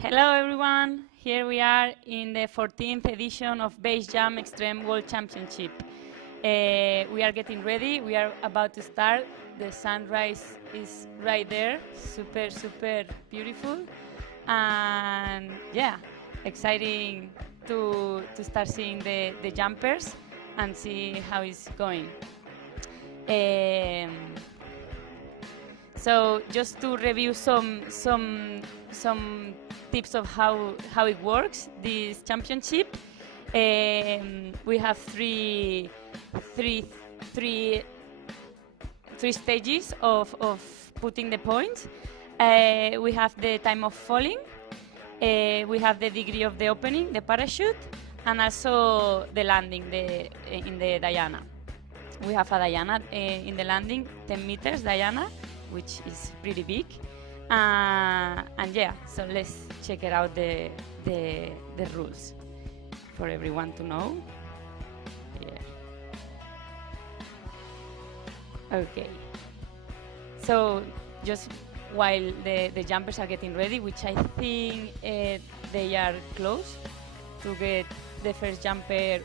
Hello everyone, here we are in the 14th edition of Base Jump Extreme World Championship. We are getting ready, we are about to start. The sunrise is right there, super beautiful. And yeah, exciting to start seeing the jumpers and see how it's going. So just to review some tips of how it works, this championship. We have three stages of putting the points. We have the time of falling. We have the degree of the opening, the parachute, and also the landing in the Diana. We have a Diana in the landing, 10 meters Diana, which is pretty big. And yeah, so let's check it out the rules for everyone to know. Yeah. Okay. So just while the jumpers are getting ready, which I think they are close to get the first jumper,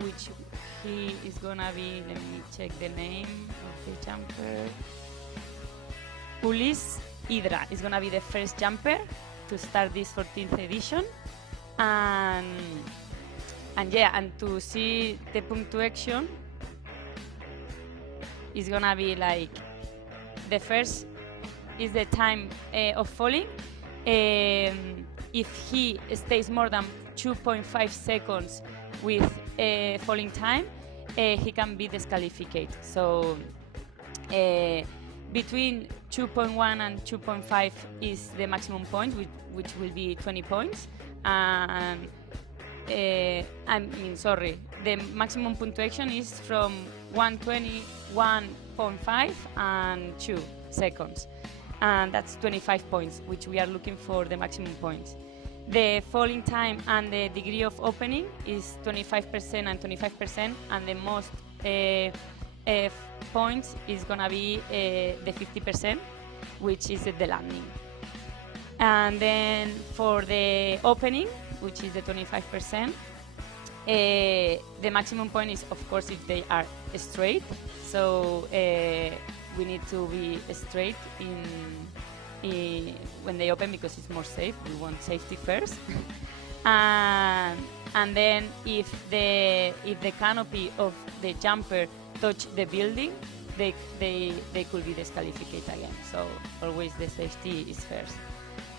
which he is gonna be, let me check the name of the jumper. Ulis Hydra is gonna be the first jumper to start this 14th edition. And yeah, and to see the punctuation is gonna be like, the first is the time of falling. If he stays more than 2.5 seconds with falling time, he can be disqualified. So between 2.1 and 2.5 is the maximum point, which will be 20 points. And the maximum punctuation is from 121.5 and 2 seconds. And that's 25 points, which we are looking for the maximum points. The falling time and the degree of opening is 25% and 25%, and the most points is gonna be the 50%, which is the landing. And then for the opening, which is the 25%, the maximum point is, of course, if they are straight. So we need to be straight when they open, because it's more safe. We want safety first. And then if the canopy of the jumper touch the building, they could be disqualified again. So always the safety is first.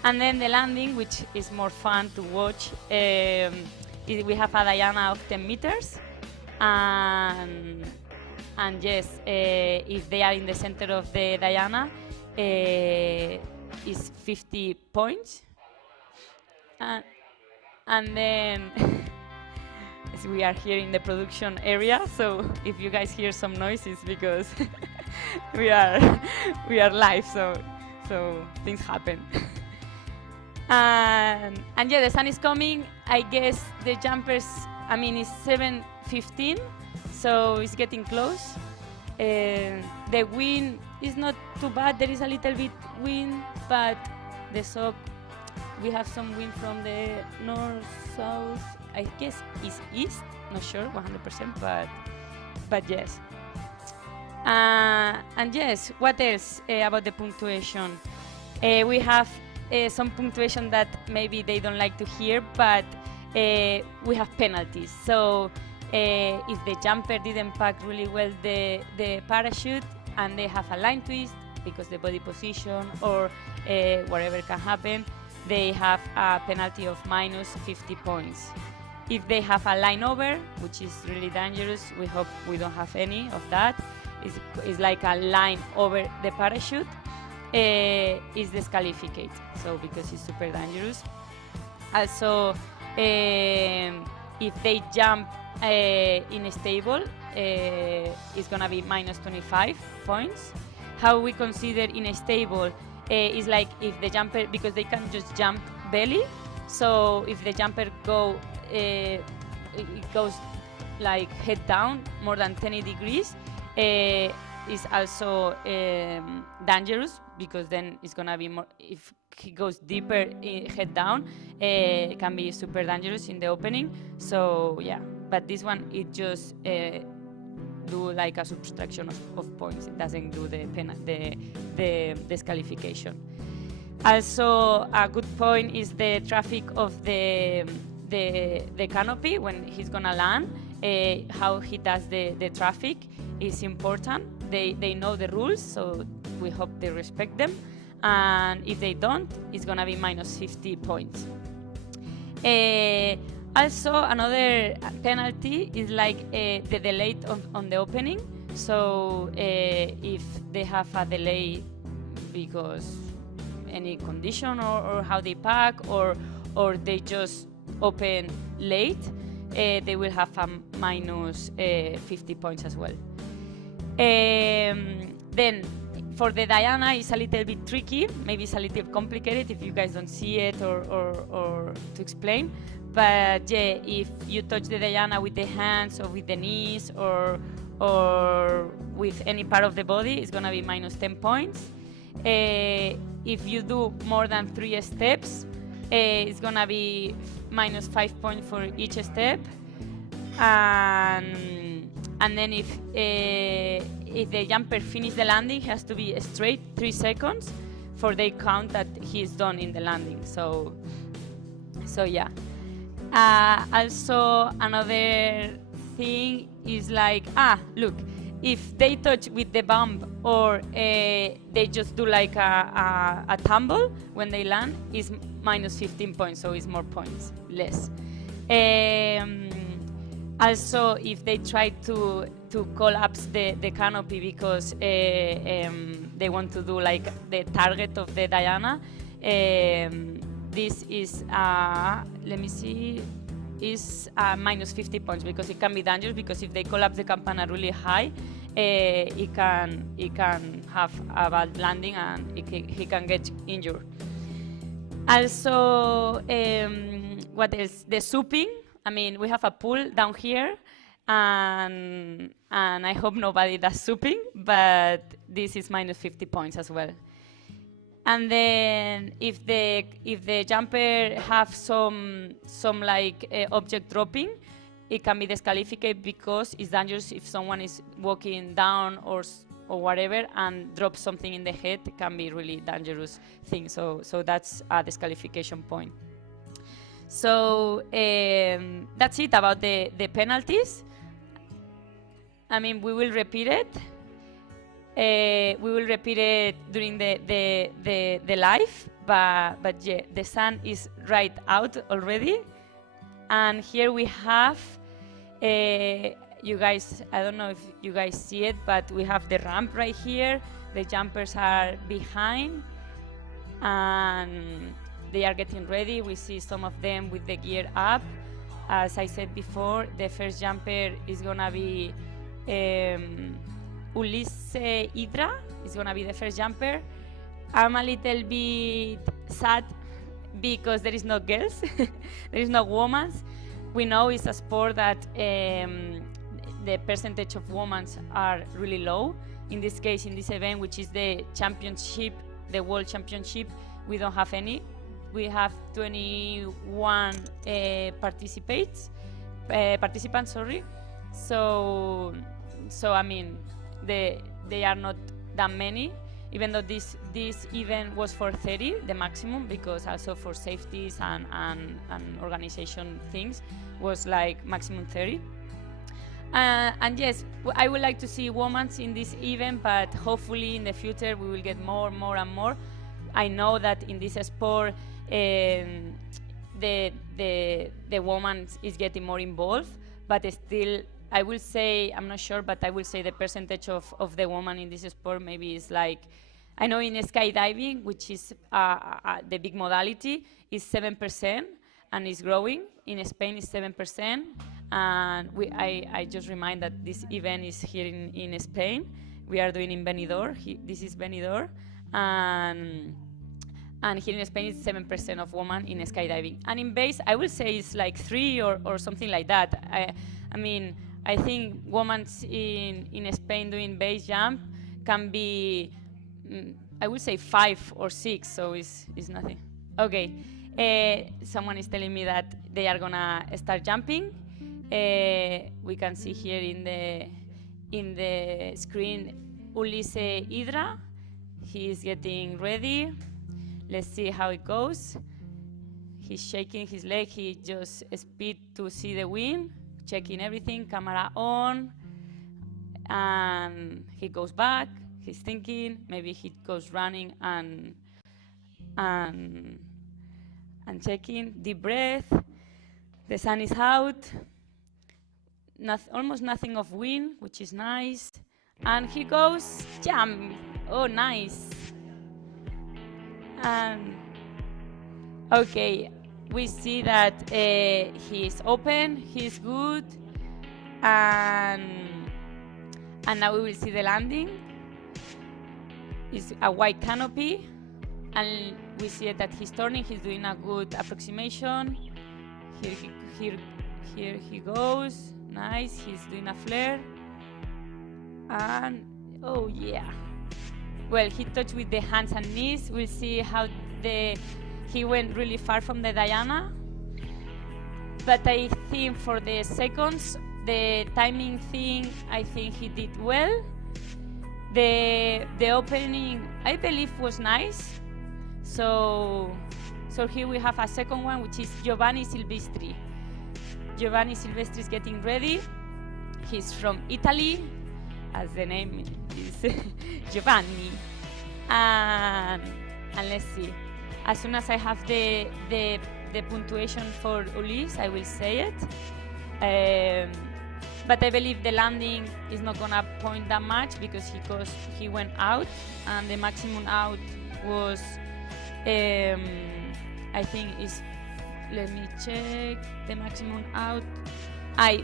And then the landing, which is more fun to watch. We have a Diana of 10 meters. And yes, if they are in the center of the Diana, is 50 points. And then we are here in the production area, so if you guys hear some noises, because we are live, so things happen. And yeah, the sun is coming. I guess the jumpers, it's 7:15, so it's getting close. The wind is not too bad. There is a little bit wind, but we have some wind from the north-south. I guess it's east. Not sure 100%, but yes. And yes, what else about the punctuation? We have some punctuation that maybe they don't like to hear, but we have penalties. So if the jumper didn't pack really well the parachute, and they have a line twist because the body position or whatever can happen, they have a penalty of minus 50 points. If they have a line over, which is really dangerous, we hope we don't have any of that. It's like a line over the parachute, is disqualified. So because it's super dangerous. Also, if they jump in a stable, it's gonna be minus 25 points. How we consider in a stable is like if the jumper, because they can just jump belly. So if the jumper it goes like head down more than 10 degrees, is also dangerous, because then it's gonna be more, if he goes deeper head down, can be super dangerous in the opening. So yeah, but this one, it just do like a subtraction of points. It doesn't do the disqualification. Also, a good point is the traffic of the canopy when he's gonna land. How he does the traffic is important. They know the rules, so we hope they respect them. And if they don't, it's gonna be minus 50 points. Also, another penalty is like the delay on the opening. So if they have a delay because any condition or how they pack or they just open late, they will have a minus 50 points as well. Then for the Diana, it's a little bit tricky. Maybe it's a little complicated if you guys don't see it or to explain. But yeah, if you touch the Diana with the hands or with the knees or with any part of the body, it's gonna be minus 10 points. If you do more than 3 steps, it's gonna be minus 5 points for each step. And then if the jumper finishes the landing, he has to be straight 3 seconds for they count that he's done in the landing. So yeah. Also, another thing is like, look, if they touch with the bump or they just do like a tumble when they land, is minus 15 points, so it's more points, less. Also, if they try to collapse the canopy because they want to do like the target of the Diana, this is, let me see, is minus 50 points because it can be dangerous because if they collapse the campana really high, it can have a bad landing and he can get injured. Also, what else? The souping. I mean, we have a pool down here, and I hope nobody does souping, but this is minus 50 points as well. And then if the jumper have some like object dropping, it can be disqualified because it's dangerous if someone is walking down or whatever and drops something in the head. It can be really dangerous thing. So that's a disqualification point. So that's it about the penalties. I mean, we will repeat it. We will repeat it during the live, but yeah, the sun is right out already. And here we have, you guys, I don't know if you guys see it, but we have the ramp right here. The jumpers are behind, and they are getting ready. We see some of them with the gear up. As I said before, the first jumper is gonna be Ulisse Hydra is gonna be the first jumper. I'm a little bit sad because there is no girls, there is no women. We know it's a sport that the percentage of women are really low. In this case, in this event, which is the championship, the world championship, we don't have any. We have 21 participants. Sorry. So I mean, they are not that many. Even though this event was for 30, the maximum, because also for safeties and organization things was like maximum 30. And yes, I would like to see women in this event, but hopefully in the future we will get more and more. I know that in this sport the woman is getting more involved, but still I will say, I'm not sure, but I will say the percentage of the woman in this sport maybe is like, I know in skydiving, which is the big modality, is 7% and is growing. In Spain is 7%. And I just remind that this event is here in Spain. We are doing in Benidorm. This is Benidorm. And here in Spain, it's 7% of women in skydiving. And in base, I will say it's like 3 or something like that. I mean, I think women in Spain doing base jump can be I would say 5 or 6, so it's nothing. Okay, someone is telling me that they are gonna start jumping. We can see here in the screen Ulisse Hydra. He is getting ready. Let's see how it goes. He's shaking his leg. He just speed to see the wind, checking everything, camera on, and he goes back. He's thinking. Maybe he goes running and checking. Deep breath. The sun is out. Almost nothing of wind, which is nice. And he goes jump. Oh, nice. And okay, we see that he's open, he's good, and now we will see the landing. It's a white canopy, and we see that he's turning. He's doing a good approximation. Here he goes. Nice. He's doing a flare, and oh yeah. Well, he touched with the hands and knees. We'll see how he went really far from the Diana. But I think for the seconds, the timing thing, I think he did well. The opening, I believe, was nice. So here we have a second one, which is Giovanni Silvestri. Giovanni Silvestri is getting ready. He's from Italy, as the name is Giovanni. And let's see. As soon as I have the punctuation for Ulisse, I will say it. But I believe the landing is not gonna point that much because he went out, and the maximum out was, I think is, let me check, the maximum out.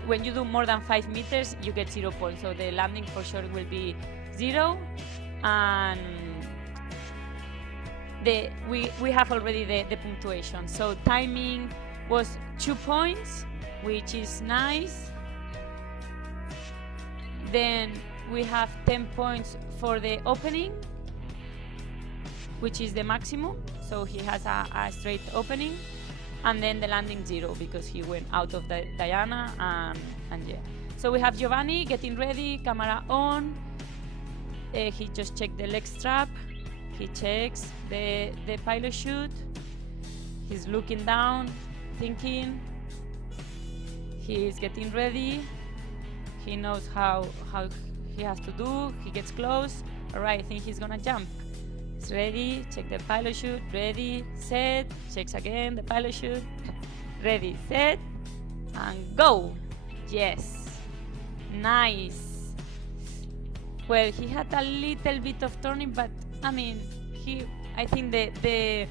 When you do more than 5 meters, you get 0 points. So the landing for sure will be 0. And we have already the punctuation. So timing was 2 points, which is nice. Then we have 10 points for the opening, which is the maximum. So he has a straight opening. And then the landing 0 because he went out of the Diana, and yeah. So we have Giovanni getting ready, camera on. He just checked the leg strap. He checks the pilot chute. He's looking down, thinking. He's getting ready. He knows how he has to do. He gets close. All right, I think he's gonna jump. He's ready, check the pilot chute, ready, set, checks again the pilot chute, ready, set, and go. Yes, nice. Well, he had a little bit of turning, but I mean, I think they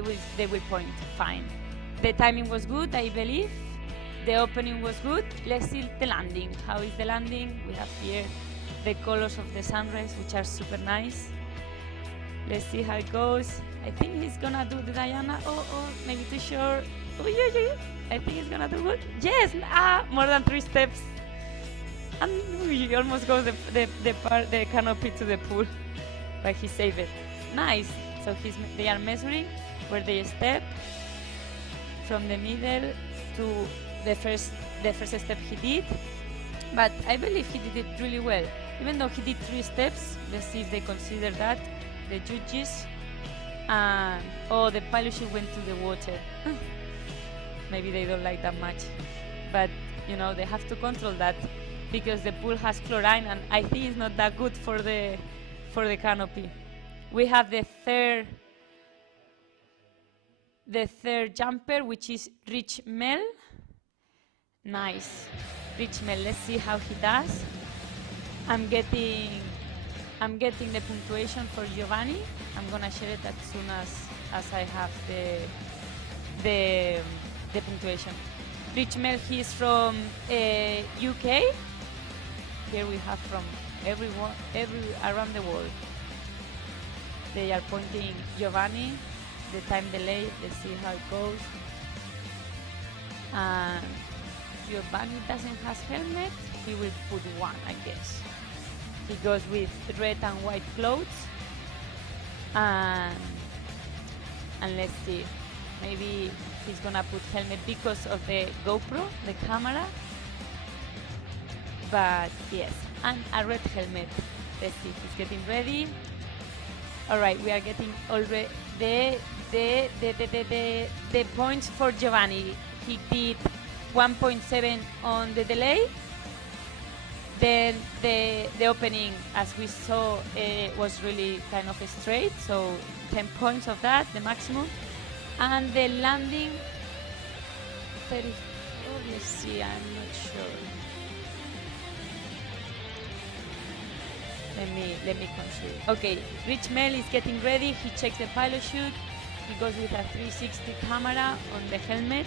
will point fine. The timing was good, I believe. The opening was good. Let's see the landing. How is the landing? We have here the colors of the sunrise, which are super nice. Let's see how it goes. I think he's gonna do the Diana. Oh, maybe too short. Oh, yeah. I think he's gonna do good. Yes, more than 3 steps. And he almost goes the canopy to the pool, but he saved it. Nice. So they are measuring where they step from the middle to the first step he did. But I believe he did it really well. Even though he did 3 steps, let's see if they consider that, the judges. Oh, the pilot chute went to the water. Maybe they don't like that much. But, you know, they have to control that because the pool has chlorine, and I think it's not that good for the canopy. We have the third jumper, which is Rich Mel. Nice. Rich Mel, let's see how he does. I'm getting the punctuation for Giovanni. I'm gonna share it as soon as I have the punctuation. Rich Mel, he's from UK. Here we have from around the world. They are pointing Giovanni, the time delay. Let's see how it goes. Giovanni doesn't have helmet. He will put 1, I guess. He goes with red and white clothes. And let's see, maybe he's gonna put helmet because of the GoPro, the camera. But yes, and a red helmet. Let's see, he's getting ready. All right, we are getting already the points for Giovanni. He did 1.7 on the delay. Then the opening, as we saw, was really kind of straight, so 10 points of that, the maximum. And the landing, 34, let's see, I'm not sure. Let me consider. Okay, Rich Mel is getting ready. He checks the pilot chute. He goes with a 360 camera on the helmet.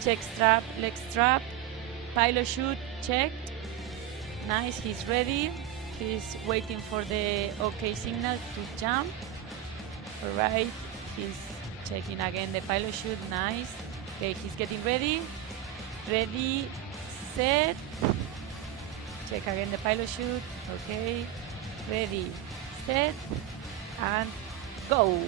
Check strap, leg strap, pilot chute checked. Nice, he's ready. He's waiting for the OK signal to jump. All right, he's checking again the pilot chute. Nice. Okay, he's getting ready. Ready, set. Check again the pilot chute. Okay, ready, set, and go.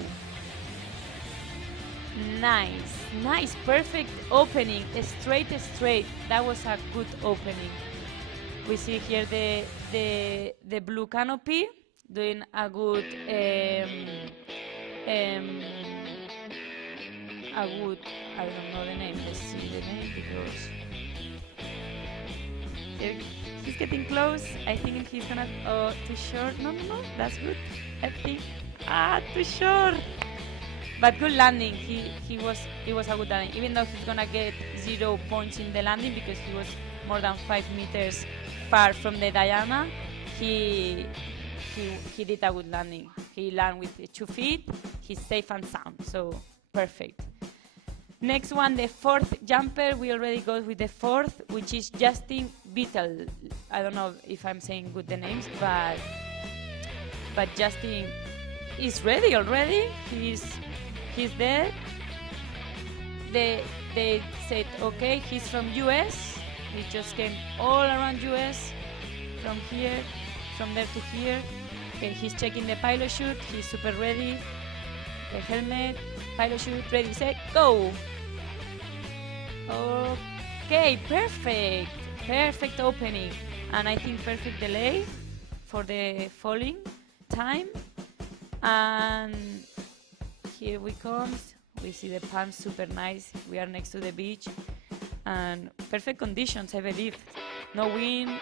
Nice, nice, perfect opening. Straight. That was a good opening. We see here the blue canopy doing a good I don't know the name. Let's see the name because he's getting close. I think he's gonna too short. No, that's good. I think too short. But good landing. It was a good landing. Even though he's gonna get 0 points in the landing because he was more than 5 meters far from the diana, he did a good landing. He landed with 2 feet. He's safe and sound, so perfect. Next one, the fourth jumper. We already go with the fourth, which is Justin Beetle. I don't know if I'm saying good the names, but Justin is ready already. He's there. They said okay. He's from US. He just came all around US, from here, from there to here. Okay, he's checking the pilot chute. He's super ready. The helmet, pilot chute, ready, set, go. Okay, perfect. Perfect opening. And I think perfect delay for the falling time. And here we come. We see the palms, super nice. We are next to the beach. And perfect conditions, I believe. No wind,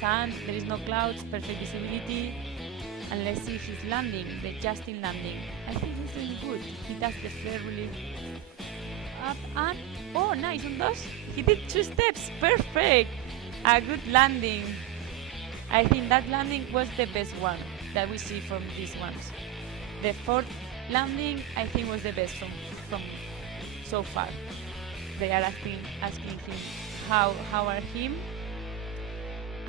sun, there is no clouds, perfect visibility. And let's see his landing, the Justin landing. I think he's really good. He does the flare really up and oh, nice on those. He did 2 steps, perfect. A good landing. I think that landing was the best one that we see from these ones. The fourth landing, I think, was the best from so far. They are asking him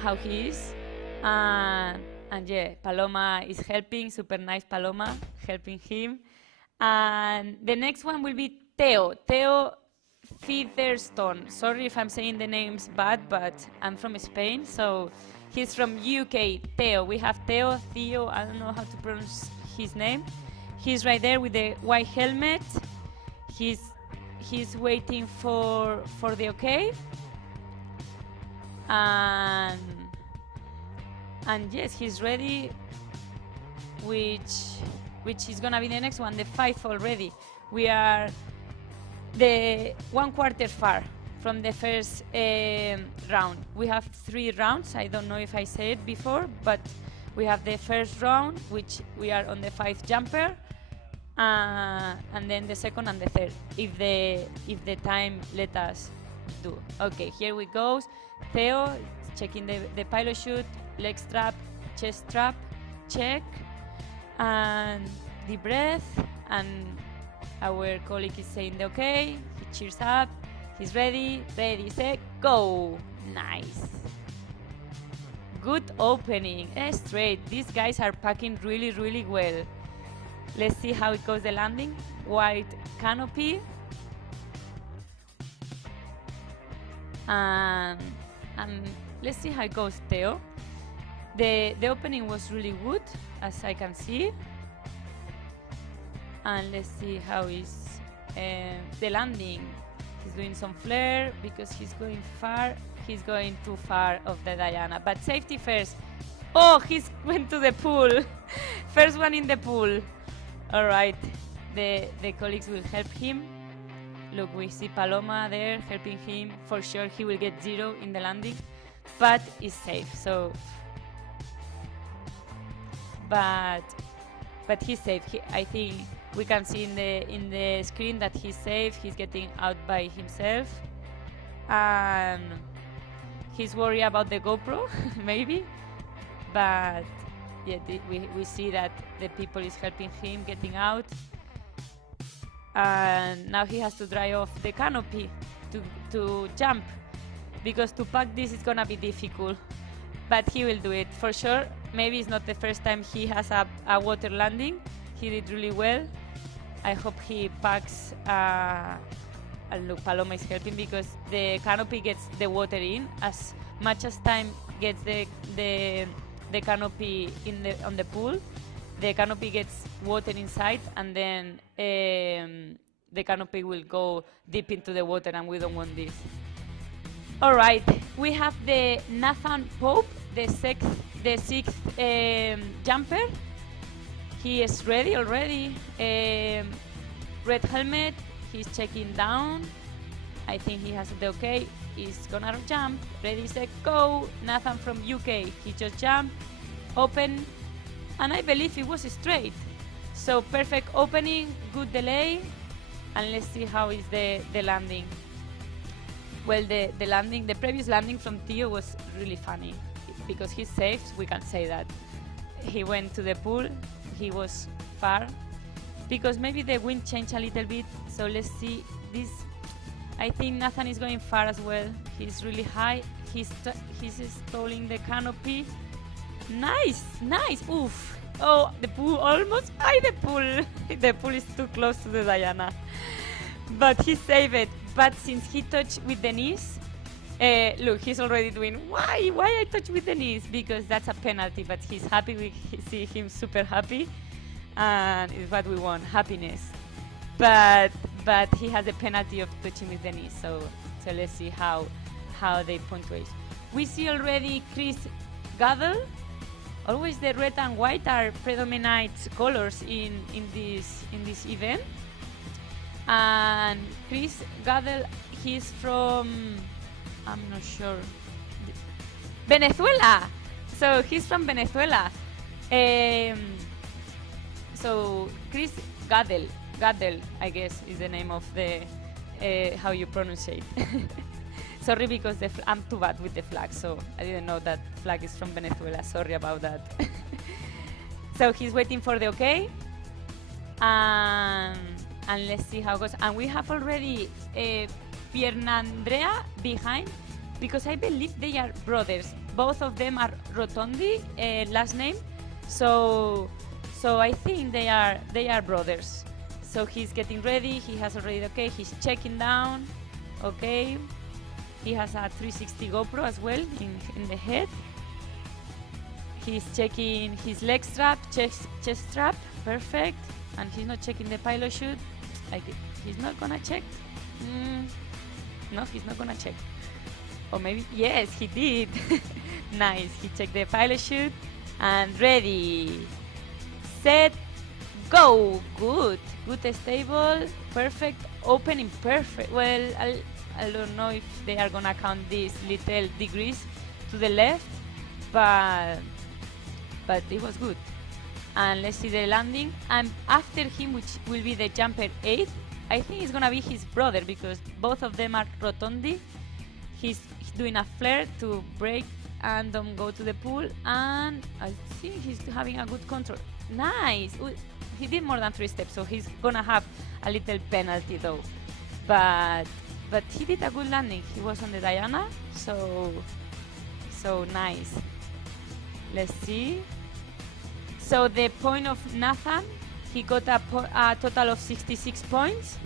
how he is, and yeah, Paloma is helping, super nice Paloma, helping him. And the next one will be Theo Featherstone. Sorry if I'm saying the names bad, but I'm from Spain, so he's from UK. Theo, we have Theo, I don't know how to pronounce his name. He's right there with the white helmet. He's waiting for the okay. And yes, he's ready, which is gonna be the next one, the 5 already. We are the 1/4 far from the first round. We have 3 rounds. I don't know if I said it before, but we have the first round, which we are on the 5th jumper, and then the second and the third, if the time let us do. Okay, here we go. Theo checking the pilot chute, leg strap, chest strap, check, and deep breath, and our colleague is saying the okay. He cheers up. He's ready, set, go. Nice. Good opening, straight. These guys are packing really, really well. Let's see how it goes, the landing. White canopy. And let's see how it goes, Theo. The opening was really good, as I can see. And let's see how is the landing. He's doing some flare because he's going far. He's going too far of the Diana. But safety first. Oh, he's went to the pool. First one in the pool. All right, the colleagues will help him. Look, we see Paloma there helping him. For sure, he will get 0 in the landing, but is safe. So, but he's safe. I think we can see in the screen that he's safe. He's getting out by himself, and he's worried about the GoPro, maybe. But yeah, we see that the people is helping him getting out. And now he has to dry off the canopy to jump, because to pack this is gonna be difficult, but he will do it for sure. Maybe it's not the first time he has a water landing. He did really well. I hope he packs. And look, Paloma is helping because the canopy gets the water in as much as time gets the canopy on the pool. The canopy gets water inside, and then the canopy will go deep into the water, and we don't want this. All right, we have the Nathan Pope, the sixth jumper. He is ready already. Red helmet, he's checking down. I think he has the okay. He's gonna jump. Ready, set, go. Nathan from UK, he just jumped, open, and I believe it was straight. So perfect opening, good delay, and let's see how is the landing. Well, the previous landing from Theo was really funny because he's safe, we can say that. He went to the pool, he was far, because maybe the wind changed a little bit, so let's see this. I think Nathan is going far as well. He's really high, he's stalling the canopy. Nice, oof. Oh, the pool almost by the pool. The pool is too close to the Diana. But he saved it. But since he touched with the knees, look, he's already doing, why I touch with the knees? Because that's a penalty, but he's happy. We see him super happy. And it's what we want, happiness. But he has a penalty of touching with the knees. So let's see how they punctuate. We see already Chris Gaddle. Always the red and white are predominant colors in this event. And Chris Gaddle, he's from, I'm not sure, Venezuela. So he's from Venezuela. So Chris Gaddle, I guess is the name of the how you pronounce it. Sorry, because I'm too bad with the flag, so I didn't know that flag is from Venezuela. Sorry about that. So he's waiting for the okay, and let's see how it goes. And we have already Piernandrea behind, because I believe they are brothers. Both of them are Rotondi last name, so I think they are brothers. So he's getting ready. He has already okay. He's checking down. Okay. He has a 360 GoPro as well in the head. He's checking his leg strap, chest strap, perfect. And he's not checking the pilot chute. He's not gonna check. No, he's not gonna check. Or maybe, yes, he did. Nice, he checked the pilot chute. And ready, set, go. Good, stable, perfect, opening, perfect. Well, I don't know if they are gonna count these little degrees to the left, but it was good. And let's see the landing. And after him, which will be the jumper 8, I think it's gonna be his brother, because both of them are Rotondi. He's doing a flare to break and don't go to the pool, and I think he's having a good control. Nice. He did more than 3 steps, so he's gonna have a little penalty though. But he did a good landing. He was on the Diana, so nice. Let's see. So the point of Nathan, he got a total of 66 points.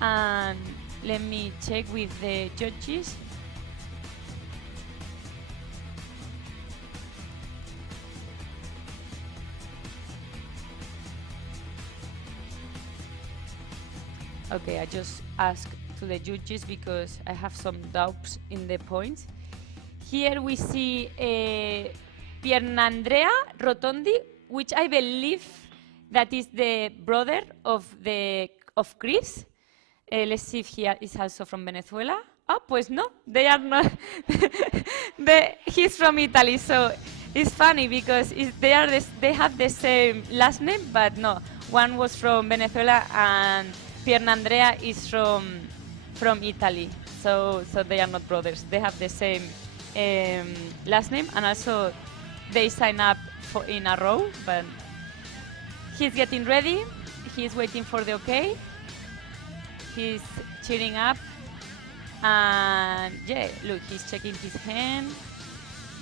And let me check with the judges. Okay, I just asked to the judges because I have some doubts in the points. Here we see Piernandrea Rotondi, which I believe that is the brother of Chris. Let's see if he is also from Venezuela. Oh, pues no, they are not. He's from Italy, so it's funny because they have the same last name, but no. One was from Venezuela and Piernandrea is from Italy, so they are not brothers. They have the same last name, and also they sign up in a row. But he's getting ready. He's waiting for the okay. He's cheering up, and yeah, look, he's checking his hand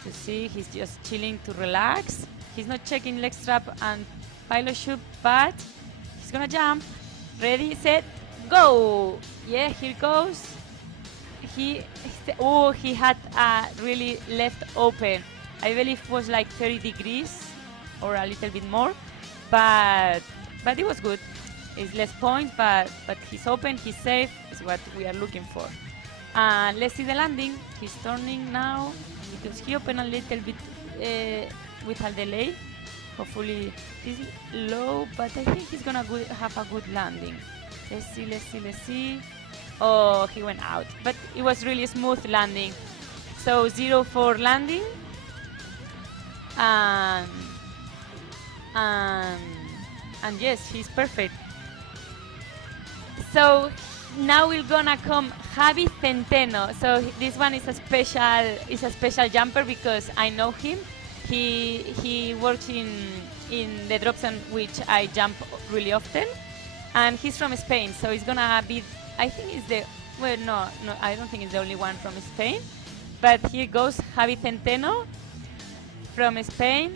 to see. He's just chilling to relax. He's not checking leg strap and pilot chute, but he's gonna jump. Ready, set, go! Yeah, here goes. He had really left open. I believe it was like 30 degrees or a little bit more, but it was good. It's less points, but he's open, he's safe, is what we are looking for. And let's see the landing. He's turning now because he opened a little bit with a delay. Hopefully it's low, but I think he's gonna have a good landing. Let's see. Oh, he went out, but it was really smooth landing. So 0 for landing, and yes, he's perfect. So now we're gonna come Javi Centeno. So this one is a special jumper because I know him. He works in the drop zone, which I jump really often, and he's from Spain. So he's gonna be, I think it's no, I don't think it's the only one from Spain. But here goes Javi Centeno from Spain,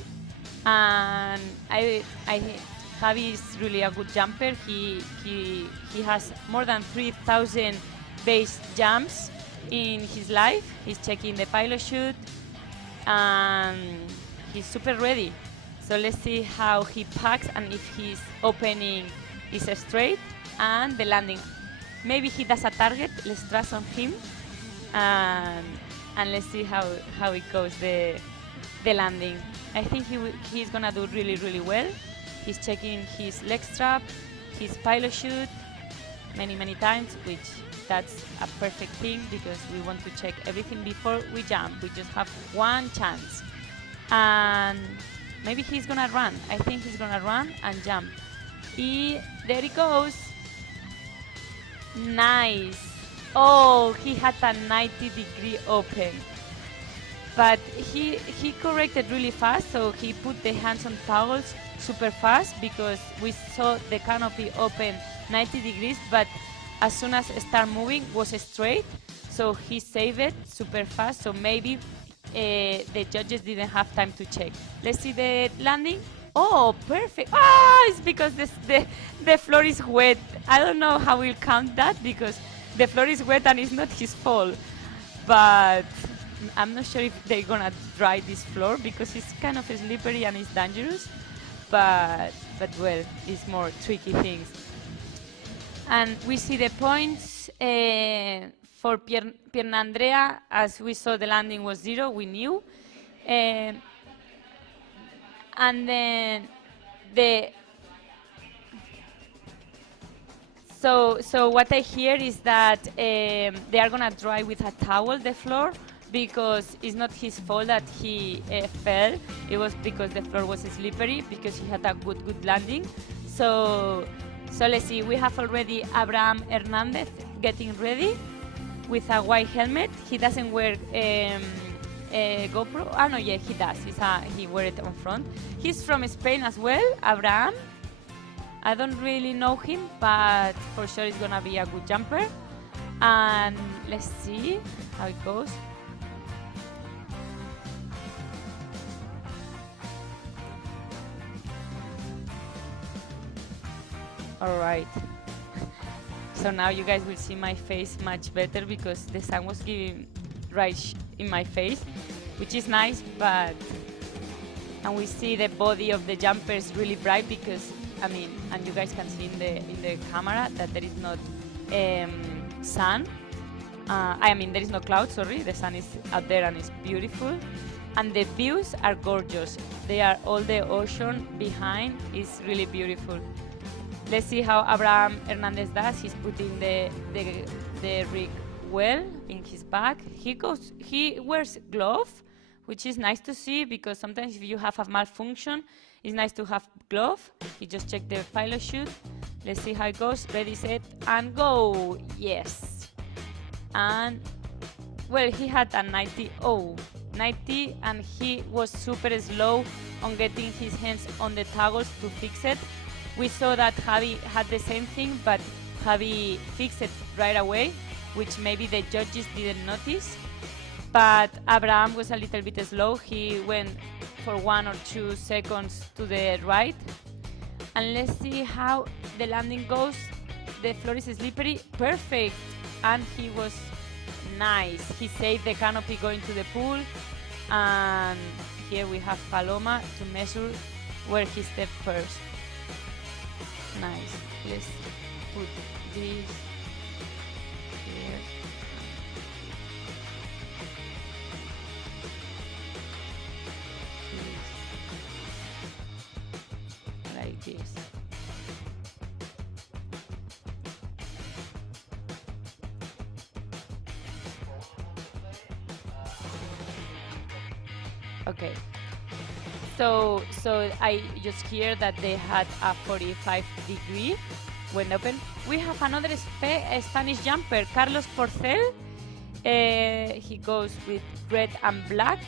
and Javi is really a good jumper. He has more than 3,000 base jumps in his life. He's checking the pilot chute, and he's super ready. So let's see how he packs and if his opening is straight and the landing. Maybe he does a target. Let's trust on him, and let's see how it goes the landing. I think he's gonna do really well. He's checking his leg strap, his pilot chute many times, which that's a perfect thing because we want to check everything before we jump. We just have one chance. And maybe he's gonna run. I think he's gonna run and jump. There he goes. Nice. Oh, he had a 90-degree open. But he corrected really fast, so he put the hands on towels super fast because we saw the canopy open 90 degrees, but as soon as it started moving was straight, so he saved it super fast. So maybe the judges didn't have time to check. Let's see the landing. Oh, perfect. It's because the floor is wet. I don't know how we'll count that because the floor is wet and it's not his fault. But I'm not sure if they're gonna dry this floor because it's kind of slippery and it's dangerous. But well, it's more tricky things. And we see the points for Piernandrea. As we saw, the landing was 0. We knew. And then so what I hear is that they are gonna dry with a towel the floor because it's not his fault that he fell. It was because the floor was slippery because he had a good landing. So let's see. We have already Abraham Hernandez getting ready with a white helmet. He doesn't wear GoPro. No, yeah, he does. He wear it on front. He's from Spain as well, Abraham. I don't really know him, but for sure he's gonna be a good jumper. And let's see how it goes. All right. So now you guys will see my face much better because the sun was giving right in my face, which is nice, and we see the body of the jumper is really bright because I mean, and you guys can see in the camera that there is not sun. I mean, there is no cloud, sorry. The sun is out there and it's beautiful. And the views are gorgeous. They are all the ocean behind is really beautiful. Let's see how Abraham Hernandez does. He's putting the rig well in his bag. He wears glove, which is nice to see because sometimes if you have a malfunction, it's nice to have glove. He just checked the pilot chute. Let's see how it goes. Ready, set, and go. Yes. And well, he had a 90, and he was super slow on getting his hands on the toggles to fix it. We saw that Javi had the same thing, but Javi fixed it right away, which maybe the judges didn't notice. But Abraham was a little bit slow. He went for 1 or 2 seconds to the right. And let's see how the landing goes. The floor is slippery, perfect. And he was nice. He saved the canopy going to the pool. And here we have Paloma to measure where he stepped first. Nice. Let's put this here. Like this. Okay. So I just hear that they had a 45-degree when open. We have another Spanish jumper, Carlos Porcel. He goes with red and black,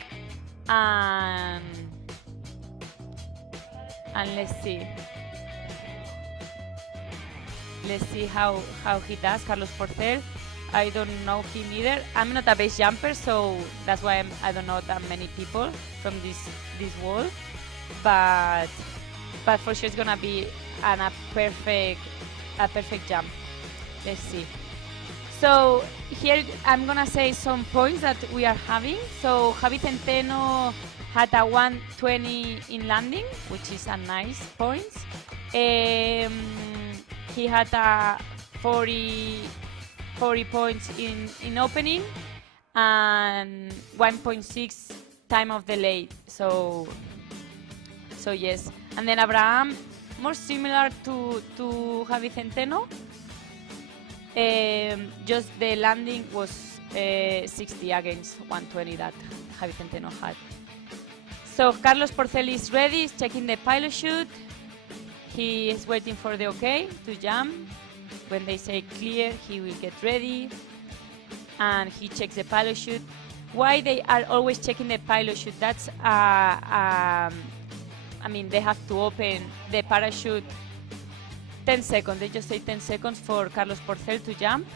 and let's see how he does. Carlos Porcel. I don't know him either. I'm not a base jumper, so that's why I don't know that many people from this wall. But for sure it's gonna be a perfect jump. Let's see. So here I'm gonna say some points that we are having. So Javi Centeno had a 120 in landing, which is a nice point. He had a 40 points in opening and 1.6 time of delay. So yes. And then Abraham, more similar to Javi Centeno. Just the landing was 60 against 120 that Javi Centeno had. So Carlos Porcel is ready, he's checking the pilot chute. He is waiting for the okay to jump. When they say clear, he will get ready, and he checks the pilot chute. Why they are always checking the pilot chute? That's, I mean, they have to open the parachute 10 seconds. They just say 10 seconds for Carlos Porcel to jump.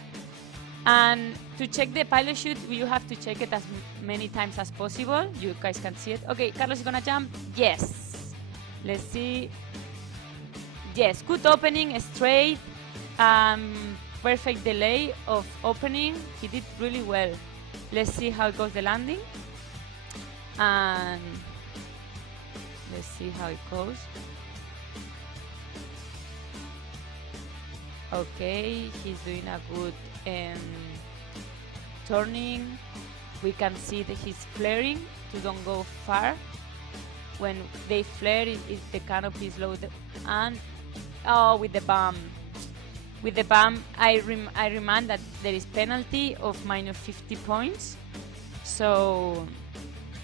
And to check the pilot chute, you have to check it as many times as possible. You guys can see it. Okay, Carlos is gonna jump. Yes. Let's see. Yes, good opening, straight. Perfect delay of opening. He did really well. Let's see how it goes the landing, and let's see how it goes. Okay, he's doing a good turning. We can see that he's flaring to don't go far. When they flare, the canopy is low, and with the bump. With the bump, I remind that there is penalty of minus 50 points. So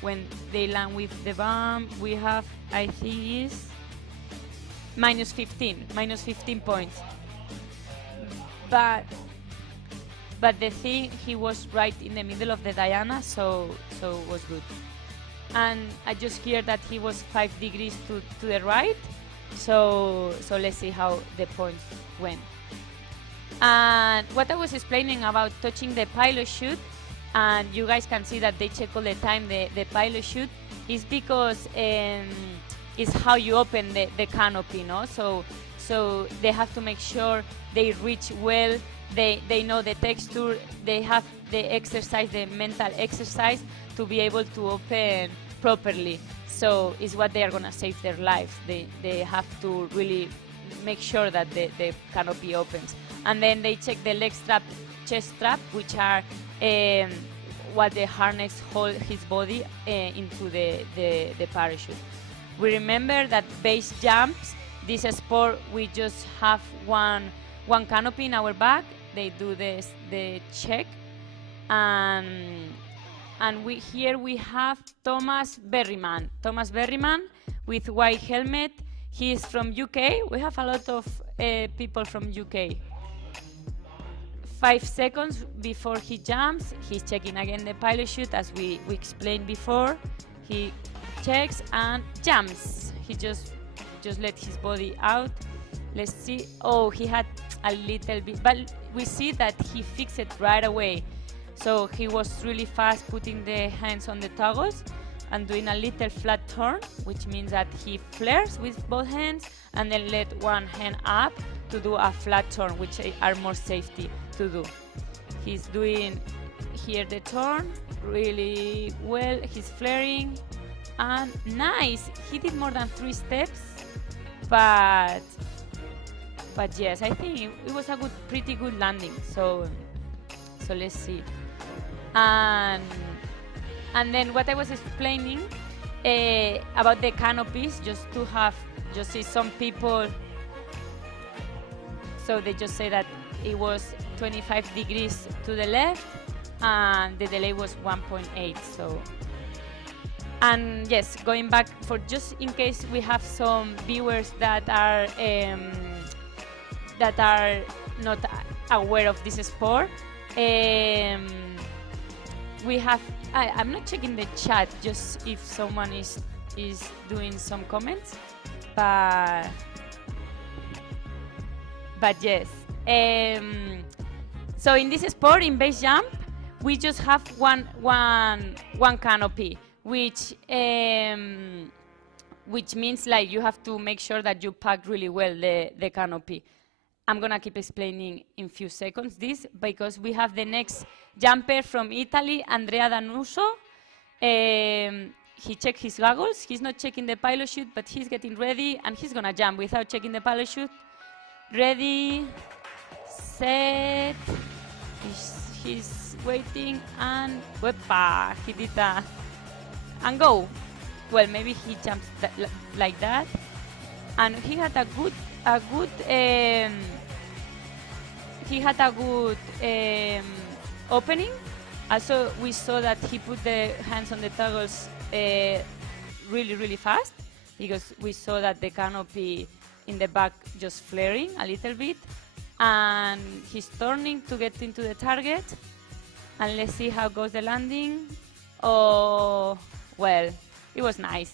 when they land with the bump, we have, I think, is minus 15 points. But the thing, he was right in the middle of the Diana, so it was good. And I just hear that he was 5 degrees to the right. So let's see how the points went. And what I was explaining about touching the pilot chute, and you guys can see that they check all the time the pilot chute, is because it's how you open the canopy, no? So they have to make sure they reach well, they know the texture, they have the exercise, the mental exercise to be able to open properly. So it's what they are gonna save their lives. They have to really make sure that the canopy opens. And then they check the leg strap, chest strap, which are what the harness hold his body into the parachute. We remember that base jumps, this sport, we just have one canopy in our back. They do the check, and here we have Thomas Berryman. Thomas Berryman with white helmet. He is from UK. We have a lot of people from UK. 5 seconds before he jumps, he's checking again the pilot chute, as we explained before. He checks and jumps. He just let his body out. Let's see. Oh, he had a little bit, but we see that he fixed it right away. So he was really fast putting the hands on the toggles and doing a little flat turn, which means that he flares with both hands and then let one hand up to do a flat turn, which are more safety to do. He's doing here the turn really well. He's flaring and nice. He did more than 3 steps, but yes, I think it was a pretty good landing. So let's see. And then what I was explaining about the canopies, just see some people. So they just say that it was 25 degrees to the left, and the delay was 1.8. So, and yes, going back, for just in case we have some viewers that are not aware of this sport, we have. I'm not checking the chat, just if someone is doing some comments, but yes. So in this sport, in base jump, we just have one canopy, which means like you have to make sure that you pack really well the canopy. I'm gonna keep explaining in few seconds this, because we have the next jumper from Italy, Andrea Danuso. He checked his goggles. He's not checking the pilot chute, but he's getting ready, and he's gonna jump without checking the pilot chute. Ready, set. He's waiting, and wepa, he did that, and go. Well, maybe he jumps like that, and he had a good opening. Also, we saw that he put the hands on the toggles really fast, because we saw that the canopy in the back just flaring a little bit, and he's turning to get into the target. And let's see how goes the landing. Oh, well, it was nice.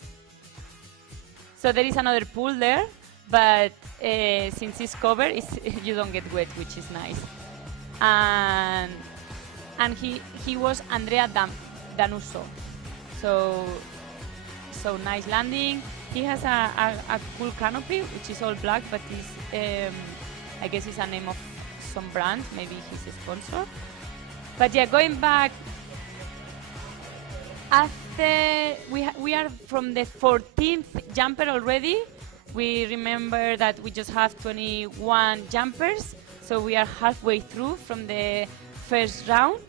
So there is another pool there, but since it's covered, you don't get wet, which is nice. And he was Andrea Danuso. So nice landing. He has a cool canopy, which is all black, but is I guess it's a name of some brand. Maybe he's a sponsor. But yeah, going back. After we are from the 14th jumper already. We remember that we just have 21 jumpers, so we are halfway through from the first round.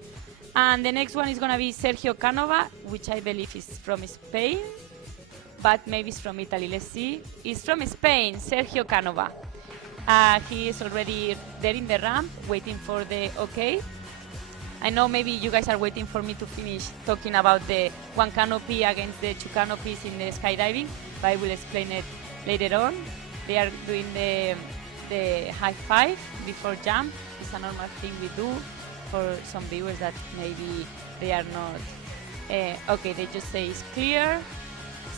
And the next one is going to be Sergio Canova, which I believe is from Spain, but maybe it's from Italy. Let's see. It's from Spain, Sergio Canova. He is already there in the ramp, waiting for the OK. I know maybe you guys are waiting for me to finish talking about the one canopy against the 2 canopies in the skydiving, but I will explain it later on. They are doing the high five before jump. It's a normal thing we do for some viewers that maybe they are not. Okay, they just say it's clear.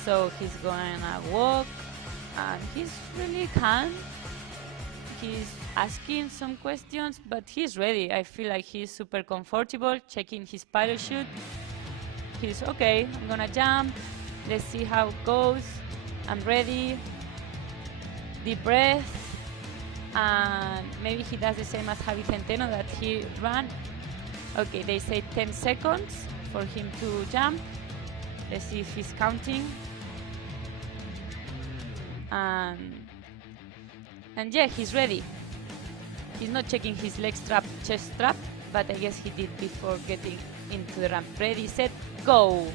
So he's gonna walk, and he's really calm. He's asking some questions, but he's ready. I feel like he's super comfortable, checking his pilot chute. He's okay, I'm gonna jump. Let's see how it goes. I'm ready. Deep breath. And maybe he does the same as Javi Centeno that he ran. Okay, they say 10 seconds for him to jump. Let's see if he's counting. And yeah, he's ready. He's not checking his leg strap, chest strap, but I guess he did before getting into the ramp. Ready, set, go.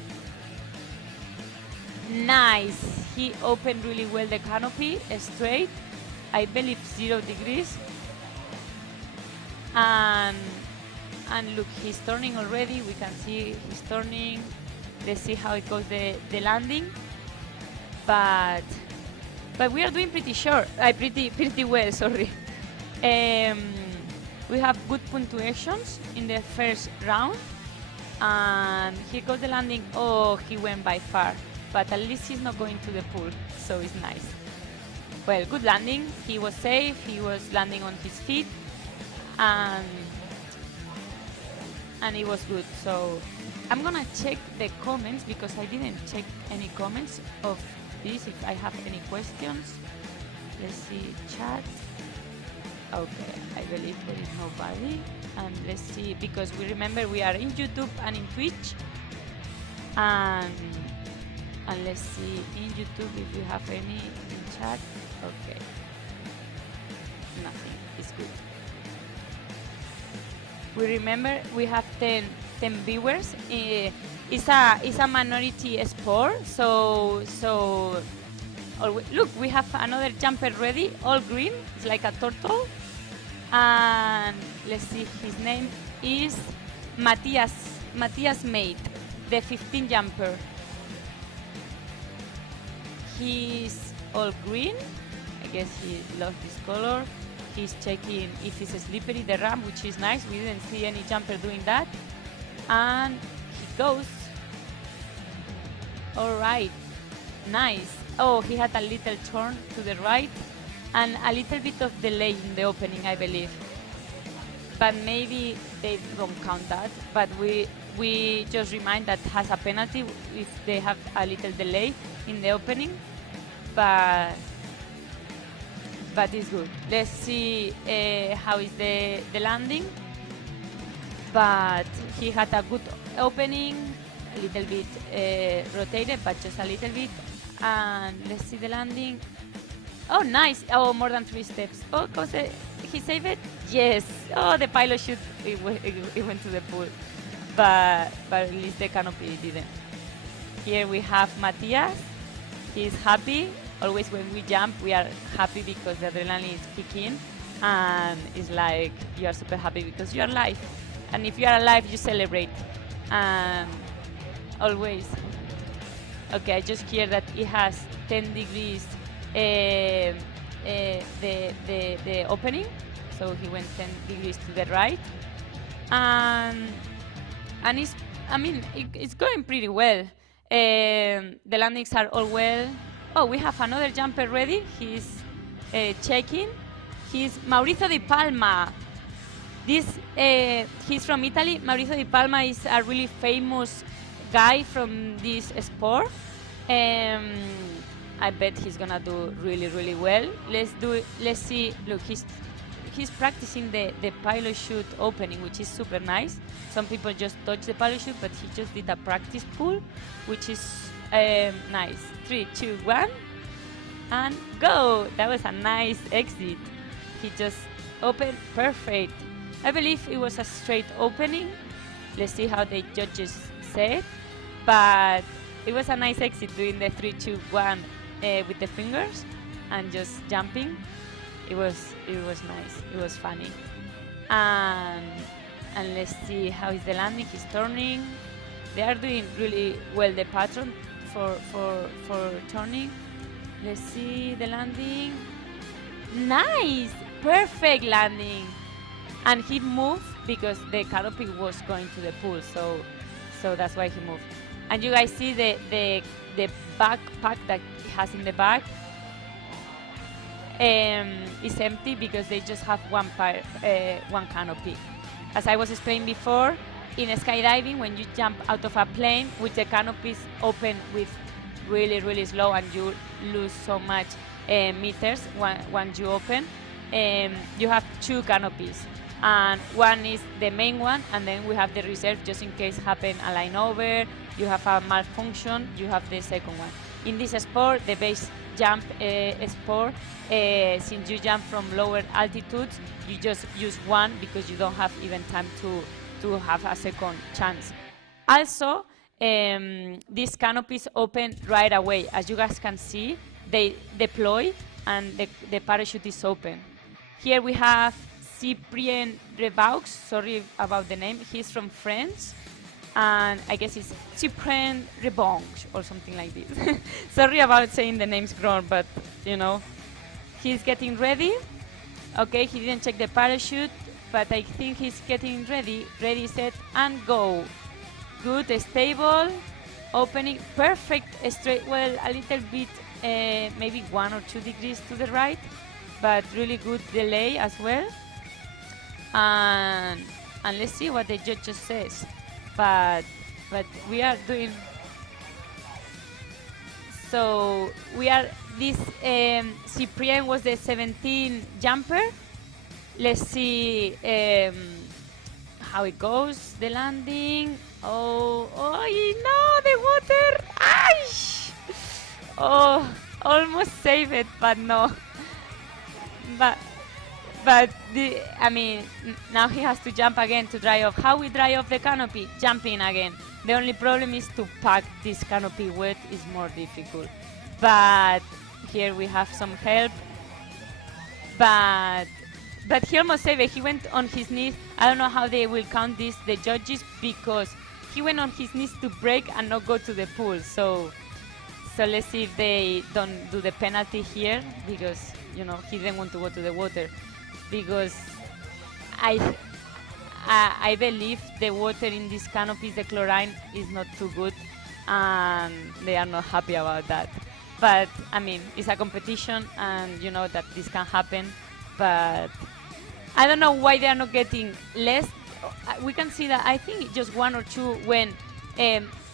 Nice. He opened really well the canopy, straight. I believe 0 degrees. And look, he's turning already. We can see he's turning. Let's see how it goes, the landing. But we are doing pretty well, sorry. We have good punctuations in the first round. And here goes the landing. Oh, he went by far. But at least he's not going to the pool, so it's nice. Well, good landing. He was safe. He was landing on his feet. And it was good. So I'm gonna check the comments because I didn't check any comments of this, if I have any questions. Let's see, chat. Okay, I believe there is nobody. And let's see, because we remember we are in YouTube and in Twitch. And let's see in YouTube if you have any in chat. Okay. Nothing. It's good. We remember we have 10 viewers. It's a minority sport, so look, we have another jumper ready, all green. It's like a turtle. And let's see, his name is Matthias Mate, the 15 jumper. He's all green. I guess he loves this color. He's checking if it's slippery, the ramp, which is nice. We didn't see any jumper doing that. And he goes. All right, nice. Oh, he had a little turn to the right and a little bit of delay in the opening, I believe. But maybe they don't count that. But we just remind that has a penalty if they have a little delay in the opening. But it's good. Let's see how is the landing. But he had a good opening, a little bit rotated, but just a little bit. And let's see the landing. Oh, nice. Oh, more than 3 steps. Oh, he saved it? Yes. Oh, the pilot chute, it went to the pool. But at least the canopy didn't. Here we have Matthias. He's happy. Always when we jump, we are happy because the adrenaline is kicking. And it's like you are super happy because you are alive. And if you are alive, you celebrate. Always. Okay, I just hear that it has 10 degrees the opening. So he went 10 degrees to the right. And it's going pretty well. The landings are all well. Oh, we have another jumper ready. He's checking. He's Maurizio Di Palma. He's from Italy. Maurizio Di Palma is a really famous guy from this sport. I bet he's gonna do really, really well. Let's see. Look, he's practicing the pilot chute opening, which is super nice. Some people just touch the pilot chute, but he just did a practice pull, which is nice. 3, 2, 1, and go. That was a nice exit. He just opened perfect. I believe it was a straight opening. Let's see how the judges said. But it was a nice exit doing the 3, 2, 1 with the fingers and just jumping. It was nice. It was funny. And let's see how is the landing. He's turning. They are doing really well the pattern for turning. Let's see the landing. Nice, perfect landing. And he moved because the canopy was going to the pool, so that's why he moved. And you guys see the backpack that he has in the back is empty because they just have one canopy. As I was explaining before, in skydiving, when you jump out of a plane with the canopies open with really, really slow and you lose so much meters once you open, you have 2 canopies. And one is the main one, and then we have the reserve just in case happen a line over, you have a malfunction, you have the second one. In this sport, the base jump sport, since you jump from lower altitudes, you just use one because you don't have even time to have a second chance. Also, these canopies open right away. As you guys can see, they deploy and the parachute is open. Here we have Cyprien Rebaux, sorry about the name, he's from France, and I guess it's Cyprien Rebaux or something like this. Sorry about saying the names wrong, but you know, he's getting ready. Okay, he didn't check the parachute, but I think he's getting ready. Ready, set, and go. Good, stable, opening, perfect, straight, well, a little bit, maybe 1 or 2 degrees to the right, but really good delay as well. And let's see what the judge just says. But we are doing, so we are, this Cyprien was the 17 jumper. Let's see how it goes, the landing. Oh no, the water! Aish! Oh, almost saved it, but no. But I mean, now he has to jump again to dry off. How we dry off the canopy? Jumping again. The only problem is to pack this canopy wet is more difficult. But here we have some help. But he almost saved it. He went on his knees. I don't know how they will count this, the judges, because he went on his knees to break and not go to the pool. So let's see if they don't do the penalty here, because you know he didn't want to go to the water. Because I believe the water in these canopies, the chlorine is not too good, and they are not happy about that. But I mean, it's a competition, and you know that this can happen. But I don't know why they are not getting less. We can see that I think just 1 or 2 when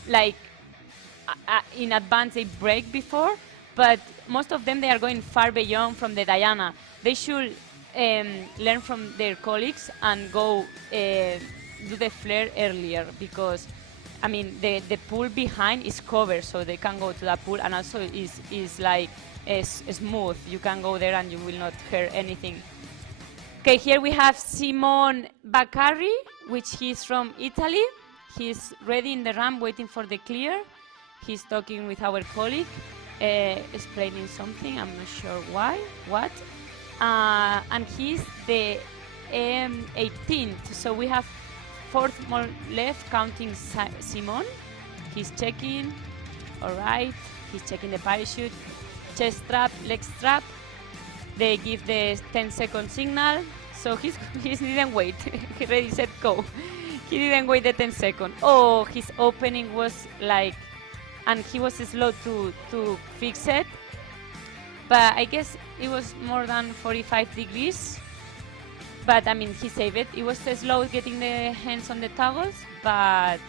like in advance they break before, but most of them they are going far beyond from the Diana. They should learn from their colleagues and go do the flare earlier, because I mean the pool behind is covered, so they can go to the pool, and also is like smooth. You can go there and you will not hurt anything. Okay, here we have Simone Baccari, which he's from Italy. He's ready in the ramp waiting for the clear. He's talking with our colleague, explaining something, I'm not sure what. And he's the 18th, so we have 4th more left, counting Simone. He's checking, all right, he's checking the parachute, chest strap, leg strap. They give the 10-second signal, so he didn't wait. He ready, set, go. He didn't wait the 10 seconds. Oh, his opening was like, and he was slow to fix it. But I guess it was more than 45 degrees. But I mean, he saved it. It was slow getting the hands on the toggles, but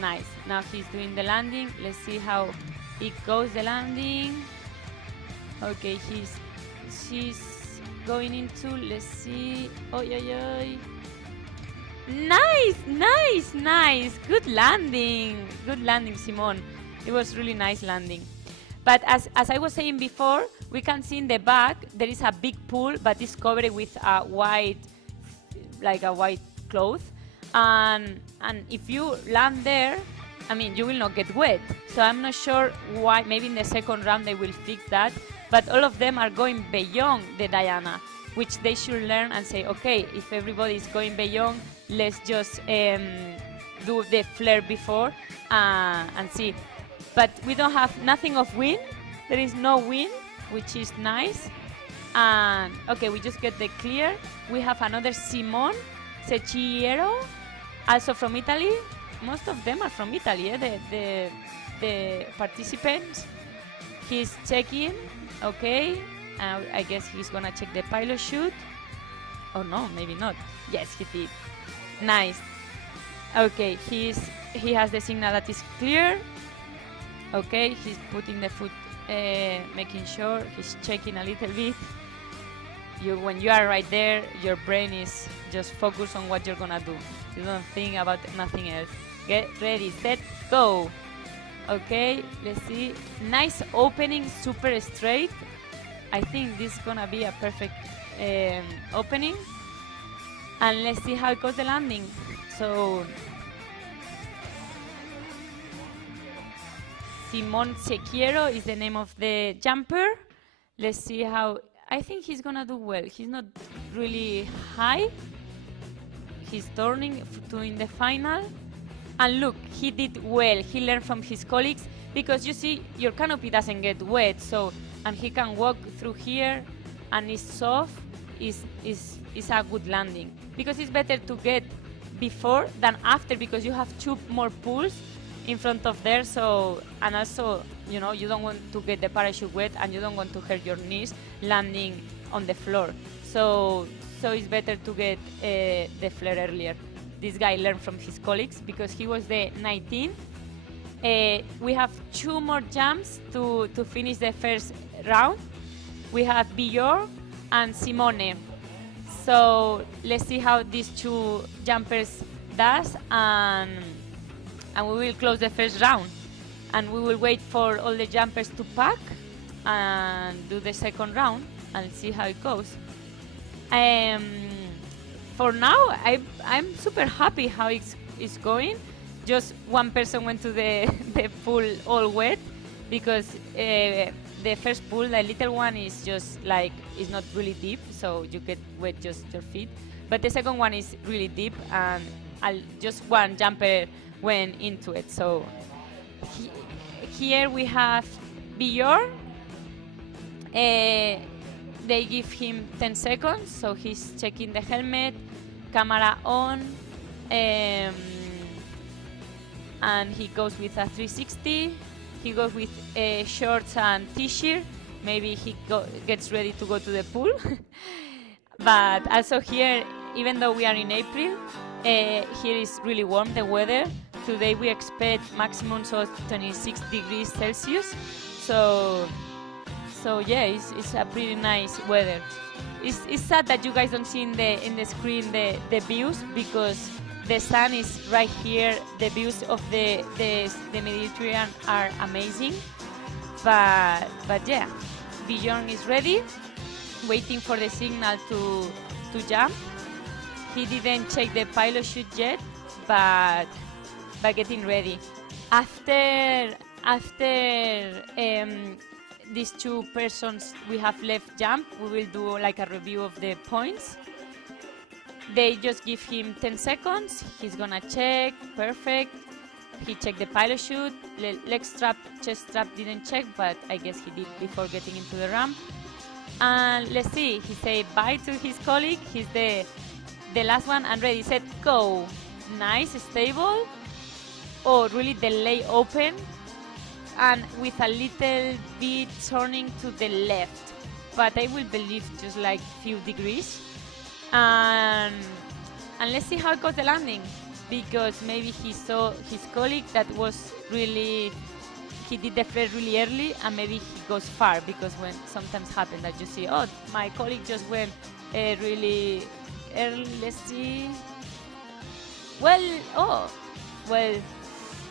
nice. Now he's doing the landing. Let's see how it goes, the landing. Okay, she's going into, let's see. Oh, yeah. Nice. Good landing, Simone. It was really nice landing. But as I was saying before, we can see in the back there is a big pool, but it's covered with a white, like a white cloth. And if you land there, I mean, you will not get wet. So I'm not sure why. Maybe in the second round they will fix that. But all of them are going beyond the Diana, which they should learn and say, okay, if everybody is going beyond, let's just do the flare before and see. But we don't have nothing of wind. There is no wind, which is nice. And okay, we just get the clear. We have another Simone Secchiero, also from Italy. Most of them are from Italy, the participants. He's checking, okay. I guess he's gonna check the pilot chute. Oh no, maybe not. Yes, he did. Nice. Okay, he has the signal that is clear. Okay, he's putting the foot, making sure he's checking a little bit. When you are right there, your brain is just focused on what you're gonna do. You don't think about nothing else. Get ready, set, go. Okay, let's see. Nice opening, super straight. I think this is gonna be a perfect opening. And let's see how it goes the landing. So Simon Sequiero is the name of the jumper. Let's see how, I think he's gonna do well. He's not really high. He's turning to in the final. And look, he did well. He learned from his colleagues because you see, your canopy doesn't get wet. So, and he can walk through here and it's soft, is a good landing. Because it's better to get before than after because you have 2 more pulls in front of there. So, and also, you know, you don't want to get the parachute wet and you don't want to hurt your knees landing on the floor. So it's better to get the flare earlier. This guy learned from his colleagues because he was the 19th. We have 2 more jumps to finish the first round. We have B.A.S.E and Simone. So let's see how these 2 jumpers does, and we will close the first round. And we will wait for all the jumpers to pack and do the second round and see how it goes. For now, I'm super happy how it's going. Just one person went to the pool all wet because the first pool, the little one, is just like, it's not really deep, so you get wet just your feet. But the second one is really deep, and just one jumper went into it. So here we have B.A.S.E. They give him 10 seconds, so he's checking the helmet, camera on, and he goes with a 360. He goes with shorts and t-shirt. Maybe he gets ready to go to the pool. But also here, even though we are in April, here is really warm, the weather. Today we expect maximums of 26 degrees Celsius. So yeah, it's a pretty nice weather. It's sad that you guys don't see in the screen the views because the sun is right here. The views of the Mediterranean are amazing. But yeah, B.A.S.E is ready, waiting for the signal to jump. He didn't check the pilot chute yet, but getting ready. After these 2 persons we have left jump, we will do like a review of the points. They just give him 10 seconds. He's gonna check, perfect. He checked the pilot chute. Leg strap, chest strap didn't check, but I guess he did before getting into the ramp. And let's see, he said bye to his colleague. He's the last one, and ready, set, go. Nice, stable. Oh, really the lay open. And with a little bit turning to the left, but I will believe just like few degrees. And let's see how it goes the landing, because maybe he saw his colleague that was really, he did the flare really early, and maybe he goes far, because when sometimes happen that you see, oh, my colleague just went really early. Let's see. Well,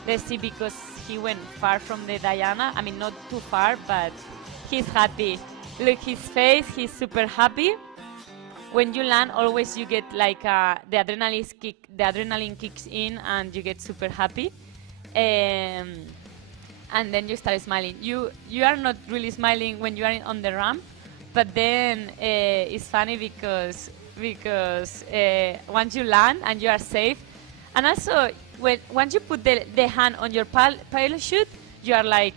let's see, because he went far from the Diana. I mean, not too far, but he's happy. Look his face, he's super happy. When you land, always you get like the adrenaline kicks in, and you get super happy. And then you start smiling. You are not really smiling when you are on the ramp, but then it's funny because once you land and you are safe, and also once you put the hand on your pilot chute, you are like,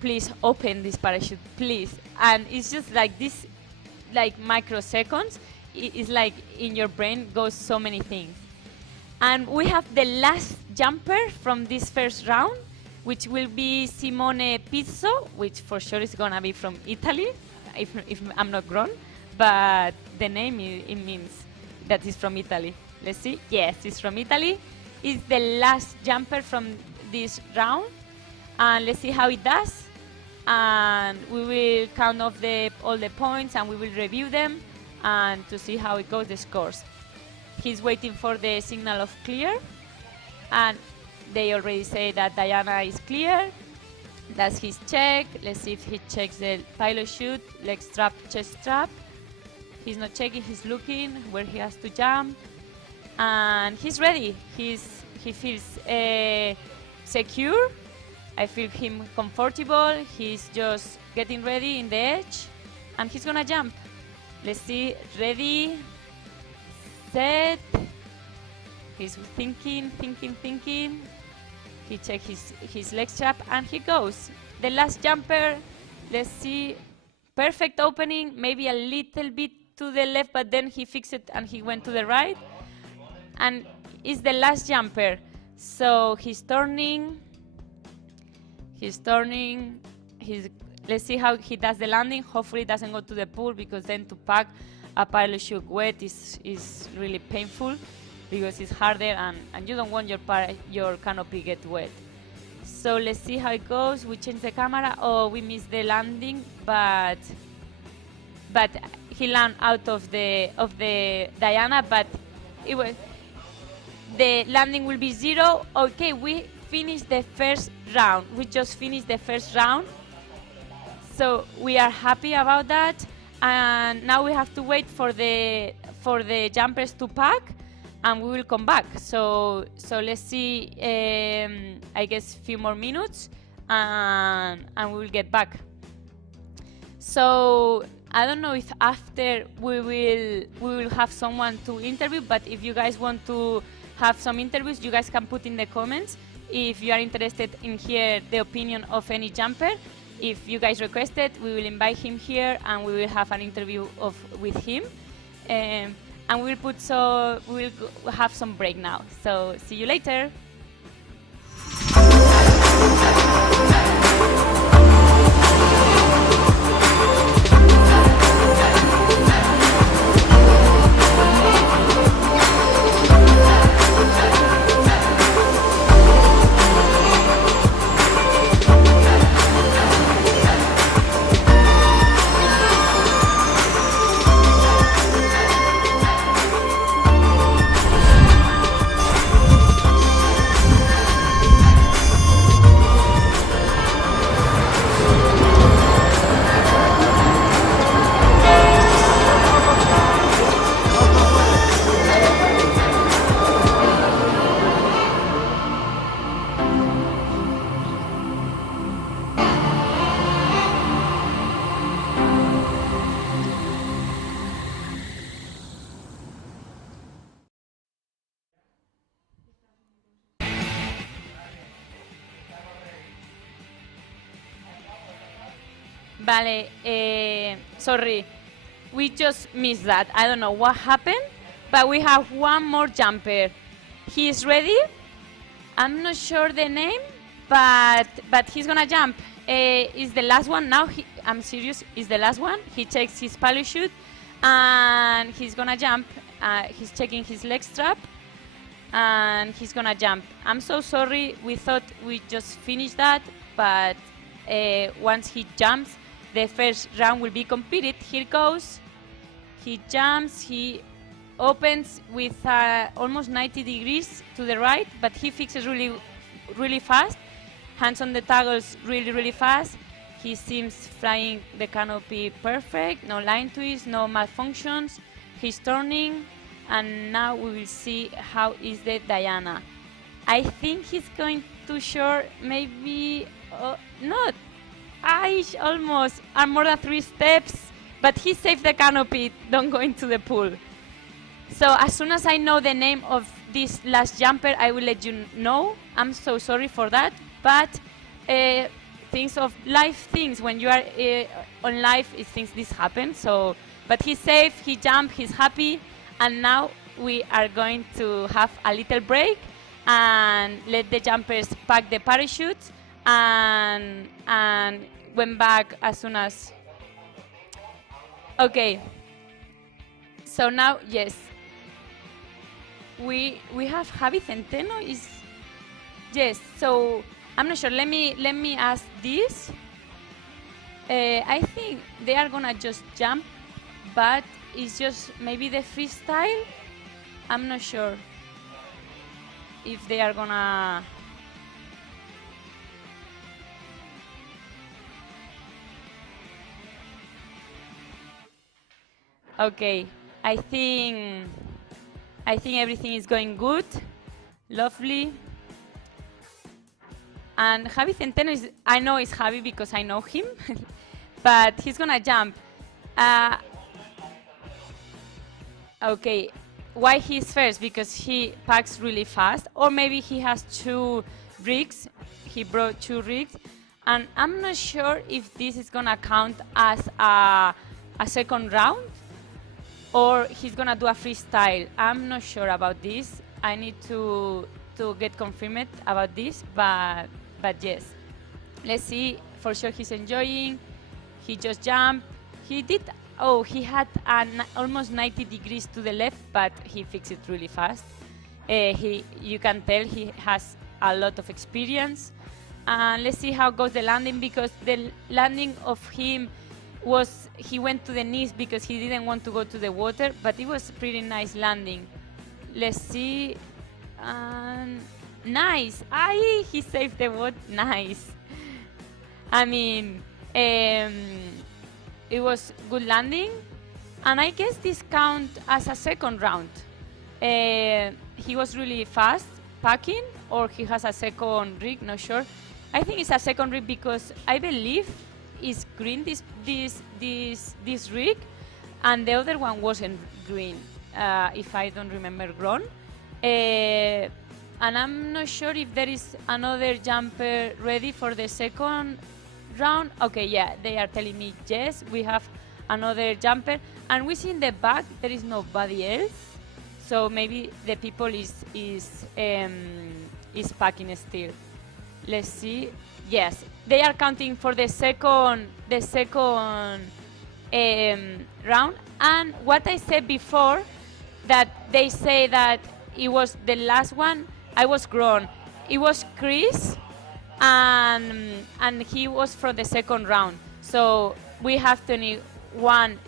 please open this parachute, please. And it's just like this, like microseconds. It's like in your brain goes so many things. And we have the last jumper from this first round, which will be Simone Pizzo, which for sure is gonna be from Italy, if I'm not wrong. But the name, it means that he's from Italy. Let's see. Yes, he's from Italy. It's the last jumper from this round. And let's see how it does. And we will count off all the points, and we will review them and to see how it goes, the scores. He's waiting for the signal of clear. And they already say that Diana is clear. That's his check. Let's see if he checks the pilot chute, leg strap, chest strap. He's not checking, he's looking where he has to jump. And he's ready. He feels secure. I feel him comfortable. He's just getting ready in the edge. And he's gonna jump. Let's see, ready, set. He's thinking. He checks his leg strap and he goes. The last jumper, let's see, perfect opening, maybe a little bit to the left, but then he fixed it and he went to the right. And it's the last jumper. So he's turning. Let's see how he does the landing. Hopefully it doesn't go to the pool, because then to pack a pilot chute wet is really painful, because it's harder and you don't want your canopy get wet. So let's see how it goes. We change the camera. Oh, we missed the landing, but he landed out of the Diana, but the landing will be 0. Okay, we finished the first round. We just finished the first round. So we are happy about that. And now we have to wait for the jumpers to pack, and we will come back. So let's see, I guess a few more minutes, and we will get back. So I don't know if after we will have someone to interview, but if you guys want to have some interviews, you guys can put in the comments if you are interested in hear the opinion of any jumper. If you guys request it, we will invite him here and we will have an interview with him. And we will have some break now. So see you later. Vale, sorry, we just missed that. I don't know what happened, but we have one more jumper. He is ready. I'm not sure the name, but he's gonna jump. Is the last one now? I'm serious. Is the last one? He checks his parachute, and he's gonna jump. He's checking his leg strap, and he's gonna jump. I'm so sorry. We thought we just finished that, but once he jumps, the first round will be completed. Here goes. He jumps. He opens with almost 90 degrees to the right, but he fixes really fast. Hands on the toggles really fast. He seems flying the canopy perfect. No line twists, no malfunctions. He's turning, and now we will see how is the Diana. I think he's going too short, maybe not. Almost, and more than 3 steps, but he saved the canopy, don't go into the pool. So as soon as I know the name of this last jumper, I will let you know. I'm so sorry for that, but life things, when you are on live, this happen. So, but he's safe, he jumped, he's happy, and now we are going to have a little break and let the jumpers pack the parachute, and went back as soon as. Okay. So now, yes, we have Javi Centeno is, yes. So I'm not sure. Let me ask this. I think they are gonna just jump, but it's just maybe the freestyle. I'm not sure if they are gonna Okay, I think everything is going good, lovely. And Javi Centeno is, I know it's Javi because I know him, but he's gonna jump. Okay, why he's first? Because he packs really fast, or maybe he has 2 rigs. He brought 2 rigs, and I'm not sure if this is gonna count as a second round, or he's gonna do a freestyle. I'm not sure about this. I need to get confirmed about this, but yes. Let's see. For sure, he's enjoying. He just jumped. He did. Oh, he had almost 90 degrees to the left, but he fixed it really fast. You can tell he has a lot of experience. And let's see how goes the landing, because the landing of him was, he went to the knees because he didn't want to go to the water, but it was a pretty nice landing. Let's see. Nice. He saved the water. Nice. I mean, it was good landing, and I guess this count as a second round. He was really fast packing, or he has a second rig, not sure. I think it's a second rig because I believe it's green, this rig, and the other one wasn't green, if I don't remember wrong. And I'm not sure if there is another jumper ready for the second round. Okay, yeah, they are telling me yes, we have another jumper, and we see in the back there is nobody else, so maybe the people is packing still. Let's see. Yes, they are counting for the second round. And what I said before, that they say that it was the last one, I was wrong. It was Chris, and he was from the second round. So we have 21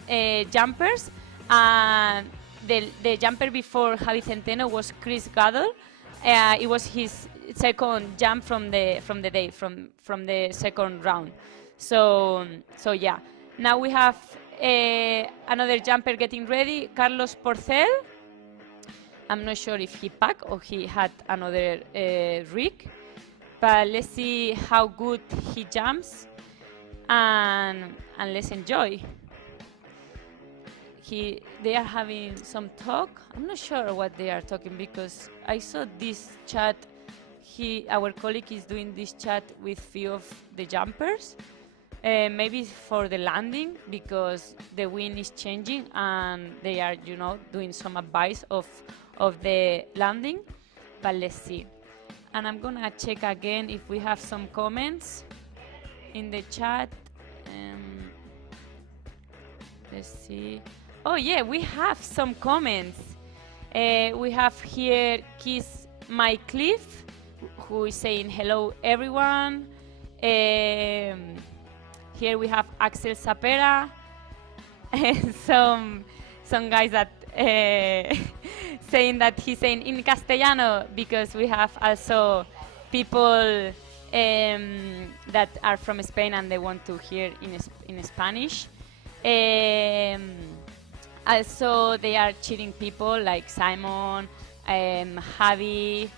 jumpers, and the jumper before Javi Centeno was Chris Gaddle. It was his second jump from the day, from the second round. So yeah. Now we have another jumper getting ready, Carlos Porcel. I'm not sure if he packed or he had another rig, but let's see how good he jumps, and let's enjoy. They are having some talk. I'm not sure what they are talking, because I saw this chat. Our colleague is doing this chat with few of the jumpers. Maybe for the landing, because the wind is changing and they are, doing some advice of the landing. But let's see. And I'm gonna check again if we have some comments in the chat. Let's see. Oh yeah, we have some comments. We have here Kiss My Cliff, who is saying hello everyone. Here we have Axel Sapera, some guys that saying that he's saying in Castellano, because we have also people that are from Spain and they want to hear in Spanish. Also, they are cheering people like Simon, Javi.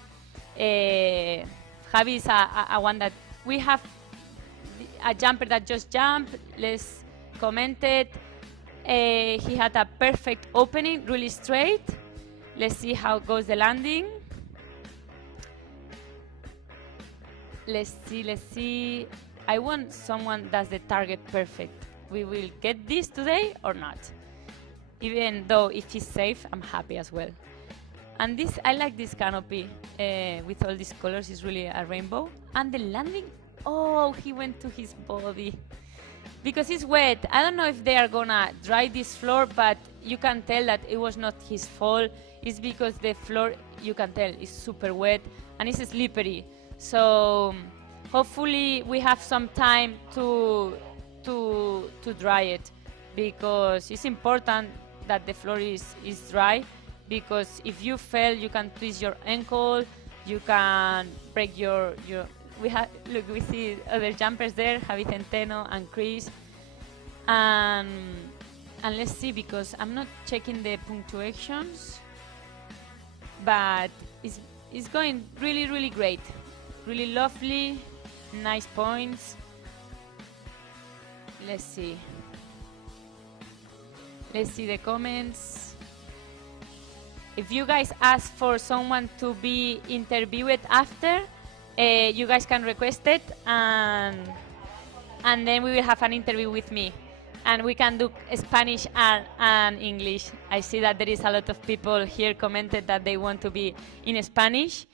Javi is a one that we have. A jumper that just jumped. Let's comment it. He had a perfect opening, really straight. Let's see how goes the landing. Let's see. I want someone that's the target perfect. We will get this today or not. Even though if he's safe, I'm happy as well. And this, I like this canopy with all these colors. It's really a rainbow. And the landing. Oh, he went to his body because it's wet. I don't know if they are gonna dry this floor, but you can tell that it was not his fault. It's because the floor, you can tell, is super wet and it's slippery. So hopefully we have some time to dry it, because it's important that the floor is dry, because if you fell, you can twist your ankle, you can break your look, we see other jumpers there, Javi Centeno and Chris, and And let's see, because I'm not checking the punctuations, but it's going really, really great. Really lovely, nice points. Let's see. Let's see the comments. If you guys ask for someone to be interviewed after, you guys can request it, and then we will have an interview with me. And we can do Spanish and English. I see that there is a lot of people here commented that they want to be in Spanish.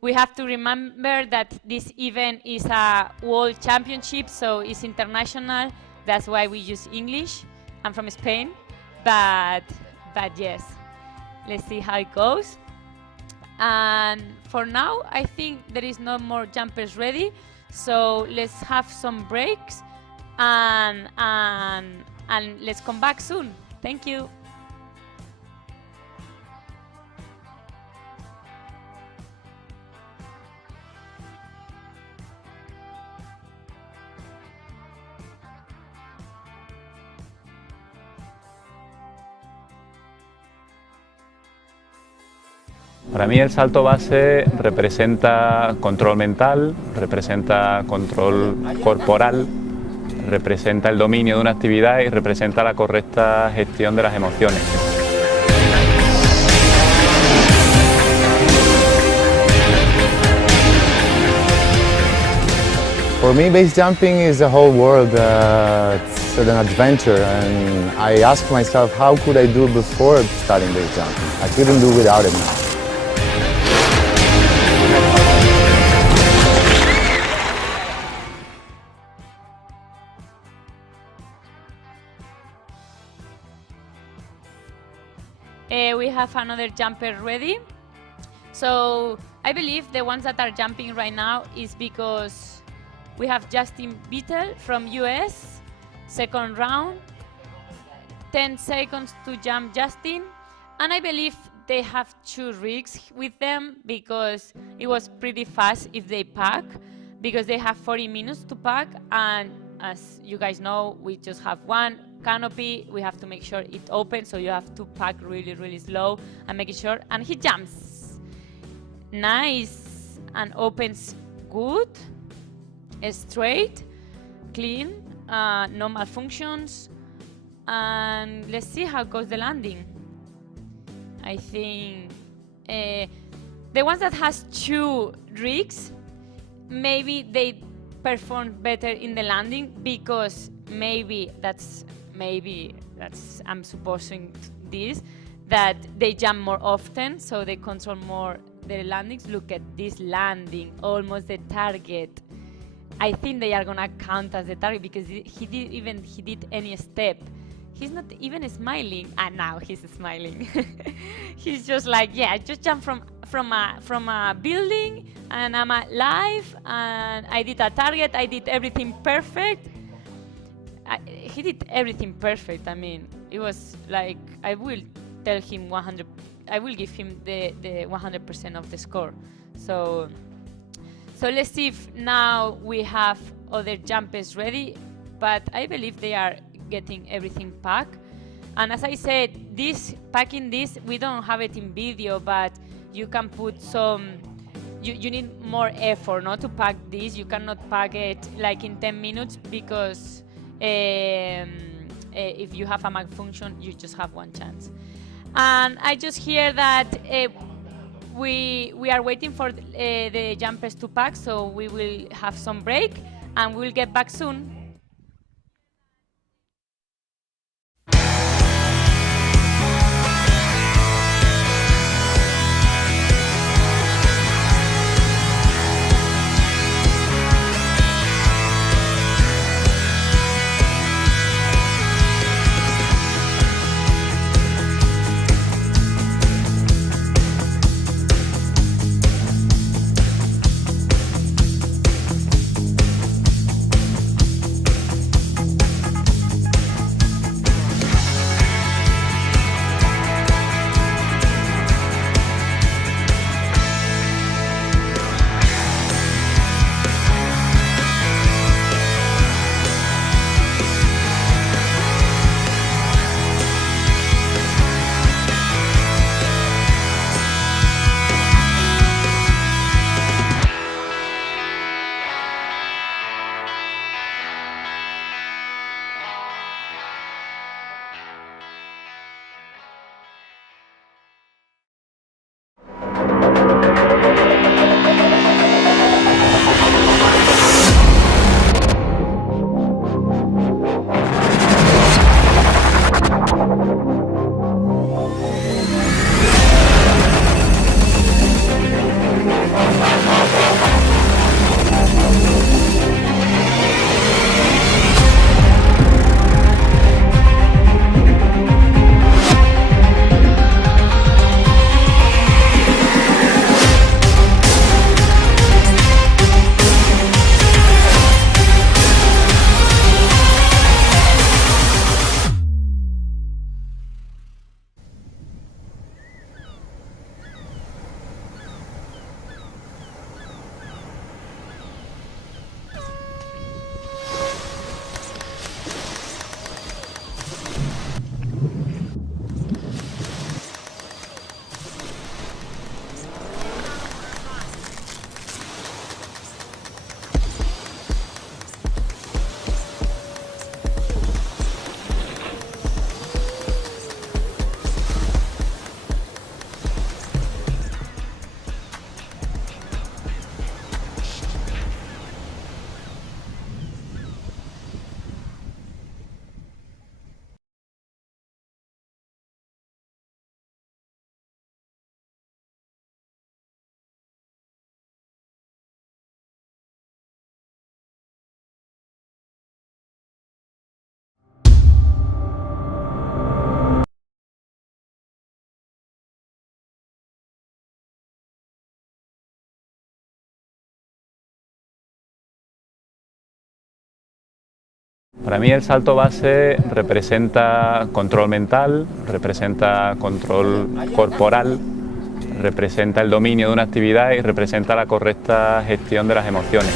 We have to remember that this event is a world championship, so it's international. That's why we use English. I'm from Spain, but yes, let's see how it goes. And for now, I think there is no more jumpers ready, so let's have some breaks, and let's come back soon. Thank you. Para mí el salto base representa control mental, representa control corporal, representa el dominio de una actividad y representa la correcta gestión de las emociones. For me, base jumping is a whole world. It's an adventure, and I ask myself, how could I do before starting base jumping? I couldn't do without it now. We have another jumper ready. So I believe the ones that are jumping right now is because we have Justin Beetle from US, second round, 10 seconds to jump Justin. And I believe they have 2 rigs with them because it was pretty fast if they pack, because they have 40 minutes to pack, and as you guys know, we just have one canopy. We have to make sure it opens, so you have to pack really, really slow and make sure. And he jumps nice and opens good, straight, clean, no malfunctions. And let's see how goes the landing. I think the ones that has 2 rigs, maybe they perform better in the landing, because maybe that's I'm supposing this, that they jump more often, so they control more their landings. Look at this landing, almost the target. I think they are gonna count as the target because he did any step. He's not even smiling, and now he's smiling. He's just like, yeah, I just jumped from a building, and I'm alive, and I did a target. I did everything perfect. He did everything perfect. I mean, it was like, I will tell him 100. I will give him the 100% of the score. So let's see if now we have other jumpers ready, but I believe they are getting everything packed. And as I said, packing this, we don't have it in video, but you can put some, you need more effort, not to pack this. You cannot pack it like in 10 minutes because if you have a malfunction, you just have one chance. And I just hear that we are waiting for the jumpers to pack, so we will have some break and we'll get back soon. Para mí el salto base representa control mental, representa control corporal, representa el dominio de una actividad y representa la correcta gestión de las emociones.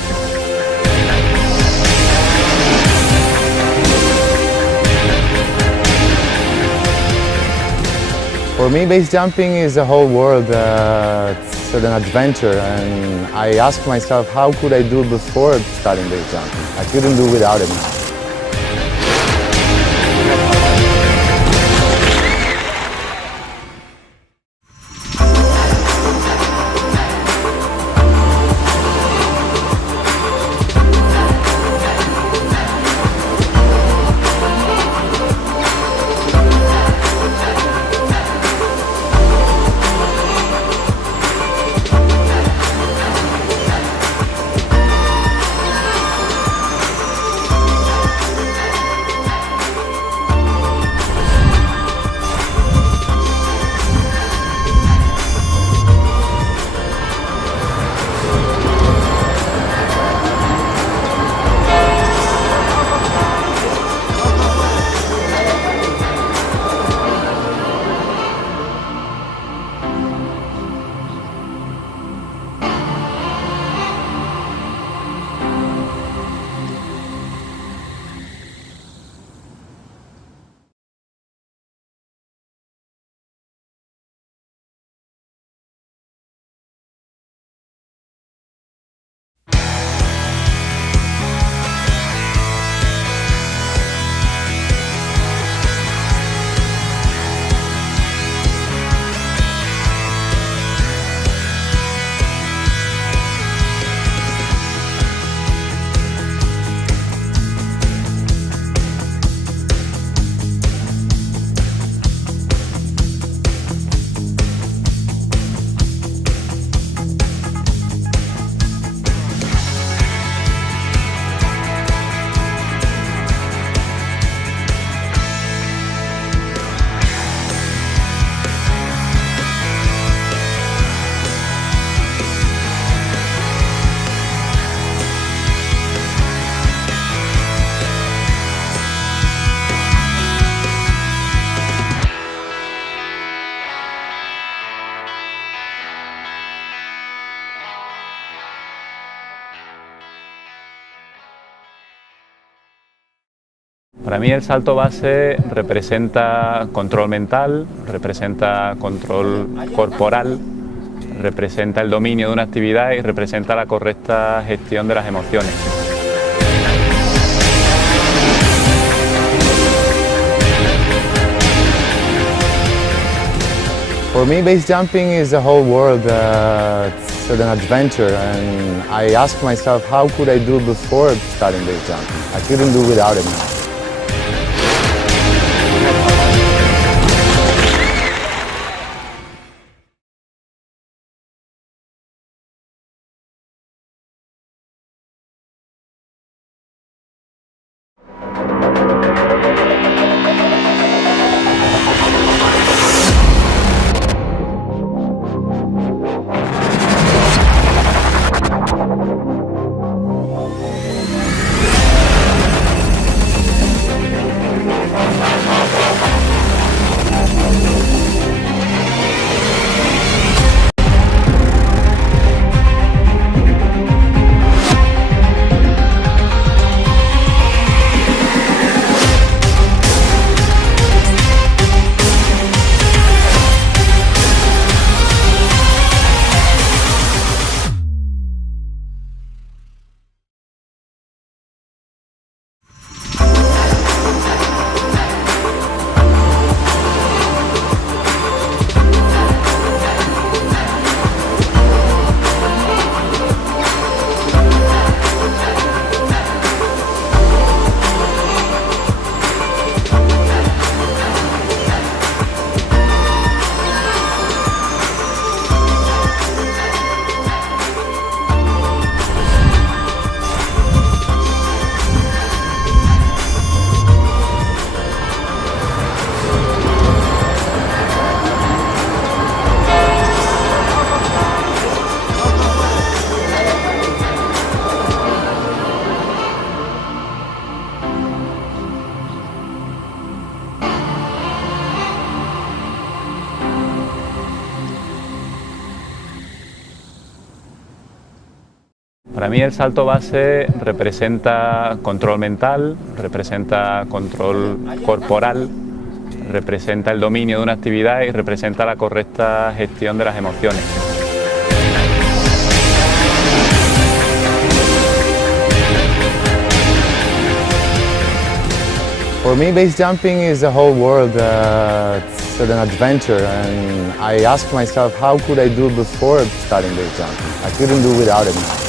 For me, base jumping is a whole world. It's an adventure, and I ask myself, how could I do before starting base jumping? I couldn't do without it now. Para mí el salto base representa control mental, representa control corporal, representa el dominio de una actividad y representa la correcta gestión de las emociones. For me, base jumping is a whole world. It's an adventure, and I ask myself, how could I do before starting base jumping? I couldn't do without it now. Para mí el salto base representa control mental, representa control corporal, representa el dominio de una actividad y representa la correcta gestión de las emociones. For me, base jumping is a whole world. It's an adventure, and I ask myself, how could I do before starting base jumping? I couldn't do without it now.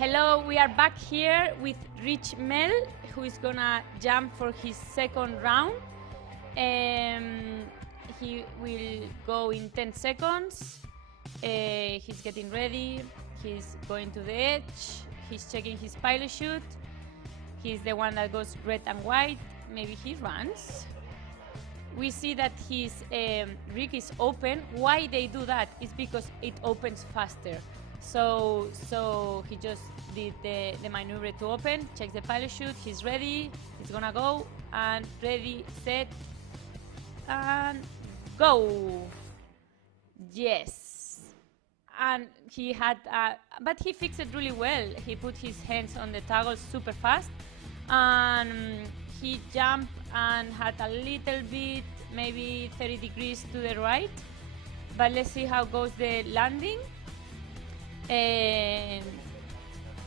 Hello, we are back here with Rich Mel, who is gonna jump for his second round. He will go in 10 seconds. He's getting ready. He's going to the edge. He's checking his pilot chute. He's the one that goes red and white. Maybe he runs. We see that his rig is open. Why they do that is because it opens faster. So he just did the maneuver to open, checks the pilot chute, he's ready, he's gonna go, and ready, set, and go. Yes. And he had, but he fixed it really well. He put his hands on the toggle super fast, and he jumped and had a little bit, maybe 30 degrees to the right. But let's see how goes the landing.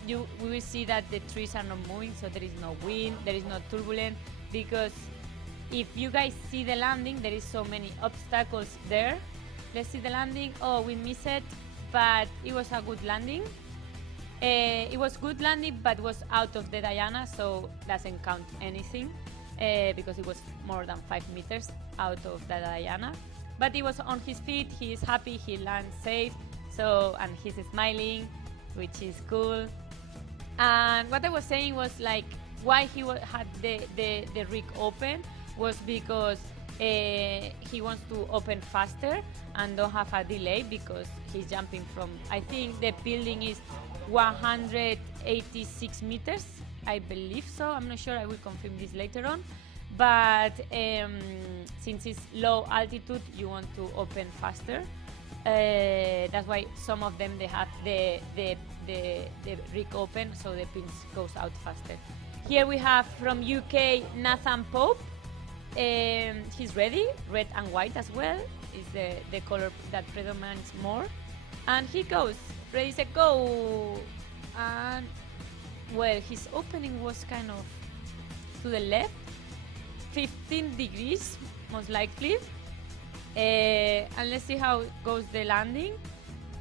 We will see that the trees are not moving, so there is no wind, there is no turbulence, because if you guys see the landing, there is so many obstacles there. Let's see the landing. Oh, we missed it, but it was a good landing. It was good landing, but was out of the Diana, so doesn't count anything, because it was more than 5 meters out of the Diana. But he was on his feet, he is happy, he lands safe. So, and he's smiling, which is cool. And what I was saying was like, why he had the rig open was because he wants to open faster and don't have a delay, because he's jumping from, I think the building is 186 meters, I believe so. I'm not sure, I will confirm this later on. But since it's low altitude, you want to open faster. That's why some of them, they have the rig open, so the pins goes out faster. Here we have from UK Nathan Pope. He's ready, red and white as well is the color that predominates more. And he goes, ready, set, go. And well, his opening was kind of to the left, 15 degrees most likely. And let's see how goes the landing,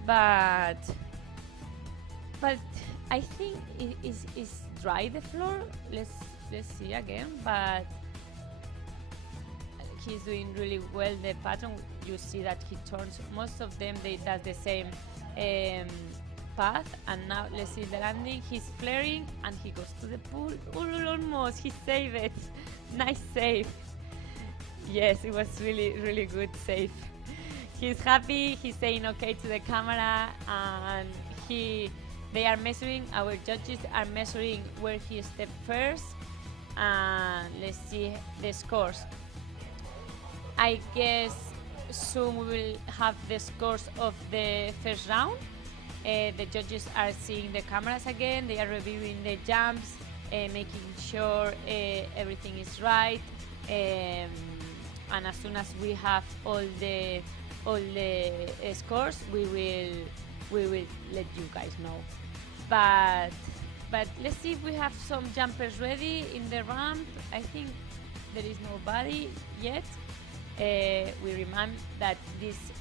but I think it is dry, the floor. Let's see again, but he's doing really well the pattern. You see that he turns, most of them they does the same path. And now let's see the landing. He's flaring and he goes to the pool. Almost, he saved it. Nice save. Yes, it was really good save. He's happy, he's saying okay to the camera, and they are measuring, our judges are measuring where he stepped first, and let's see the scores. I guess soon we will have the scores of the first round. The judges are seeing the cameras again, they are reviewing the jumps, making sure everything is right. And as soon as we have all the scores, we will let you guys know. But let's see if we have some jumpers ready in the ramp. I think there is nobody yet. We remind that these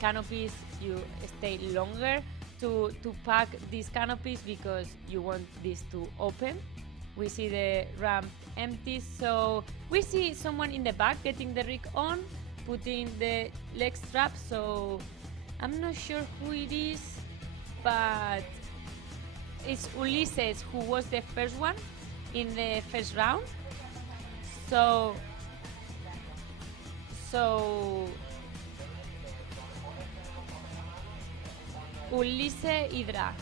canopies, you stay longer to pack these canopies because you want this to open. We see the ramp empty, so we see someone in the back getting the rig on, putting the leg strap, so I'm not sure who it is, but it's Ulises who was the first one in the first round. So Ulises Hydra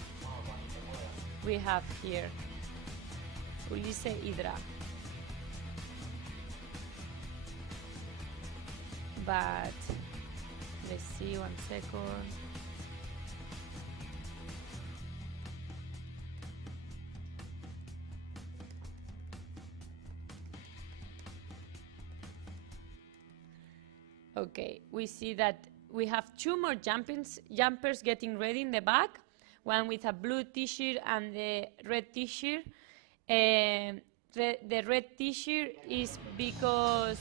we have here. Ulises Hydra. But let's see, 1 second. Okay, we see that we have 2 more jumpers getting ready in the back, one with a blue t-shirt and the red t-shirt. The red t-shirt is because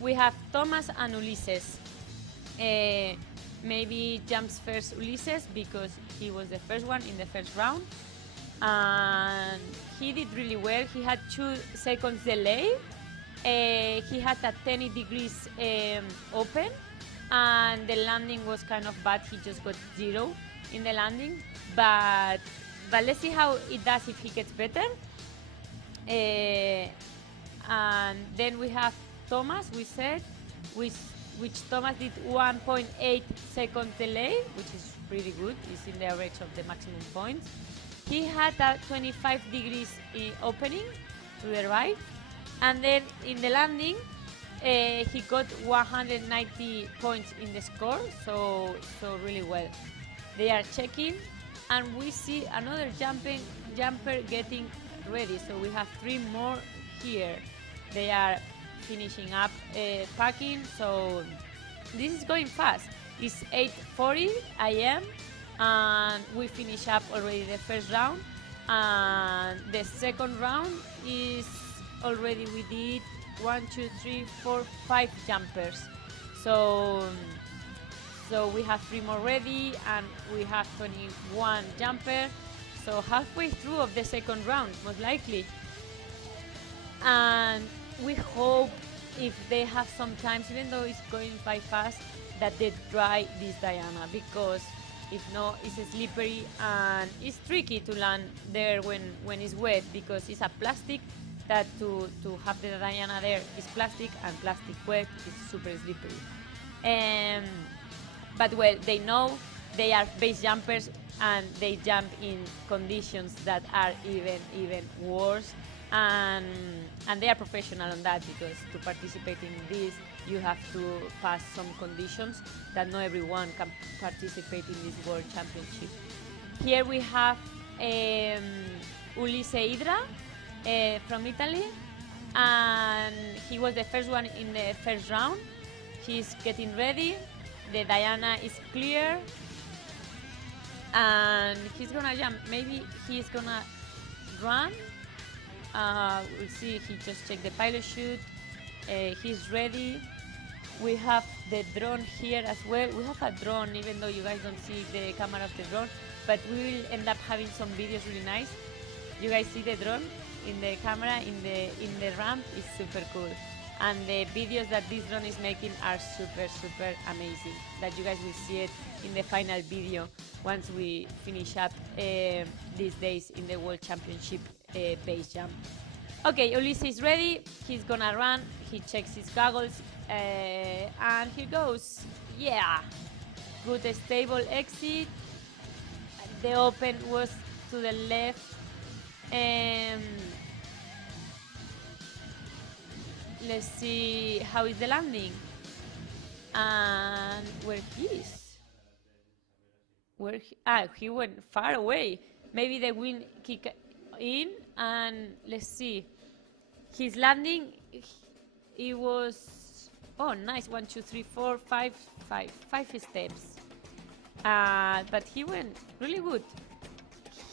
we have Thomas and Ulises. maybe jumps first Ulises because he was the first one in the first round. And he did really well. He had 2 seconds delay. He had a 10 degrees open, and the landing was kind of bad. He just got 0 in the landing. But let's see how it does if he gets better. And then we have Thomas, we said, which Thomas did 1.8 second delay, which is pretty good. It's in the average of the maximum points. He had a 25 degrees opening to the right, and then in the landing, he got 190 points in the score, so really well. They are checking, and we see another jumper getting ready. So we have 3 more here. They are finishing up packing, so this is going fast. It's 8:40 a.m. and we finish up already the first round, and the second round is already, we did 1, 2, 3, 4, 5 jumpers. So we have 3 more ready, and we have 21 jumper. So halfway through of the second round, most likely. And we hope if they have some times, even though it's going by fast, that they dry this Diana, because if not, it's slippery and it's tricky to land there when it's wet, because it's a plastic that to have the Diana there is plastic, and plastic wet is super slippery. But well, they know they are base jumpers, and they jump in conditions that are even worse. And they are professional on that, because to participate in this, you have to pass some conditions that not everyone can participate in this World Championship. Here we have Ulisse Idra from Italy, and he was the first one in the first round. He's getting ready. The Diana is clear, and he's gonna jump. Maybe he's gonna run. We'll see. He just checked the pilot chute. He's ready. We have the drone here as well. We have a drone, even though you guys don't see the camera of the drone, but we will end up having some videos really nice. You guys see the drone in the camera in the ramp? Is super cool. And the videos that this drone is making are super amazing. That you guys will see it in the final video once we finish up these days in the World Championship base jump. Okay, Ulisse is ready. He's gonna run. He checks his goggles, and here goes. Yeah, good stable exit. The open was to the left. Let's see how is the landing and where he is. He went far away. Maybe the wind kick in, and let's see. His landing, it was, oh nice, 1, 2, 3, 4, 5 steps. But he went really good.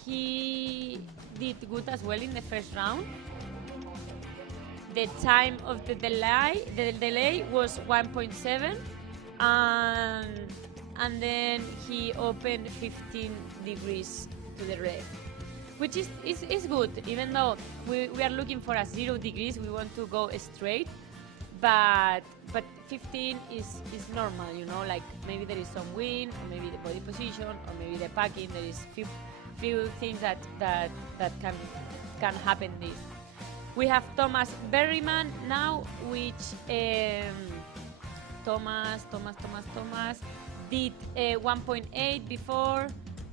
He did good as well in the first round. The time of the delay was 1.7, and then he opened 15 degrees to the red, which is good. Even though we are looking for a 0 degrees, we want to go straight, but 15 is normal, you know. Like maybe there is some wind, or maybe the body position, or maybe the packing. There is few things that can happen this. We have Thomas Berryman now, which Thomas did 1.8 before.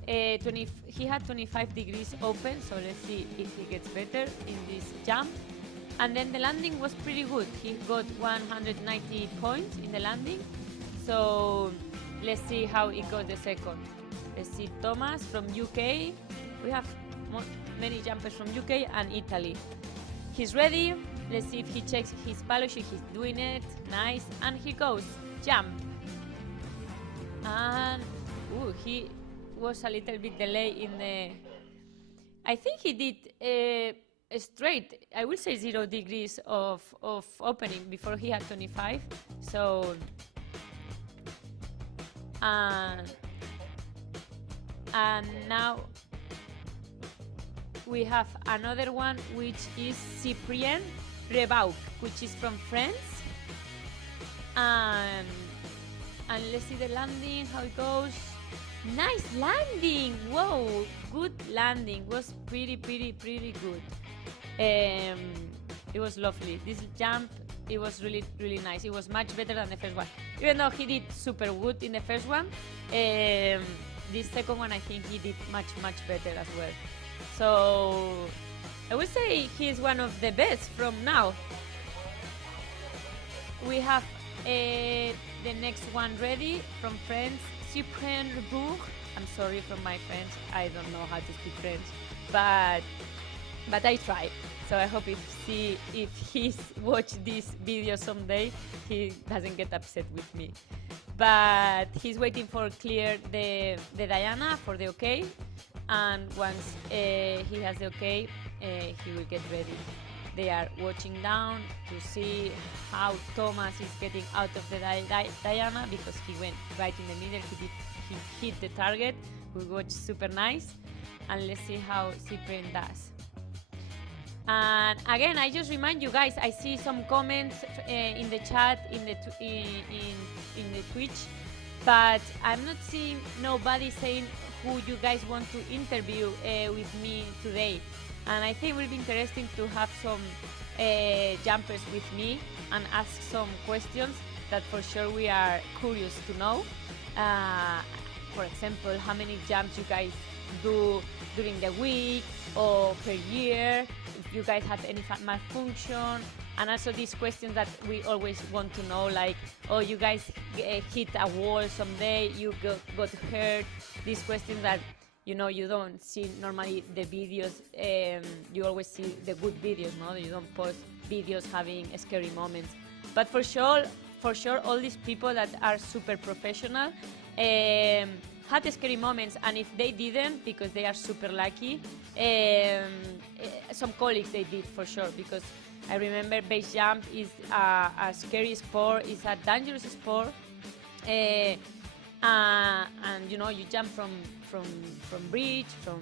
He had 25 degrees open, so let's see if he gets better in this jump. And then the landing was pretty good. He got 190 points in the landing. So let's see how it goes the second. Let's see Thomas from UK. We have many jumpers from UK and Italy. He's ready. Let's see if he checks his pilot chute. He's doing it. Nice. And he goes. Jump. And he was a little bit delayed in the... I think he did straight, I will say 0 degrees of opening before he had 25. So And now we have another one, which is Cyprien Rebauc, which is from France. And let's see the landing, how it goes. Nice landing! Whoa, good landing. Was pretty good. It was lovely. This jump, it was really nice. It was much better than the first one. Even though he did super good in the first one, this second one I think he did much better as well. So I would say he's one of the best from now. We have the next one ready from France, Cyprien Rebauc. I'm sorry from my French, I don't know how to speak French, but I try. So I hope if he's watched this video someday, he doesn't get upset with me. But he's waiting for clear the Diana for the okay, and once he has the okay, he will get ready. They are watching down to see how Thomas is getting out of the Diana, because he went right in the middle. He hit the target, which was super nice. And let's see how Cyprien does. And again, I just remind you guys, I see some comments in the chat, in the Twitch, but I'm not seeing nobody saying who you guys want to interview with me today. And I think it will be interesting to have some jumpers with me and ask some questions that for sure we are curious to know. For example, how many jumps you guys do during the week or per year, if you guys have any malfunction, and also these questions that we always want to know, like, oh, you guys hit a wall someday, you got hurt. These questions that, you know, you don't see normally the videos. You always see the good videos, no? You don't post videos having scary moments. But for sure, all these people that are super professional had scary moments, and if they didn't, because they are super lucky, some colleagues they did for sure, because I remember base jump is a scary sport, it's a dangerous sport, and you know, you jump from bridge, from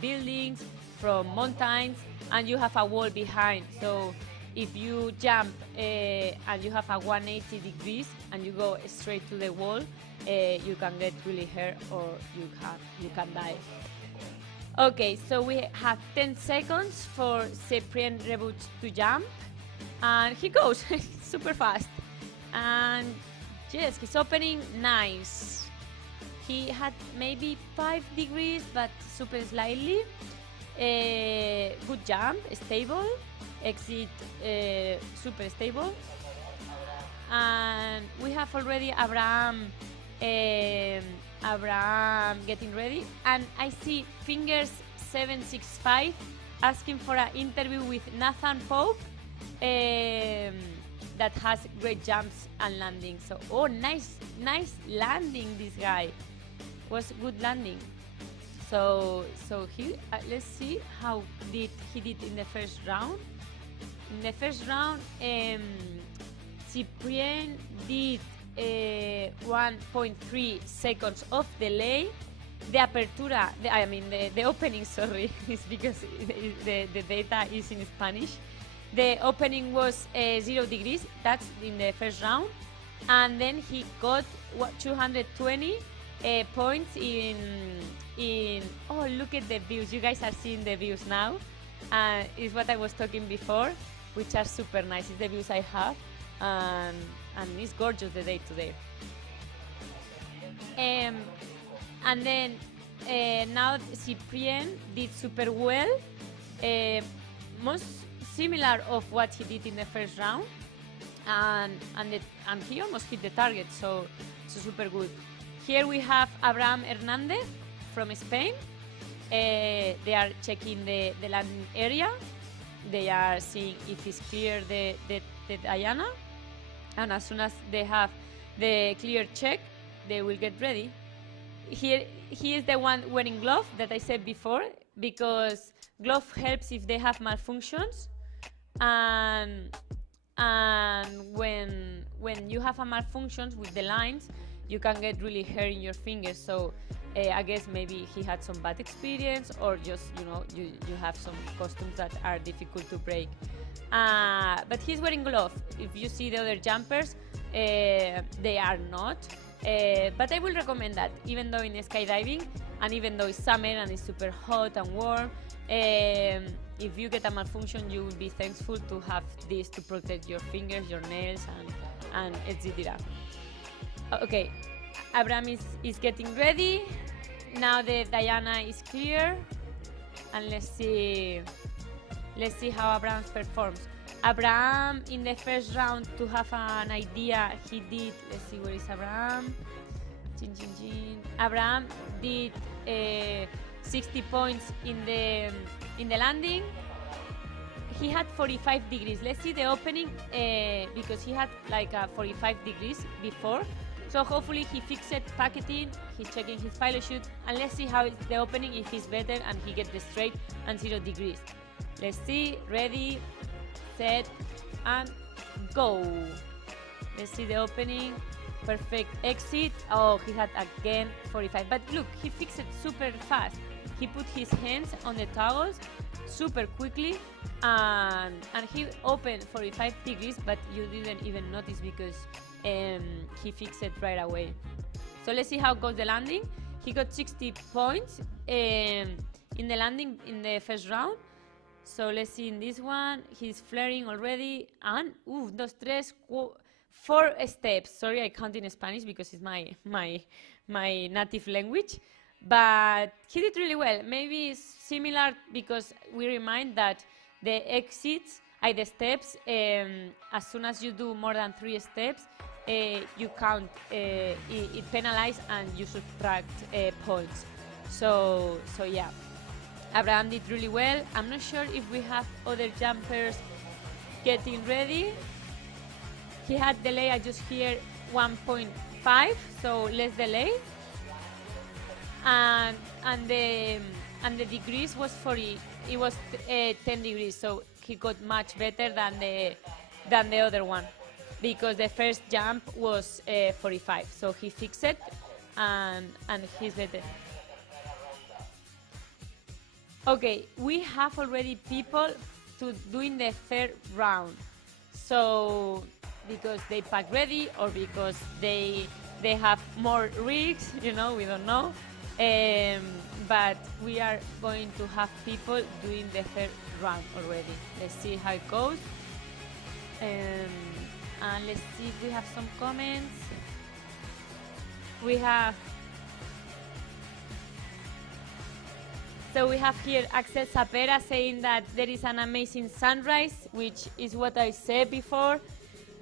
buildings, from mountains, and you have a wall behind. So if you jump and you have a 180 degrees and you go straight to the wall, you can get really hurt, or you can die. Okay, so we have 10 seconds for Cyprien Rebauc to jump, and he goes super fast. And yes, his opening nice. He had maybe 5 degrees, but super slightly. Good jump, stable. Exit super stable. And we have already Abraham getting ready. And I see Fingers 765 asking for an interview with Nathan Pope. That has great jumps and landing. So, oh, nice landing. This guy was good landing. So he let's see how he did in the first round. In the first round, Cyprien did 1.3 seconds of delay. The apertura, the opening, sorry, is because the data is in Spanish. The opening was 0 degrees, that's in the first round. And then he got 220 points in, oh, look at the views. You guys are seeing the views now. It's what I was talking before, which are super nice. It's the views I have. And it's gorgeous the day today. And then now Cyprien did super well. Most similar of what he did in the first round, and he almost hit the target, so super good. Here we have Abraham Hernandez from Spain. They are checking the landing area. They are seeing if it's clear the Diana, and as soon as they have the clear check, they will get ready. Here he is the one wearing glove that I said before, because glove helps if they have malfunctions. And when you have a malfunctions with the lines, you can get really hurt in your fingers. So I guess maybe he had some bad experience, or just, you have some costumes that are difficult to break. But he's wearing gloves. If you see the other jumpers, they are not. But I will recommend that, even though in skydiving, and even though it's summer and it's super hot and warm, if you get a malfunction, you will be thankful to have this to protect your fingers, your nails, and etc. Okay, Abraham is getting ready. Now the Diana is clear, and let's see how Abraham performs. Abraham, in the first round, to have an idea, he did, let's see, where is Abraham? Abraham did 60 points in the landing. He had 45 degrees. Let's see the opening, because he had like 45 degrees before. So hopefully he fixed it, pack it in, he's checking his pilot chute, and let's see how it's the opening, if he's better and he gets the straight and 0 degrees. Let's see, ready, set, and go. Let's see the opening, perfect exit. Oh, he had again 45, but look, he fixed it super fast. He put his hands on the toggles super quickly, and he opened 45 degrees, but you didn't even notice because he fixed it right away. So let's see how goes the landing. He got 60 points in the landing in the first round. So let's see in this one, he's flaring already, and four steps. Sorry, I count in Spanish because it's my native language. But he did really well. Maybe it's similar because we remind that the exits, the steps, as soon as you do more than 3 steps, you count, it penalizes and you subtract points. So yeah, Abraham did really well. I'm not sure if we have other jumpers getting ready. He had delay, I just hear 1.5, so less delay. And the degrees was 40. It was 10 degrees, so he got much better than the other one, because the first jump was 45. So he fixed it, and he's better. Okay, we have already people doing the third round. So because they pack ready, or because they have more rigs, we don't know. But we are going to have people doing the third round already. Let's see how it goes. And let's see if we have some comments. We have here Axel Sapera saying that there is an amazing sunrise, which is what I said before.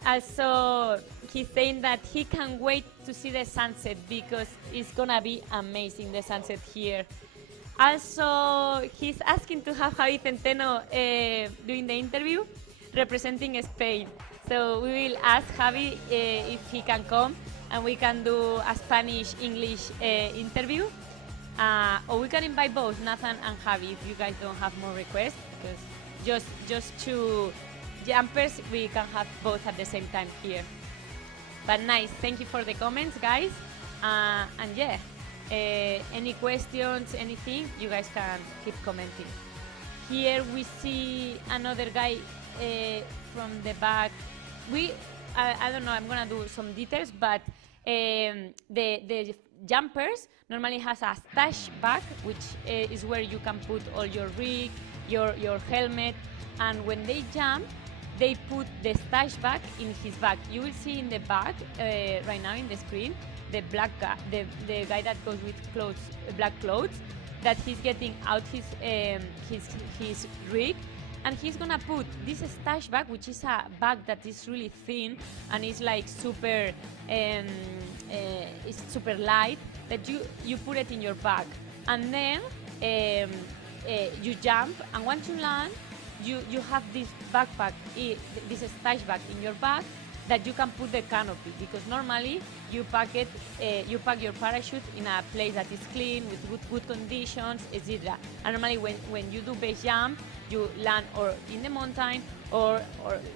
Also, he's saying that he can't wait to see the sunset because it's gonna be amazing, the sunset here. Also, he's asking to have Javi Centeno doing the interview, representing Spain. So we will ask Javi if he can come, and we can do a Spanish-English interview. Or we can invite both Nathan and Javi if you guys don't have more requests, because just 2 jumpers, we can have both at the same time here. But nice, thank you for the comments, guys. And yeah, any questions, anything, you guys can keep commenting. Here we see another guy from the back. I don't know, I'm gonna do some details, but the jumpers normally has a stash bag, which is where you can put all your rig, your helmet, and when they jump, they put the stash bag in his bag. You will see in the bag right now in the screen the black guy, the guy that goes with black clothes, that he's getting out his rig, and he's gonna put this stash bag, which is a bag that is really thin and is like super, it's super light, that you put it in your bag, and then you jump, and once you land, you have this backpack, this stash bag in your bag that you can put the canopy, because normally you pack your parachute in a place that is clean with good conditions, etc. And normally when you do base jump, you land or in the mountain or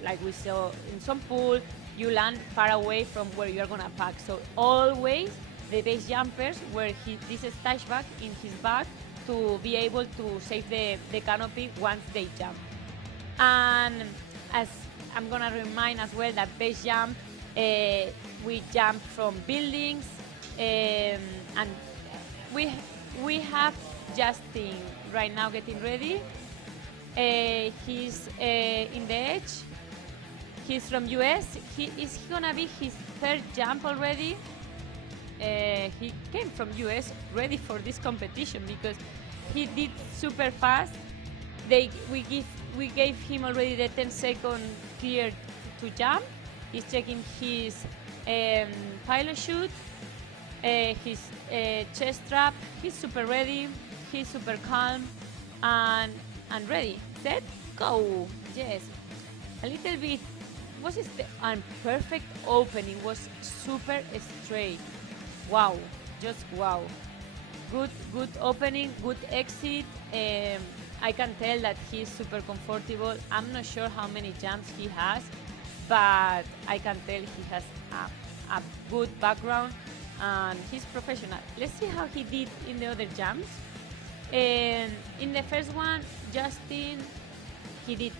like we saw in some pool, you land far away from where you're gonna park. So always the base jumpers wear this stash bag in his bag to be able to save the canopy once they jump. And as I'm gonna remind as well that base jump, we jump from buildings, and we have Justin right now getting ready. He's in the edge. He's from US. Is he gonna be his third jump already? He came from US ready for this competition because he did super fast. We gave him already the 10-second clear to jump. He's checking his pilot chute, his chest strap. He's super ready. He's super calm and ready. Set, go. Yes. A little bit. Was it the perfect opening? Was super straight. Wow. Just wow. Good opening. Good exit. I can tell that he's super comfortable. I'm not sure how many jumps he has, but I can tell he has a good background and he's professional. Let's see how he did in the other jumps. In the first one, Justin, he did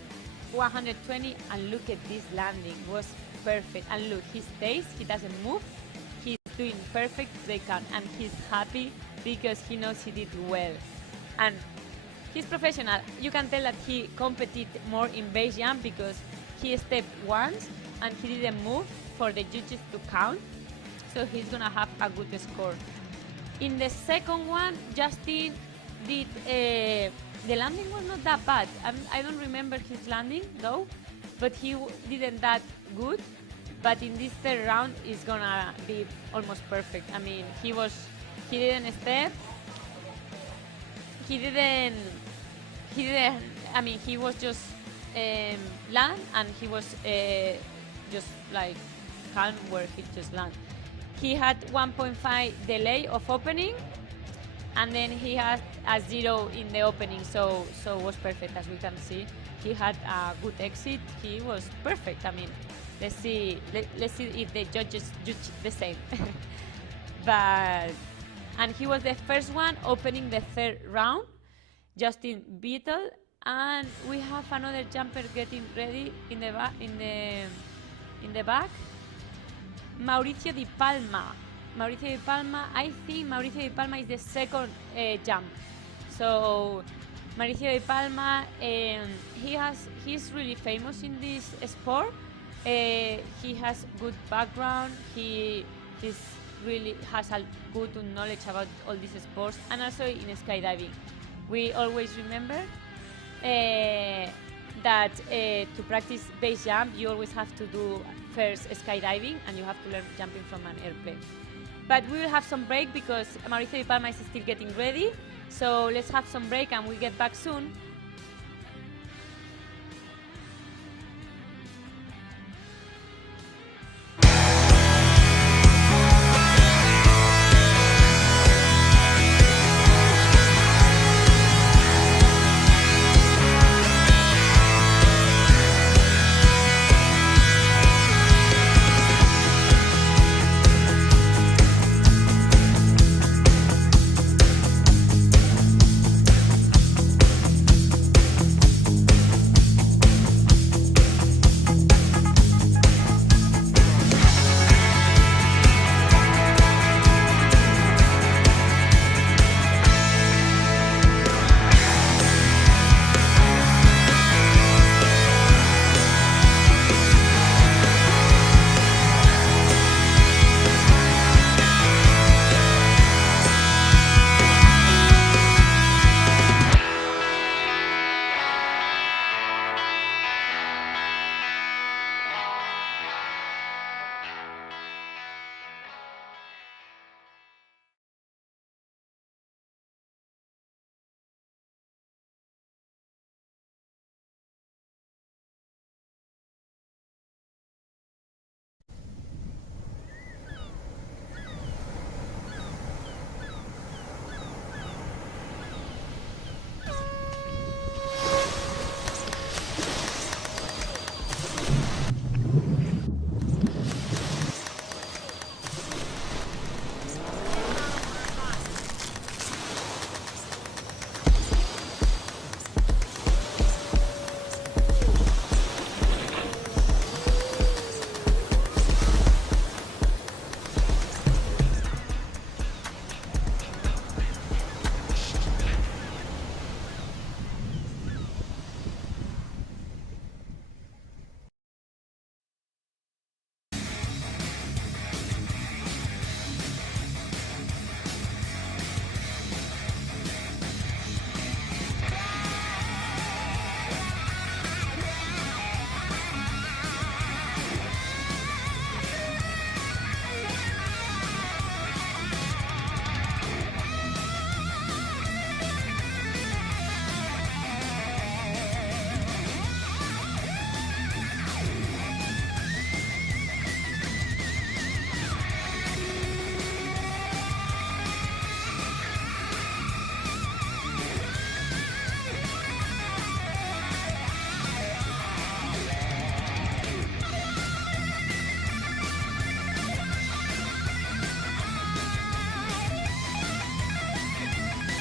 120, and look at this landing, was perfect. And look, he stays, he doesn't move, he's doing perfect they can, and he's happy because he knows he did well. And he's professional. You can tell that he competed more in base jump because he stepped once and he didn't move for the judges to count, so he's gonna have a good score. In the second one, Justin did the landing was not that bad. I don't remember his landing though, but he didn't that good. But in this third round, it's gonna be almost perfect. I mean, he didn't step. He didn't. I mean, he was just land, and he was just like calm where he just land. He had 1.5 delay of opening, and then he had a 0 in the opening, so it was perfect. As we can see, he had a good exit. He was perfect. I mean, let's see if the judges judge the same. And he was the first one opening the third round, Justin Beetle, and we have another jumper getting ready in the back. Mauricio Di Palma. I think Mauricio Di Palma is the second jump. So Mauricio Di Palma, he's really famous in this sport. He has good background. He really has a good knowledge about all these sports, and also in skydiving. We always remember that to practice base jump, you always have to do first skydiving, and you have to learn jumping from an airplane. But we will have some break because Mauricio Di Palma is still getting ready. So let's have some break and we'll get back soon.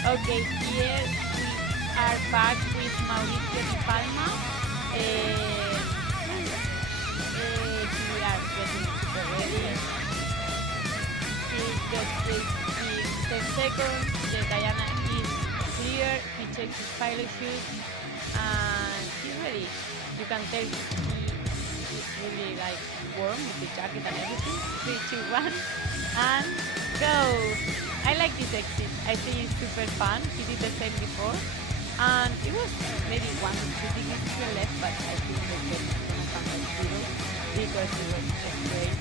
Okay, here we are back with Mauricio Di Palma. Here we are getting super ready. He just takes 10 seconds. The Diana is clear. He checks his pilot chute and he's ready. You can tell he's really like warm with the jacket and everything. 3, 2, 1, and go! I like this exit. I think it's super fun. He did the same before. And it was maybe 1 or 2 degrees to the left, but I think the jet is going to come at 0 because it was great.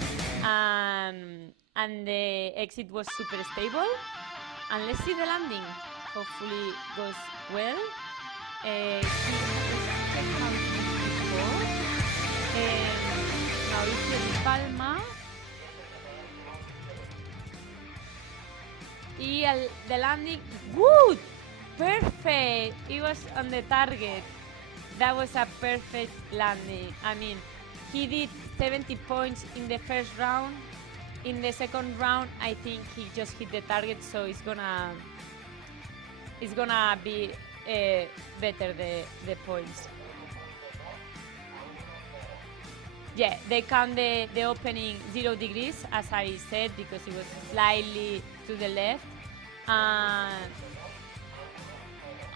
And the exit was super stable. And let's see the landing. Hopefully goes well. He checked how it did before. Mauricio Di Palma. The landing, good, perfect. It was on the target. That was a perfect landing. I mean, he did 70 points in the first round. In the second round, I think he just hit the target, so it's gonna be better the points. Yeah, they count the opening 0 degrees, as I said, because it was slightly to the left.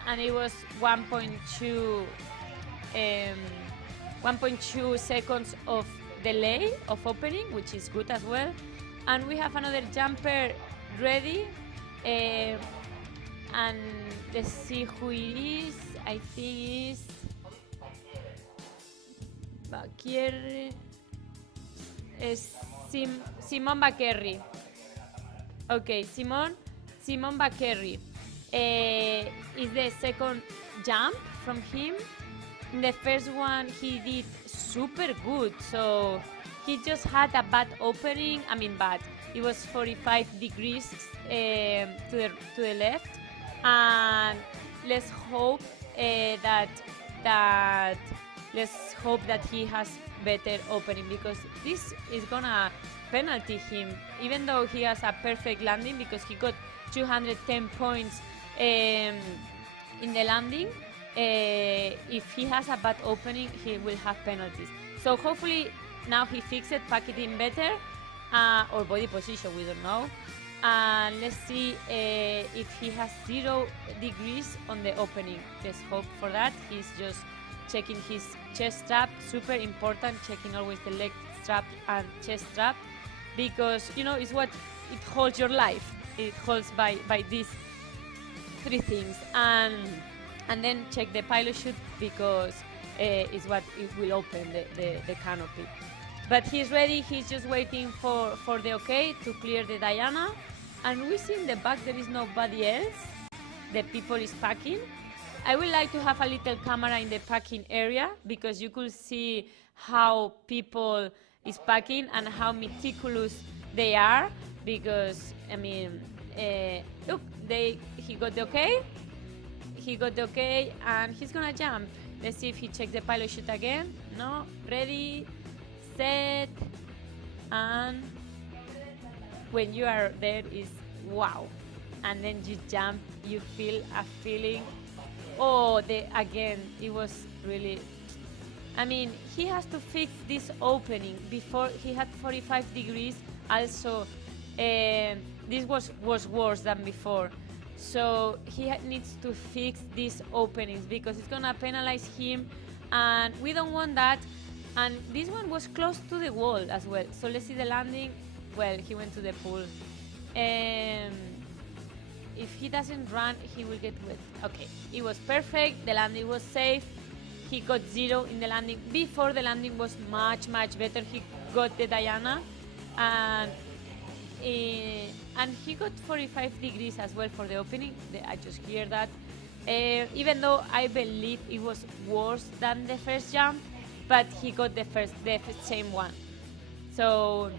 And it was 1.2 seconds of delay of opening, which is good as well. And we have another jumper ready. And let's see who it is. I think it's Simon Bakerri. Okay, Simon Bakerri is the second jump from him. In the first one, he did super good. So he just had a bad opening. I mean, bad. It was 45 degrees to the left, and let's hope that he has better opening, because this is gonna penalty him, even though he has a perfect landing, because he got 210 points in the landing. If he has a bad opening, he will have penalties. So hopefully now he fixed it, pack it in better, or body position, we don't know. And let's see if he has 0 degrees on the opening. Let's hope for that. He's just checking his chest strap, super important, checking always the leg strap and chest strap, because it's what it holds your life. It holds by these 3 things, and then check the pilot chute, because it's what it will open the canopy. But he's ready. He's just waiting for the okay to clear the Diana, and we see in the back there is nobody else. The people is packing. I would like to have a little camera in the packing area, because you could see how people is packing and how meticulous they are, because I mean, look, he got the okay, and he's gonna jump. Let's see if he checks the pilot chute again. No, ready, set, and when you are there is wow, and then you jump, you feel a feeling. Oh, again, it was really, I mean, he has to fix this opening. Before he had 45 degrees. Also, this was worse than before. So he needs to fix these openings, because it's gonna penalize him, and we don't want that. And this one was close to the wall as well. So let's see the landing. Well, he went to the pool. If he doesn't run, he will get wet. Okay, it was perfect. The landing was safe. He got 0 in the landing. Before the landing was much better. He got the Diana, and he got 45 degrees as well for the opening. I just hear that. Even though I believe it was worse than the first jump, but he got the same one. So.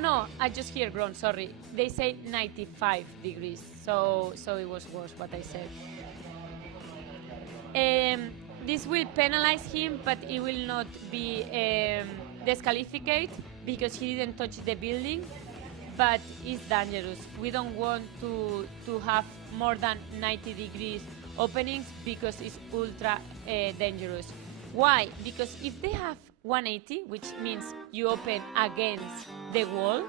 No, I just hear groan, sorry. They say 95 degrees, so it was worse what I said. This will penalize him, but it will not be disqualified, because he didn't touch the building. but it's dangerous. We don't want to have more than 90 degrees openings because it's ultra dangerous. Why? Because if they have 180, which means you open against the wall,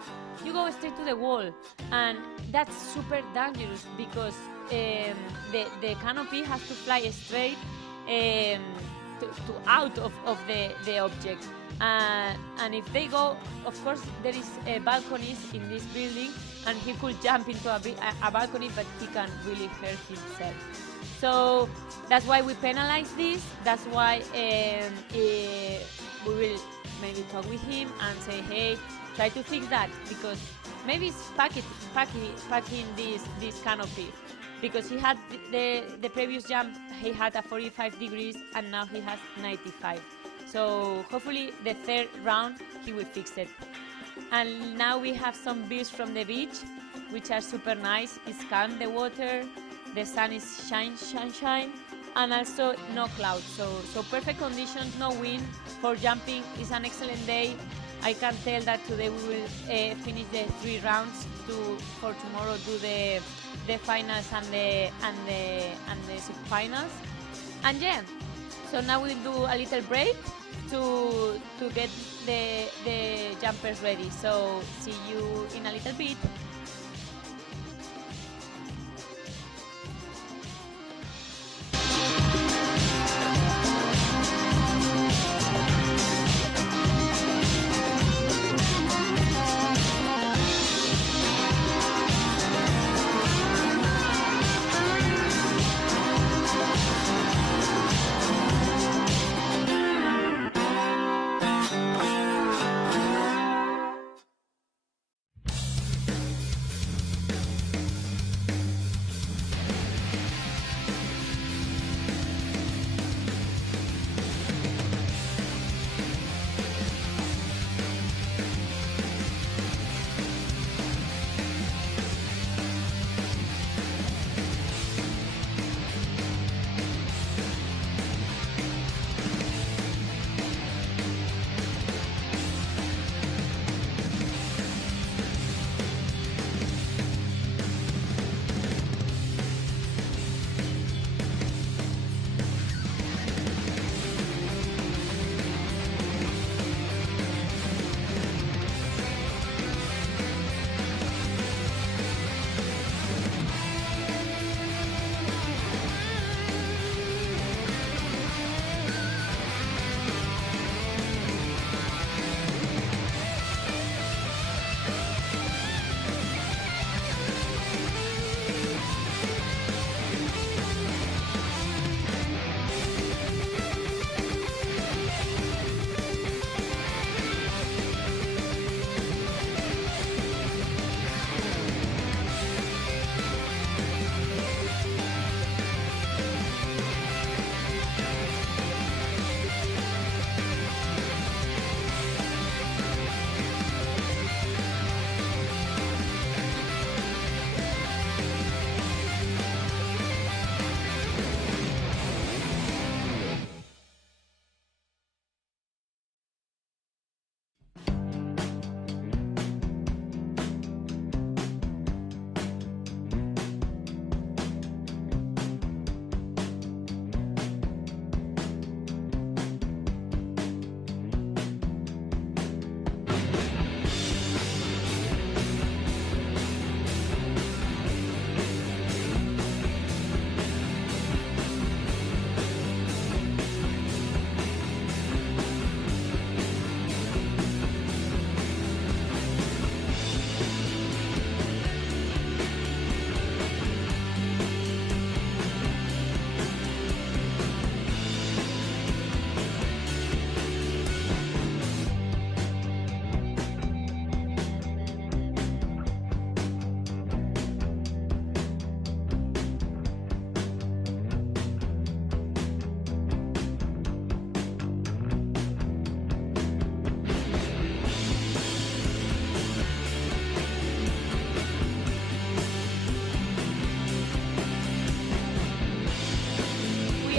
you go straight to the wall, and that's super dangerous because the canopy has to fly straight to out of the object. And if they go, of course, there is balconies in this building, and he could jump into a balcony, but he can really hurt himself. So that's why we penalize this. That's why we will maybe talk with him and say, hey, try to fix that, because maybe it's packing this canopy, because he had the previous jump, he had a 45 degrees, and now he has 95. So hopefully the third round he will fix it. And now we have some views from the beach, which are super nice. It's calm, the water, the sun is shine, and also no clouds. So perfect conditions, no wind for jumping. It's an excellent day. I can tell that today we will finish the 3 rounds for tomorrow do the finals and the sub-finals. And yeah, so now we'll do a little break to get the jumpers ready. So see you in a little bit.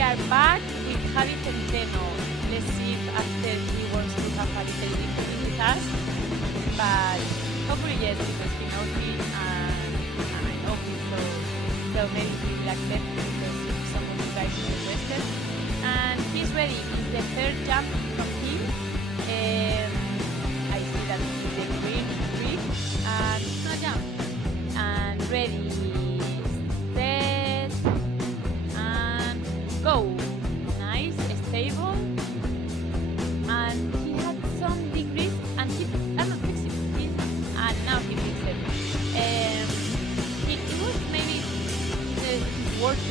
are back with Javi Centeno. Let's see if after he wants to have a little interview with us. But hopefully yes, because he me, and I know him, so maybe he will accept it because some of you guys are interested. And he's ready. In the third jump from him, I see that the green is green, and he's gonna jump. And ready, set, and go. Nice, stable. And he had some degrees, and he not fix it. And now he fixed it. It was maybe the worst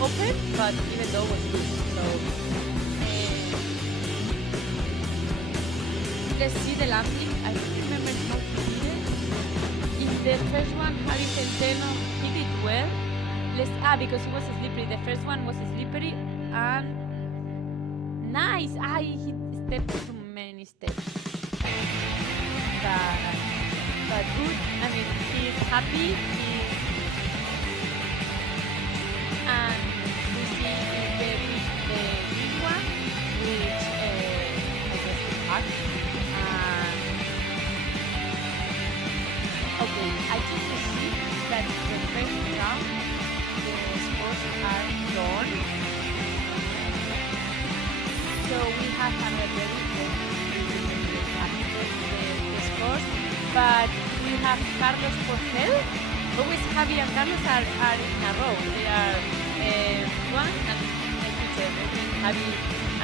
open, but even though it was good. So let's see the landing. I don't remember how he did it. In the first one, Harry Centeno, he did well. Because he was slippery. The first one was slippery and nice. He stepped too many steps. But good. I mean, he's happy. And we see the big one, which I guess is hard. Okay, I just see that the first round, the scores are gone. So we have another the scores, but we have Carlos Porcel. Always Javi and Carlos are in a row. They are one and teacher. Javi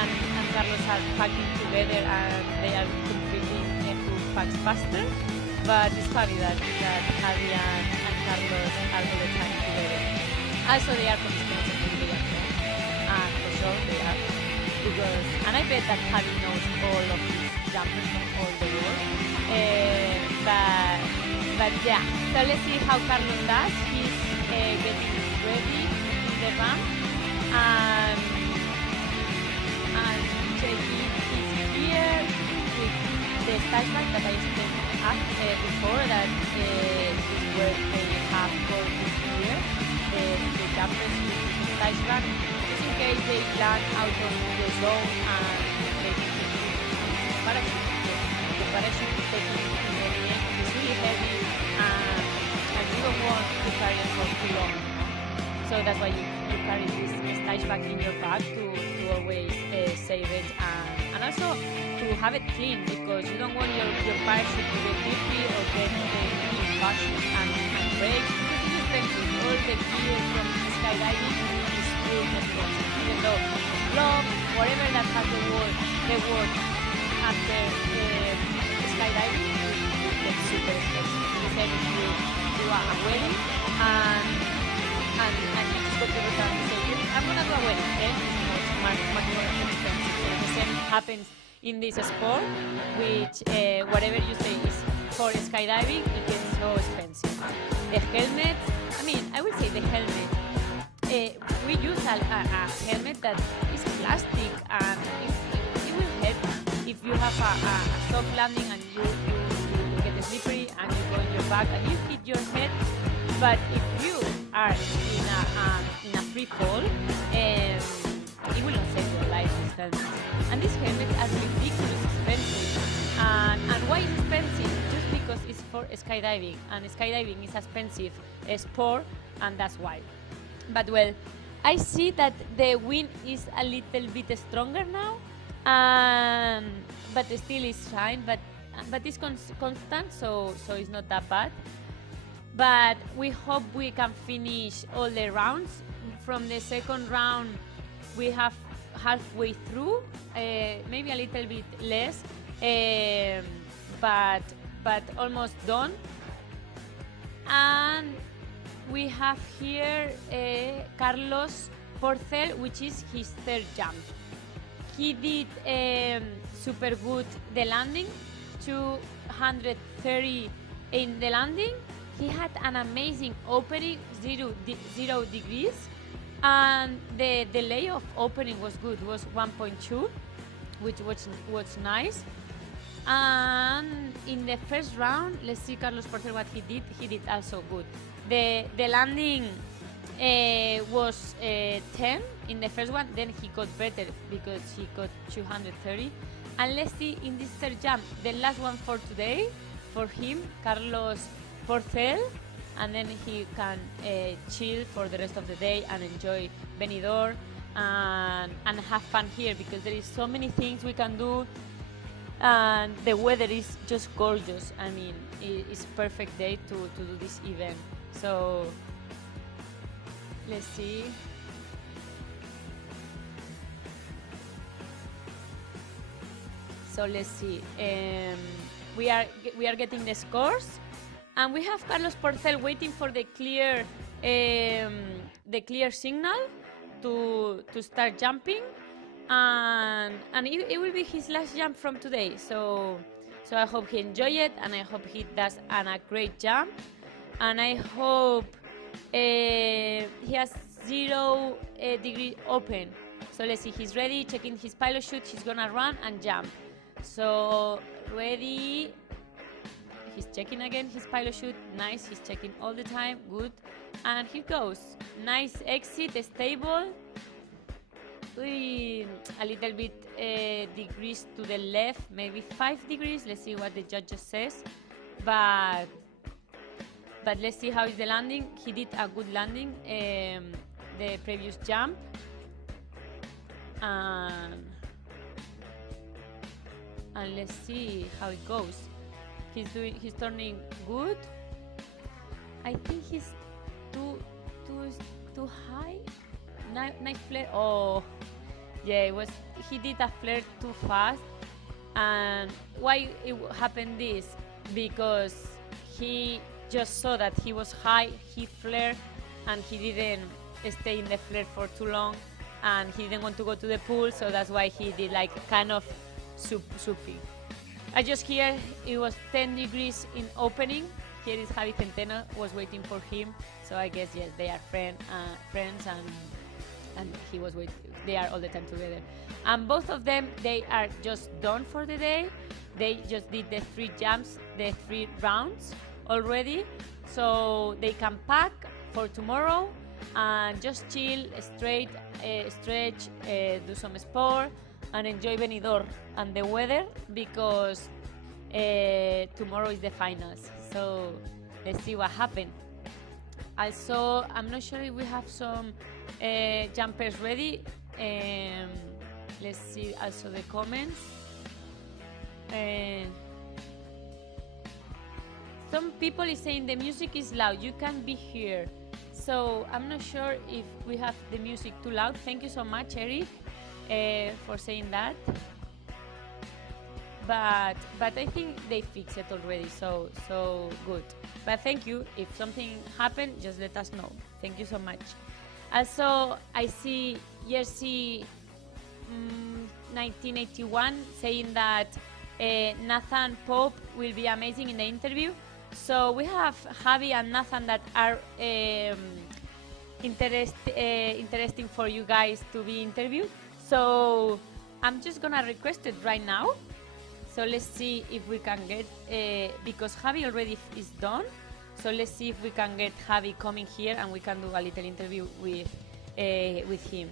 and Carlos are packing together and they are competing who packs faster. But it's funny that Javi and Carlos are all the time together. Also, they are consistent in the and for sure they are. And I bet that Javi knows all of his jumpers from all the world. But yeah, so let's see how Carlos does. He's getting ready in the ramp. And Jackie is here with the flashback that I explained before, that is where they have for this year. The jumpers with the flashback, just in case they land out of the zone and they need to do parachute. The parachute is taking in the end, it's really heavy and you don't want to carry it for too long. So that's why you carry this flashback in your bag to always save it and also to have it clean, because you don't want your parachute to get dirty or get parachute and break, because it's expensive. All the gear from skydiving is really expensive, even though vlog, whatever that has the word after skydiving, it's super expensive. The same if you do a wedding and you just go to the restaurant and say, I'm gonna do a wedding, then it's much more expensive. So the same happens in this sport, which whatever you say is for skydiving, it gets so expensive. The helmet, I mean, I would say the helmet. We use a helmet that is plastic, and it will help if you have a soft landing and you get slippery and you go in your back and you hit your head. But if you are in a free fall, it will not save your life, this helmet. And these helmets are ridiculously expensive. And why is it expensive? Just because it's for skydiving, and skydiving is expensive sport, and that's why. But well, I see that the wind is a little bit stronger now, but still is fine. But it's constant, so it's not that bad. But we hope we can finish all the rounds. From the second round, we have halfway through, maybe a little bit less, but almost done. And we have here Carlos Porcel, which is his third jump. He did super good the landing, 230 in the landing. He had an amazing opening, 0 degrees, and the delay of opening was good, was 1.2, which was nice. And in the first round, let's see Carlos Porcel what he did. He did also good. The landing was 10 in the first one, then he got better because he got 230. And let's see in this third jump, the last one for today, for him, Carlos Porcel, and then he can chill for the rest of the day and enjoy Benidorm and have fun here, because there is so many things we can do, and the weather is just gorgeous. I mean, it's perfect day to do this event. So let's see. So let's see. We are getting the scores, and we have Carlos Porcel waiting for the clear signal to start jumping, and it will be his last jump from today. So I hope he enjoy it, and I hope he does a great jump, and I hope he has 0 degree open. So let's see. He's ready, checking his pilot chute. He's gonna run and jump. So ready. He's checking again his pilot chute. Nice. He's checking all the time. Good. And here goes. Nice exit. Stable. A little bit degrees to the left. Maybe 5 degrees. Let's see what the judge says. But let's see how is the landing. He did a good landing. The previous jump. And let's see how it goes. He's turning good. I think he's too high. Nice flare. Oh, yeah, he did a flare too fast. And why it happened this? Because he just saw that he was high, he flared, and he didn't stay in the flare for too long, and he didn't want to go to the pool, so that's why he did like kind of soupy. I just hear it was 10 degrees in opening. Here is Javi Centeno, was waiting for him, so I guess yes, they are friends, and he was waiting. They are all the time together, and both of them, they are just done for the day. They just did the 3 jumps, the 3 rounds already, so they can pack for tomorrow and just chill, stretch, do some sport, and enjoy Benidorm and the weather, because tomorrow is the finals. So let's see what happens. Also, I'm not sure if we have some jumpers ready. Let's see also the comments. Some people is saying the music is loud, you can't be here. So I'm not sure if we have the music too loud. Thank you so much, Eric, for saying that. But I think they fixed it already, so good. But thank you. If something happened, just let us know. Thank you so much. Also, I see Jersey 1981 saying that Nathan Pope will be amazing in the interview. So we have Javi and Nathan that are interesting for you guys to be interviewed. So I'm just gonna request it right now. So let's see if we can get, because Javi already is done. So let's see if we can get Javi coming here and we can do a little interview with him.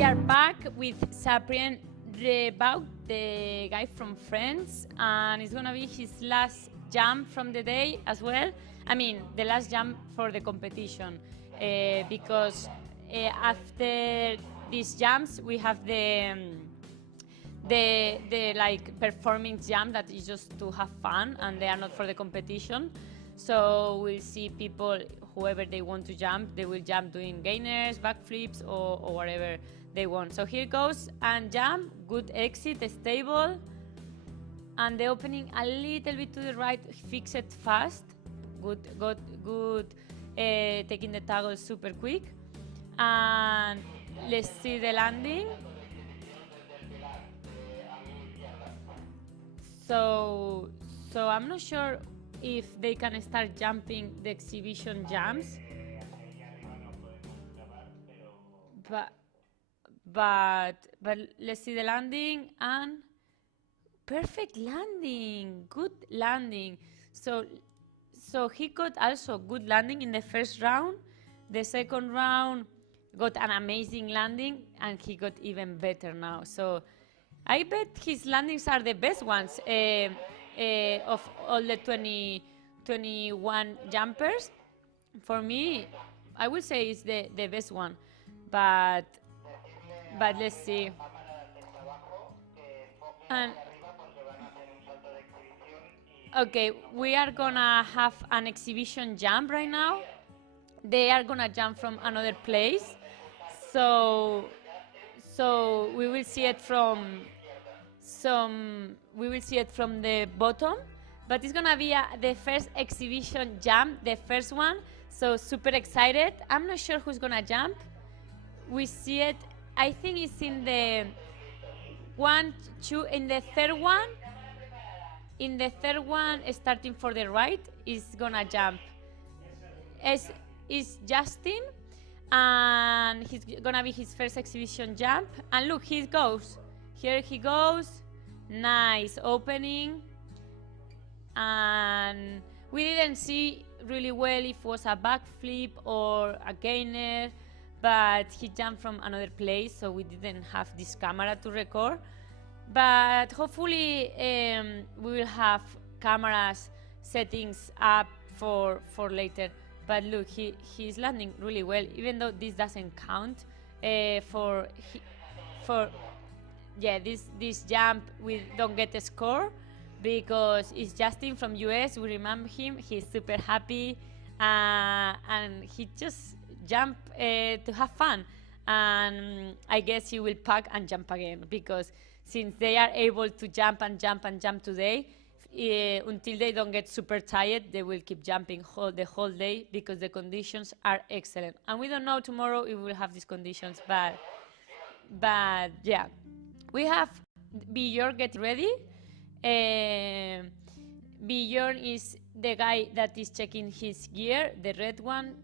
we are back with Cyprien Rebaud, the guy from France, and it's gonna be his last jump from the day as well. I mean, the last jump for the competition, because after these jumps we have the like performing jump that is just to have fun, and they are not for the competition. So we'll see people, whoever they want to jump, they will jump doing gainers, backflips, or whatever they want. So here goes, and jump, good exit, stable, and the opening a little bit to the right, fix it fast, good, taking the toggle super quick, and let's see the landing. So I'm not sure if they can start jumping the exhibition jumps, but let's see the landing, and perfect landing, good landing. So he got also good landing in the first round. The second round got an amazing landing, and he got even better now. So I bet his landings are the best ones of all the 21 jumpers. For me, I would say it's the best one, but let's see. And okay, we are gonna have an exhibition jump right now. They are gonna jump from another place, so we will see it from the bottom, but it's gonna be the first exhibition jump, the first one. So super excited. I'm not sure who's gonna jump. We see it. I think it's in the 1, 2, in the third one. In the third one, starting for the right, is gonna jump. Is Justin, and he's gonna be his first exhibition jump. And look, he goes. Here he goes. Nice opening. And we didn't see really well if it was a backflip or a gainer, but he jumped from another place, so we didn't have this camera to record. But hopefully we will have cameras settings up for later. But look, he's landing really well, even though this doesn't count for this jump. We don't get a score because it's Justin from US. We remember him. He's super happy, and he just jumped to have fun. And I guess he will pack and jump again, because since they are able to jump and jump and jump today, until they don't get super tired, they will keep jumping the whole day, because the conditions are excellent. And we don't know tomorrow if we will have these conditions, but yeah. We have Bjorn getting ready. Bjorn is the guy that is checking his gear, the red one.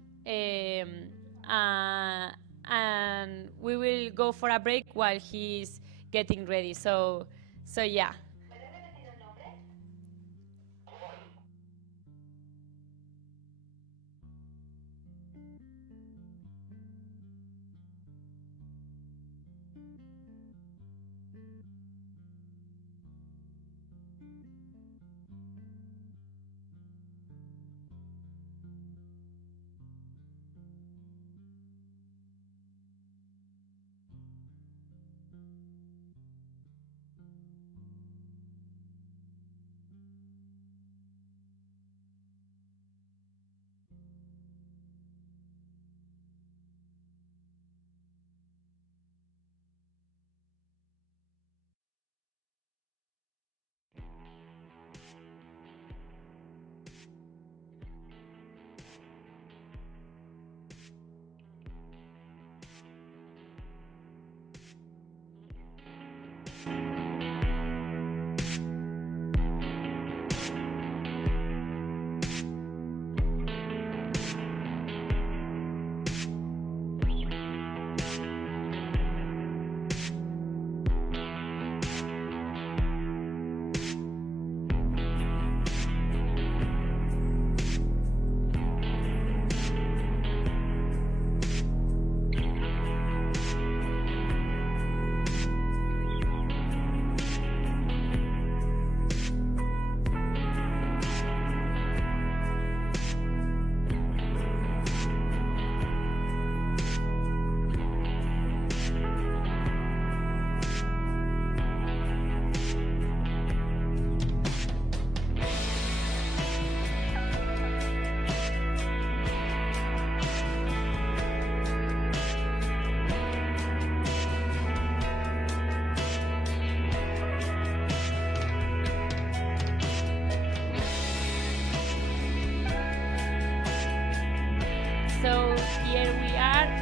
And we will go for a break while he's getting ready. So yeah.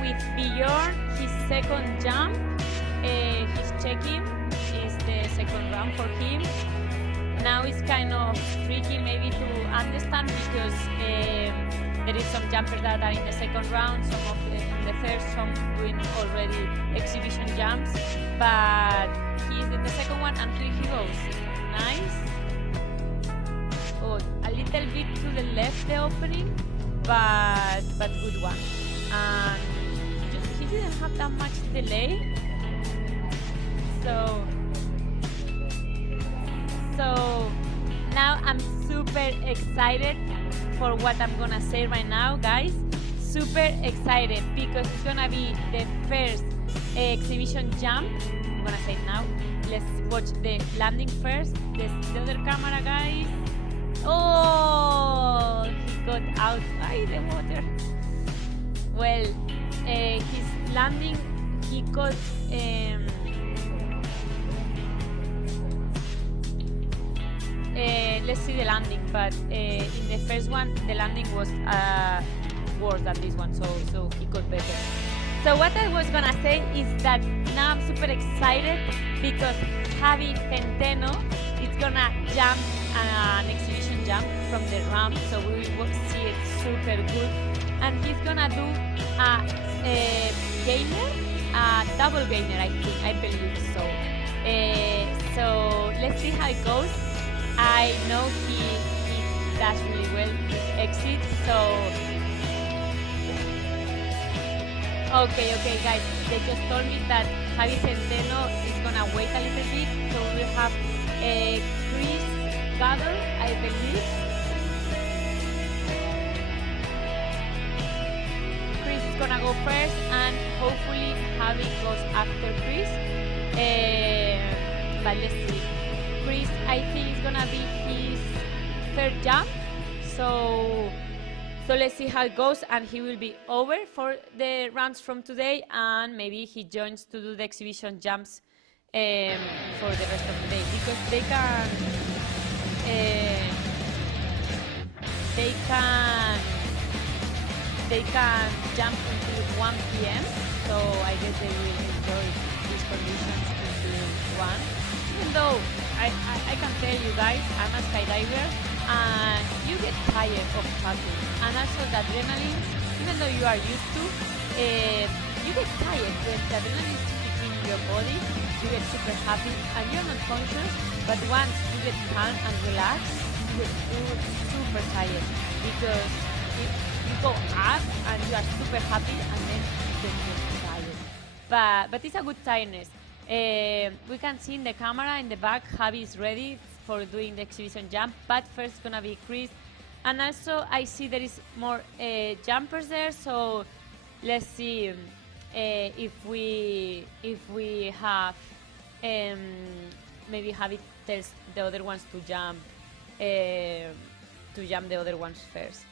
with Bjorn, his second jump. He's checking. Is the second round for him. Now it's kind of tricky maybe to understand because there is some jumpers that are in the second round, some of them in the third, some doing already exhibition jumps. But he's in the second one and here he goes. Nice. Oh, a little bit to the left the opening, but good one. And he didn't have that much delay. So now I'm super excited for what I'm gonna say right now, guys. Super excited because it's gonna be the first exhibition jump. I'm gonna say it now. Let's watch the landing first. The other camera, guys. Oh, he got out by the water. Well, his landing, he got let's see the landing, but in the first one the landing was worse than this one, so he got better. So what I was gonna say is that now I'm super excited because Javi Centeno is gonna jump an exhibition jump from the ramp, so we will see it super good. And he's gonna do a gainer, a double gainer, I believe so. So let's see how it goes. I know he does really well his exit, so okay guys, they just told me that Javi Centeno is gonna wait a little bit, so we'll have Chris Gather, I believe. Chris is gonna go first, and hopefully Javi goes after Chris. But let's see. Chris, I think it's gonna be his third jump, so let's see how it goes, and he will be over for the rounds from today, and maybe he joins to do the exhibition jumps for the rest of the day, because they can jump until 1 p.m. So I guess they will enjoy these conditions until 1. Even though I can tell you guys, I'm a skydiver and you get tired of jumping. And also the adrenaline, even though you are used to, you get tired when the adrenaline is between your body, you get super happy and you're not conscious, but once you get calm and relaxed, you get super tired because you go up and you are super happy and then you get tired. But it's a good tiredness. We can see in the camera in the back, Javi is ready for doing the exhibition jump, but first gonna be Chris. And also I see there is more jumpers there, so let's see if we have maybe Javi tells the other ones to jump the other ones first.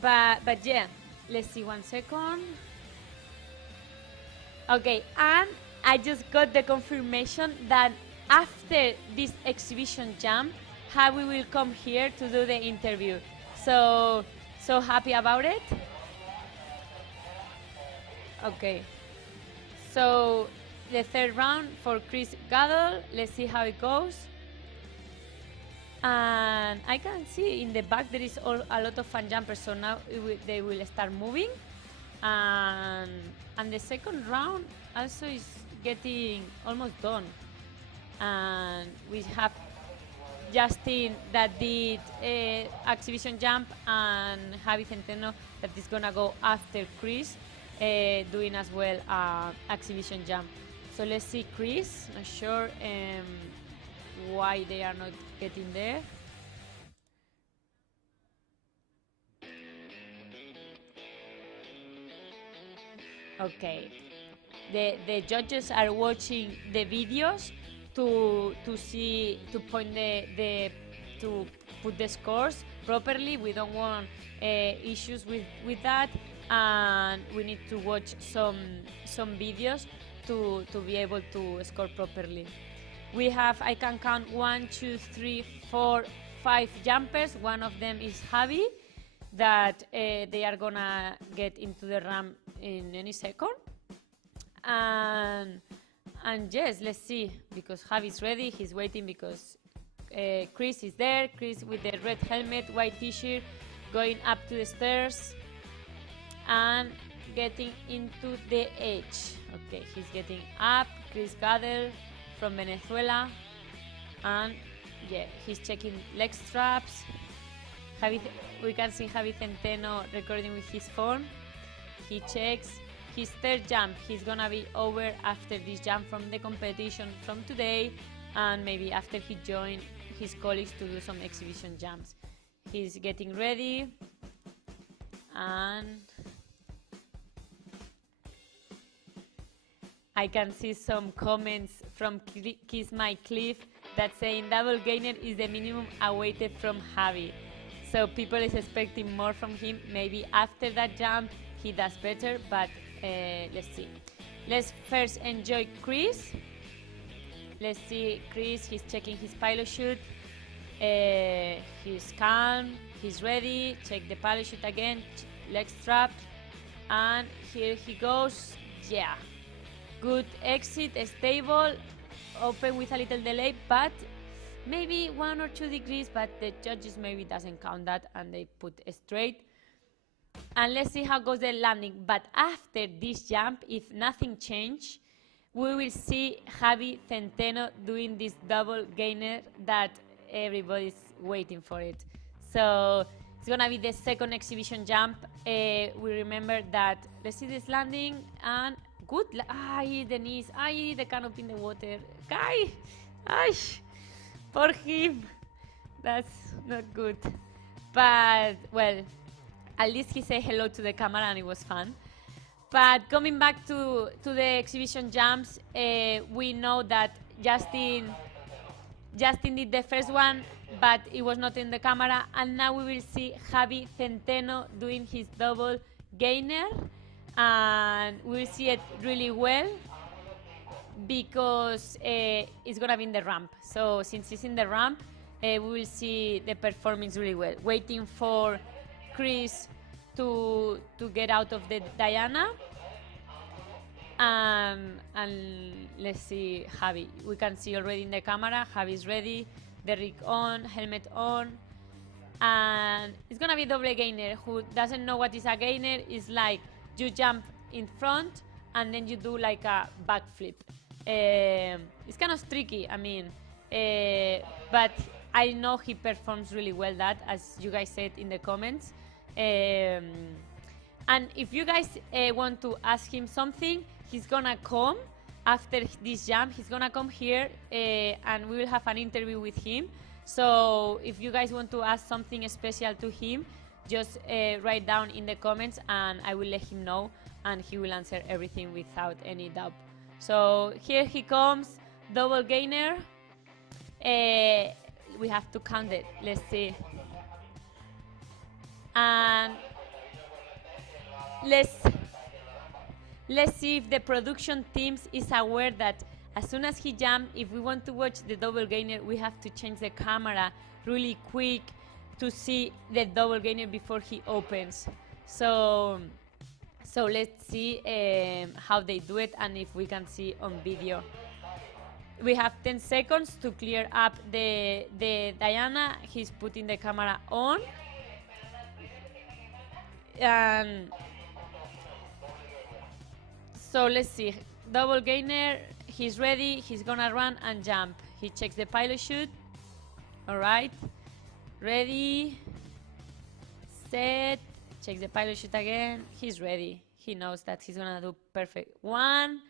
But yeah, let's see 1 second. Okay, and I just got the confirmation that after this exhibition jump, Javi will come here to do the interview. So happy about it. Okay. So the third round for Chris Gaddle. Let's see how it goes. And I can see in the back there is a lot of fan jumpers, so now they will start moving. And the second round also is getting almost done. And we have Justin that did exhibition jump, and Javi Centeno that is gonna go after Chris doing as well exhibition jump. So let's see Chris. Not sure why they are not getting there. Okay, the judges are watching the videos to point to put the scores properly. We don't want issues with that, and we need to watch some videos to be able to score properly. We have, I can count 1, 2, 3, 4, 5 jumpers. One of them is Javi, that they are gonna get into the ramp in any second. And yes, let's see, because Javi's ready. He's waiting because Chris is there. Chris with the red helmet, white t-shirt, going up to the stairs and getting into the edge. Okay, he's getting up. Chris Gadel from Venezuela, and yeah, he's checking leg straps. We can see Javi Centeno recording with his phone. He checks his third jump. He's gonna be over after this jump from the competition from today, and maybe after he joined his colleagues to do some exhibition jumps. He's getting ready, and I can see some comments from Kiss My Cliff that saying double gainer is the minimum awaited from Javi. So people is expecting more from him. Maybe after that jump he does better, but let's see. Let's first enjoy Chris. Let's see Chris, he's checking his pilot chute. He's calm, he's ready. Check the pilot chute again, leg strap, and here he goes. Yeah, good exit, stable, open with a little delay, but maybe 1 or 2 degrees, but the judges maybe doesn't count that and they put it straight. And let's see how goes the landing. But after this jump, if nothing changed, we will see Javi Centeno doing this double gainer that everybody's waiting for it. So it's gonna be the second exhibition jump. We remember that, let's see this landing, and good, the knees, the canopy in the water. Guy, for him, that's not good. But, well, at least he said hello to the camera and it was fun. But coming back to the exhibition jumps, we know that Justin did the first one, but it was not in the camera. And now we will see Javi Centeno doing his double gainer. And we'll see it really well because it's gonna be in the ramp. So since it's in the ramp, we will see the performance really well. Waiting for Chris to get out of the Diana. And let's see Javi. We can see already in the camera, Javi's ready, the rig on, helmet on. And it's gonna be double gainer. Who doesn't know what is a gainer, is like you jump in front and then you do like a backflip. It's kind of tricky, I mean, but I know he performs really well that, as you guys said in the comments. And if you guys want to ask him something, he's gonna come after this jump. He's gonna come here and we will have an interview with him. So if you guys want to ask something special to him, just write down in the comments and I will let him know and he will answer everything without any doubt. So here he comes, double gainer. We have to count it, let's see. And let's see if the production teams is aware that as soon as he jumps, if we want to watch the double gainer, we have to change the camera really quick to see the double gainer before he opens. So let's see how they do it and if we can see on video. We have 10 seconds to clear up the Diana. He's putting the camera on. And so let's see. Double gainer, he's ready. He's gonna run and jump. He checks the pilot chute. All right. Ready, set, checks the pilot chute again. He's ready. He knows that he's gonna do perfect. 1.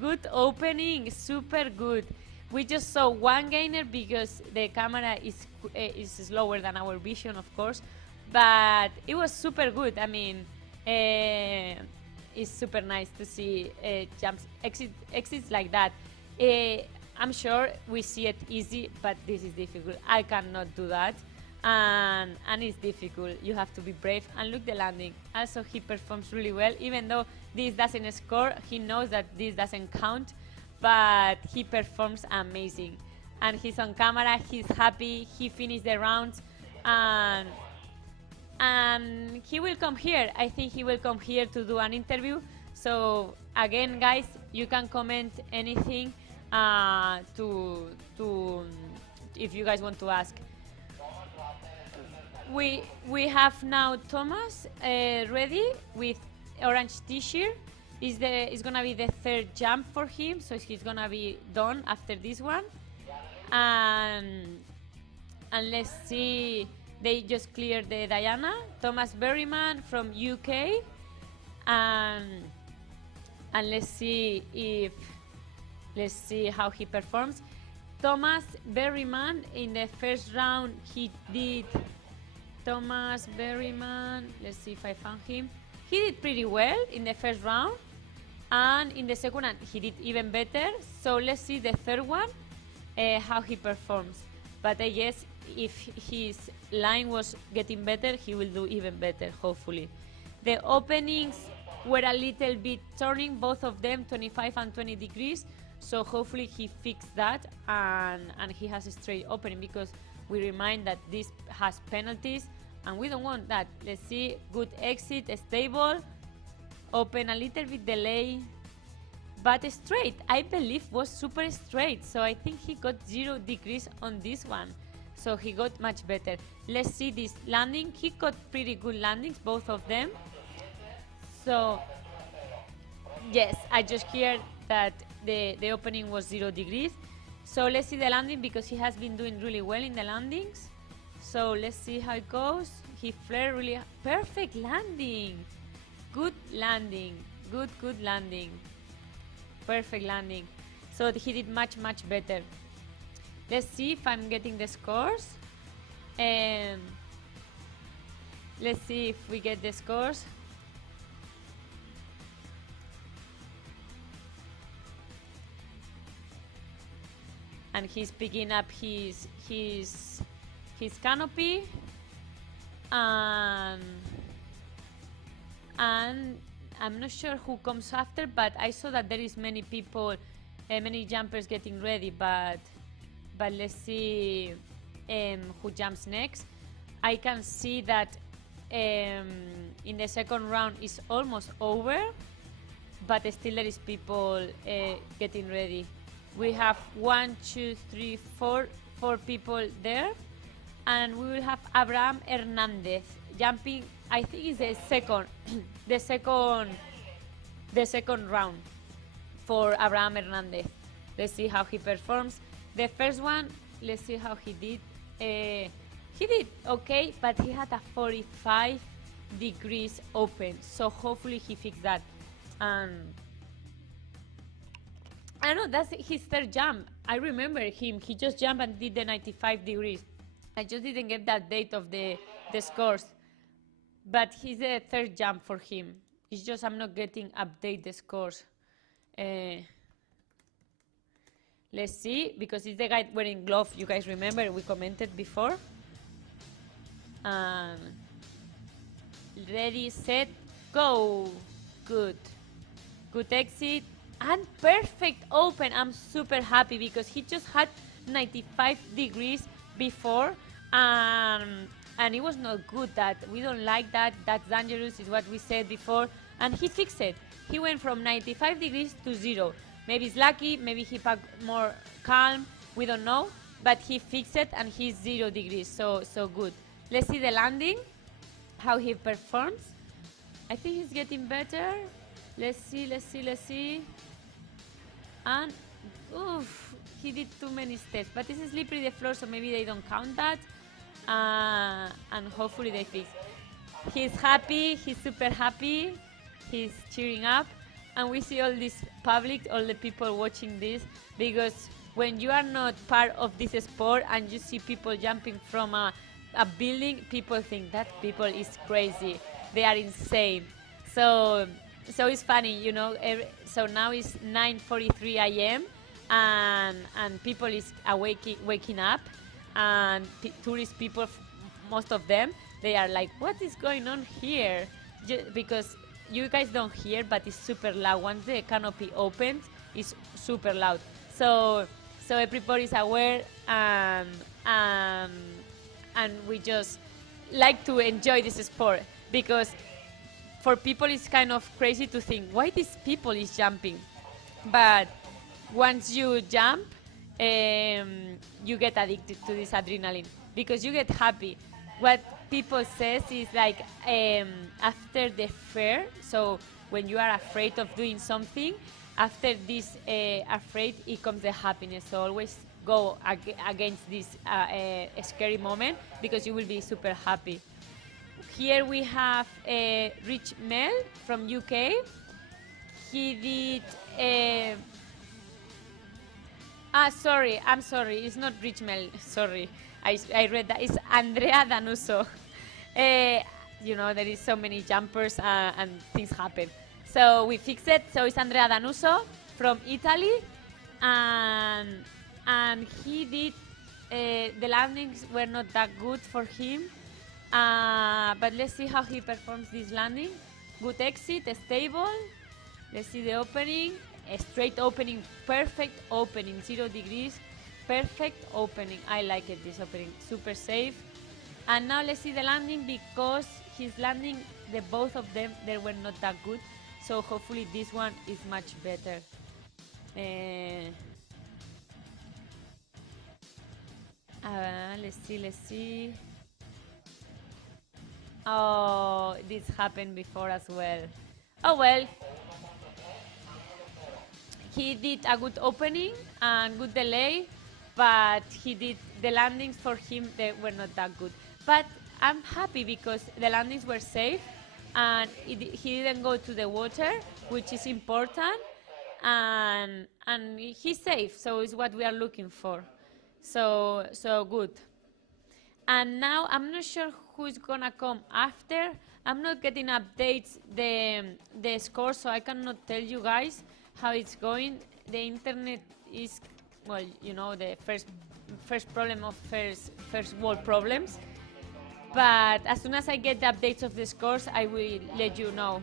Good opening, super good. We just saw one gainer because the camera is slower than our vision, of course, but it was super good. I mean, it's super nice to see jumps, exits like that. I'm sure we see it easy, but this is difficult. I cannot do that, and it's difficult. You have to be brave. And look the landing. Also, he performs really well. Even though this doesn't score, he knows that this doesn't count, but he performs amazing. And he's on camera. He's happy. He finished the rounds, and And he will come here. I think he will come here to do an interview. So again, guys, you can comment anything if you guys want to ask. We have now Thomas ready with orange t-shirt. It's gonna be the third jump for him, so he's gonna be done after this one. And let's see, they just cleared the Diana. Thomas Berryman from UK, and let's see how he performs. Thomas Berryman in the first round he did. Thomas Berryman, let's see if I found him. He did pretty well in the first round, and in the second one he did even better. So let's see the third one, how he performs. But I guess if his line was getting better, he will do even better, hopefully. The openings were a little bit turning, both of them 25 and 20 degrees. So hopefully he fixed that and he has a straight opening, because we remind that this has penalties and we don't want that. Let's see, good exit, stable, open a little bit delay, but straight. I believe was super straight. So I think he got 0 degrees on this one. So he got much better. Let's see this landing. He got pretty good landings, both of them. So yes, I just heard that the opening was 0 degrees. So let's see the landing, because he has been doing really well in the landings. So let's see how it goes. He flared really perfect landing. Good landing. Good landing. Perfect landing. So he did much better. Let's see if I'm getting the scores. Let's see if we get the scores. And he's picking up his canopy, and I'm not sure who comes after, but I saw that there is many people, many jumpers getting ready, but let's see who jumps next. I can see that in the second round is almost over, but still there is people getting ready. We have 1, 2, 3, 4 people there, and we will have Abraham Hernandez jumping. I think it's the second, the second round for Abraham Hernandez. Let's see how he performs. The first one, let's see how he did. He did okay, but he had a 45 degrees open, so hopefully he fixed that. I know that's his third jump. I remember him. He just jumped and did the 95 degrees. I just didn't get that date of the scores. But he's the third jump for him. It's just I'm not getting update the scores. Let's see, because it's the guy wearing gloves. You guys remember we commented before. Ready, set, go. Good exit. And perfect open. I'm super happy because he just had 95 degrees before, and it was not good. That we don't like that. That's dangerous, is what we said before. And he fixed it. He went from 95 degrees to 0. Maybe it's lucky. Maybe he packed more calm. We don't know. But he fixed it, and he's 0 degrees. So good. Let's see the landing. How he performs. I think he's getting better. Let's see. And oof, he did too many steps, but this is slippery the floor, so maybe they don't count that, and hopefully they fix. He's happy, he's super happy, he's cheering up, and we see all this public, all the people watching this, because when you are not part of this sport and you see people jumping from a building, people think that people is crazy, they are insane. So it's funny, you know. So now it's 9:43 a.m. and people is waking up, and tourist people, most of them, they are like, what is going on here? Because you guys don't hear, but it's super loud. Once the canopy opens, it's super loud. So everybody is aware, and we just like to enjoy this sport, because for people it's kind of crazy to think why these people is jumping, but once you jump, you get addicted to this adrenaline because you get happy. What people says is like after the fear, so when you are afraid of doing something, after this afraid, it comes the happiness. So always go against this scary moment because you will be super happy. Here we have Rich Mel from UK. He did. Sorry, I'm sorry. It's not Rich Mel. Sorry, I read that. It's Andrea Danuso. You know, there is so many jumpers and things happen. So we fixed it. So it's Andrea Danuso from Italy, and he did. The landings were not that good for him, but let's see how he performs this landing. Good exit, stable. Let's see the opening. A straight opening, perfect opening, 0 degrees, perfect opening. I like it, this opening, super safe. And now let's see the landing, because his landing, the both of them, they were not that good. So hopefully this one is much better. Let's see. Oh, this happened before as well. Oh well. He did a good opening and good delay, but he did the landings for him, they were not that good. But I'm happy because the landings were safe and he didn't go to the water, which is important, and he's safe, so it's what we are looking for. So good. And now I'm not sure who's gonna come after. I'm not getting updates the score, so I cannot tell you guys how it's going. The internet is, well, you know, the first problem of first world problems. But as soon as I get the updates of the scores, I will let you know.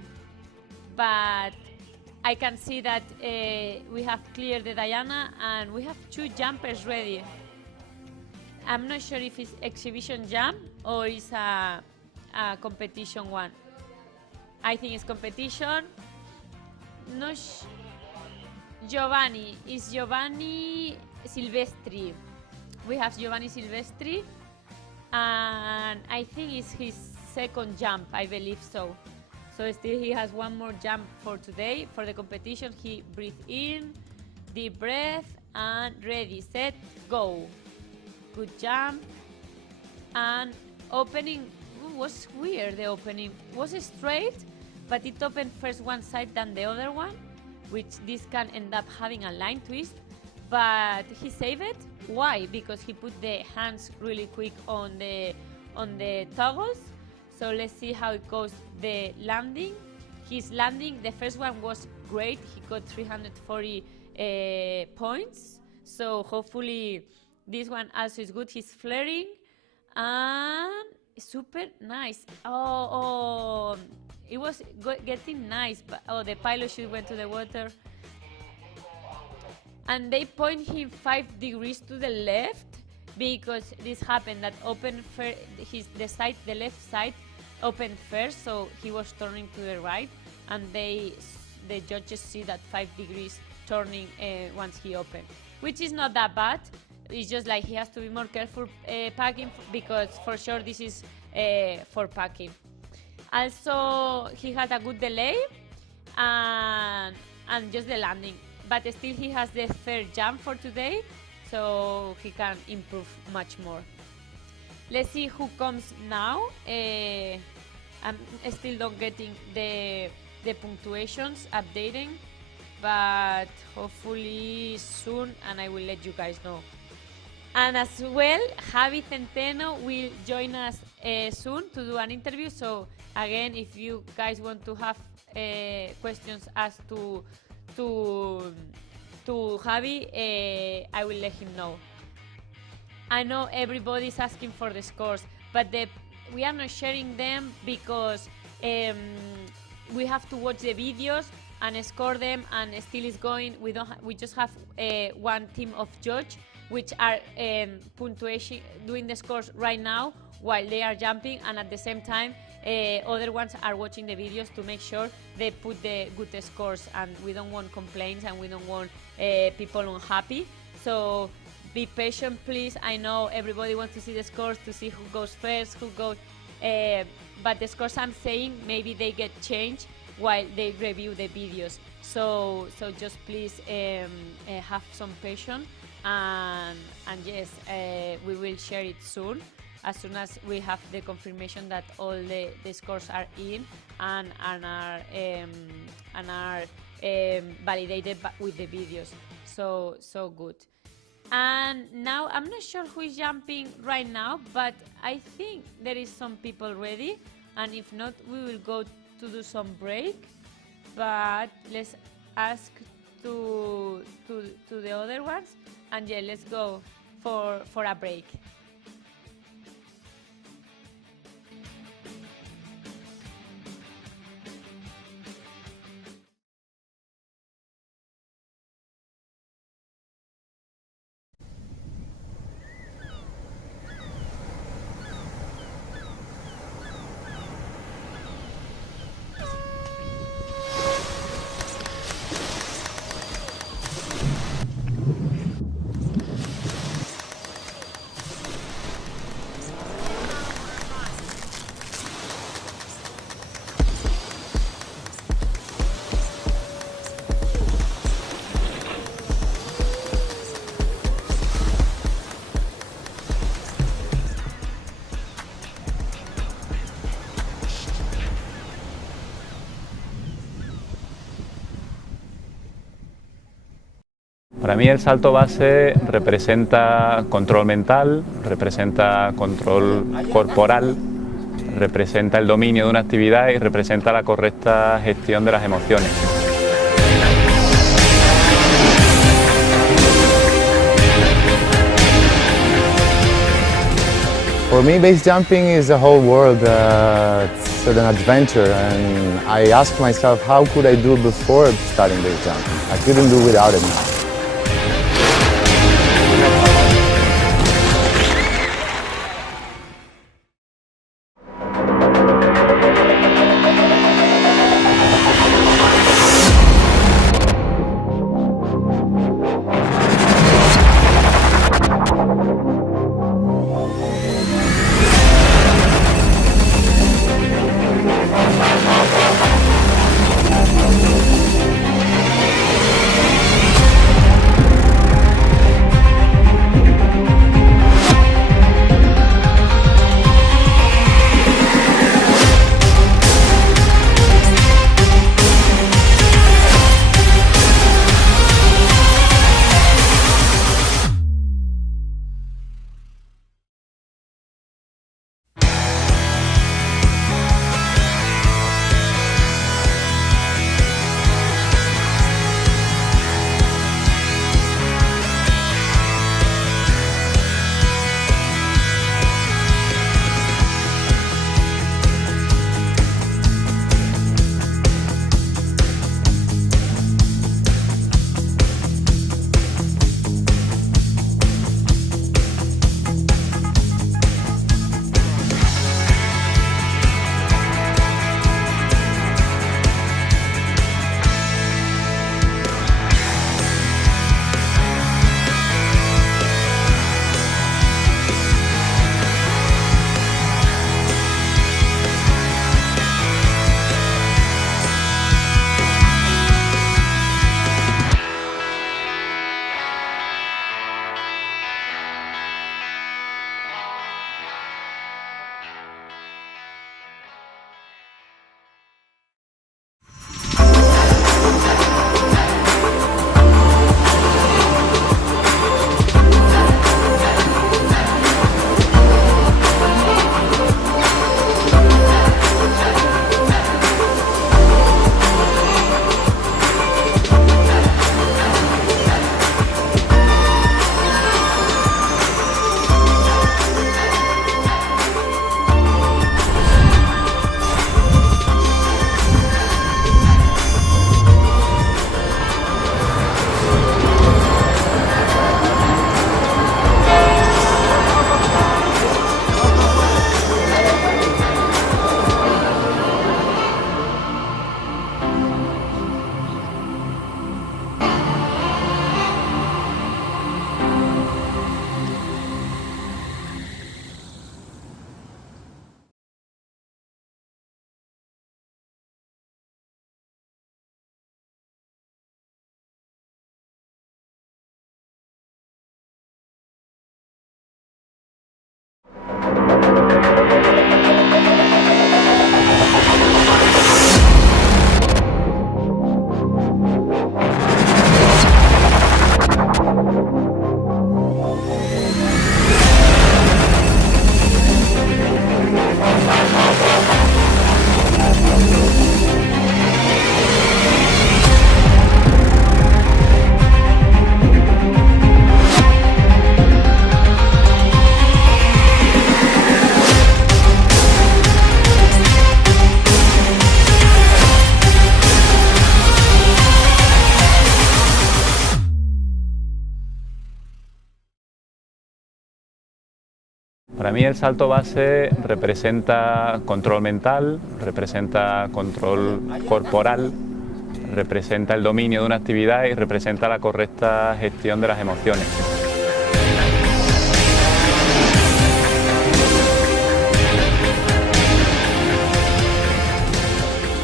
But I can see that we have cleared the Diana and we have 2 jumpers ready. I'm not sure if it's exhibition jump or it's a competition one. I think it's competition. No. Giovanni is Giovanni Silvestri. We have Giovanni Silvestri, and I think it's his second jump, I believe so. So still he has 1 more jump for today. For the competition, he breathed in, deep breath, and ready, set, go. Good jump. And opening was weird. The opening was straight, but it opened first one side then the other one, which this can end up having a line twist, but he saved it. Why? Because he put the hands really quick on the toggles. So let's see how it goes. The landing, his landing, the first one was great. He got 340 points. So hopefully this one also is good. He's flaring and super nice. Oh. It was getting nice, but the pilot chute went to the water. And they point him 5 degrees to the left because this happened, that opened the left side opened first, so he was turning to the right, and the judges see that 5 degrees turning once he opened, which is not that bad. It's just like he has to be more careful packing, because for sure this is for packing. Also, he had a good delay and just the landing, but still he has the 3rd jump for today, so he can improve much more. Let's see who comes now. I'm still not getting the punctuations updating, but hopefully soon, and I will let you guys know. And as well, Javi Centeno will join us soon to do an interview. So again, if you guys want to have questions asked to Javi, I will let him know. I know everybody's asking for the scores, but we are not sharing them because we have to watch the videos and score them, and still is going. We just have 1 team of judge, which are punctuation, doing the scores right now while they are jumping, and at the same time other ones are watching the videos to make sure they put the good scores, and we don't want complaints and we don't want people unhappy. So be patient, please. I know everybody wants to see the scores, to see who goes first, who goes, but the scores I'm saying, maybe they get changed while they review the videos. So just please have some patience, and yes, we will share it soon, as soon as we have the confirmation that all the scores are in and are validated with the videos. So good. And now I'm not sure who is jumping right now, but I think there is some people ready, and if not, we will go to do some break. But let's ask to the other ones, and yeah, let's go for a break. Para mí el salto base representa control mental, representa control corporal, representa el dominio de una actividad y representa la correcta gestión de las emociones. For me, base jumping is a whole world. It's an adventure, and I ask myself, how could I do before starting base jumping? I couldn't do without it now. Para mí el salto base representa control mental, representa control corporal, representa el dominio de una actividad y representa la correcta gestión de las emociones.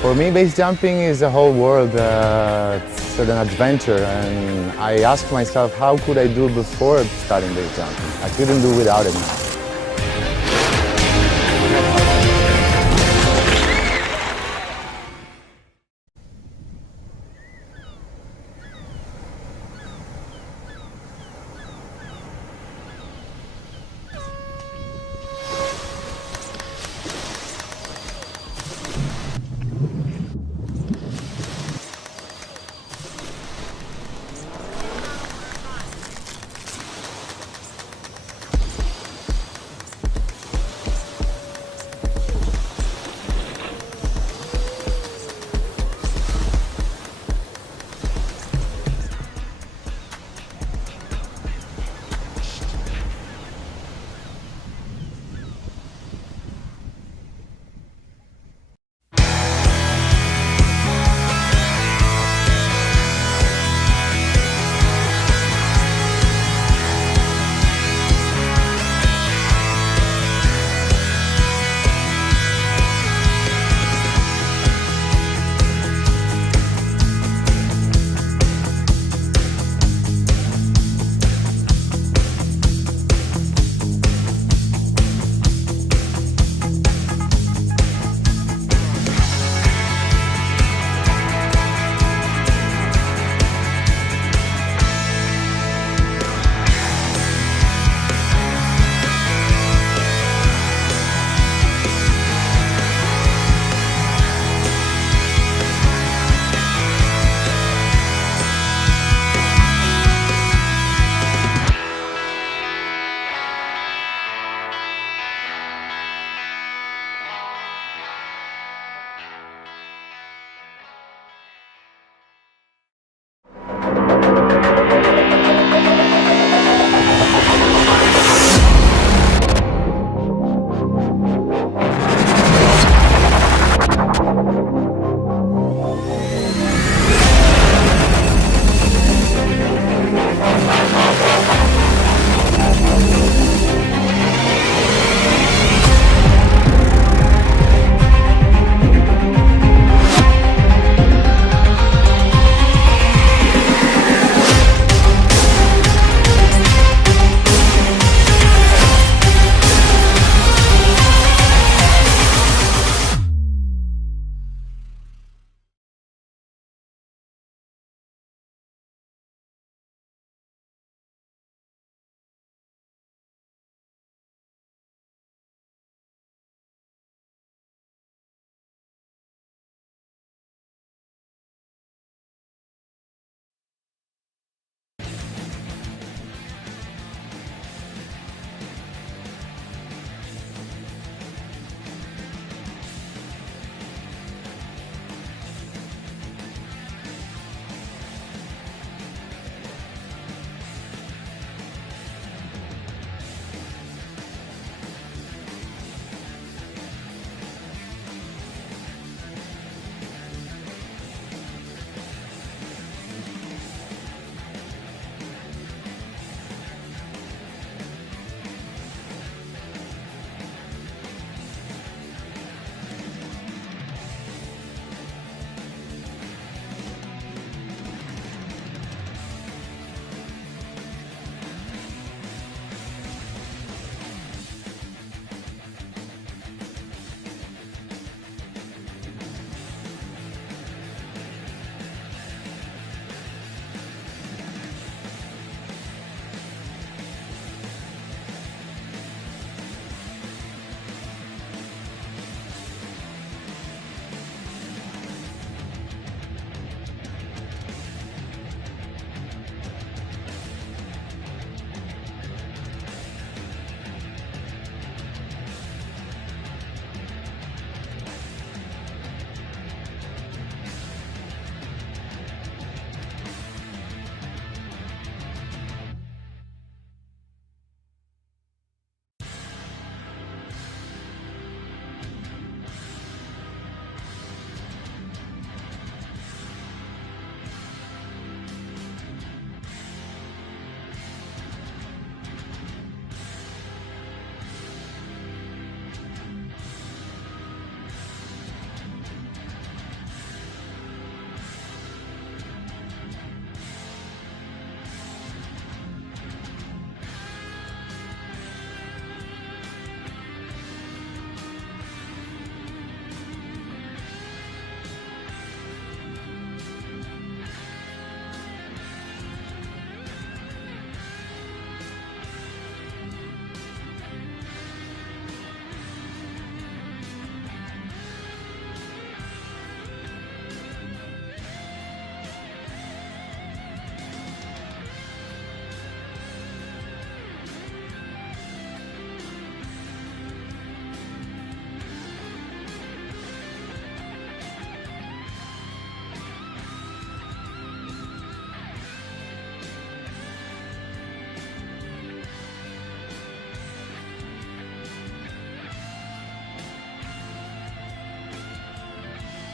For me, base jumping is a whole world. It's an adventure, and I ask myself, how could I do before starting base jumping? I couldn't do without it now.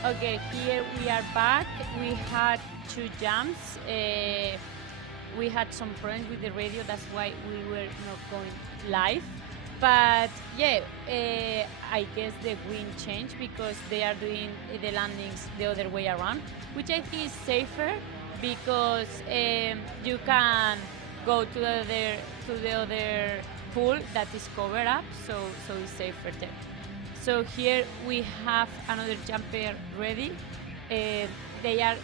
Okay, here we are back. We had 2 jumps. We had some problems with the radio, that's why we were not going live. But yeah, I guess the wind changed because they are doing the landings the other way around, which I think is safer because you can go to the other pool that is covered up, so it's safer there. So here we have another jumper ready. They are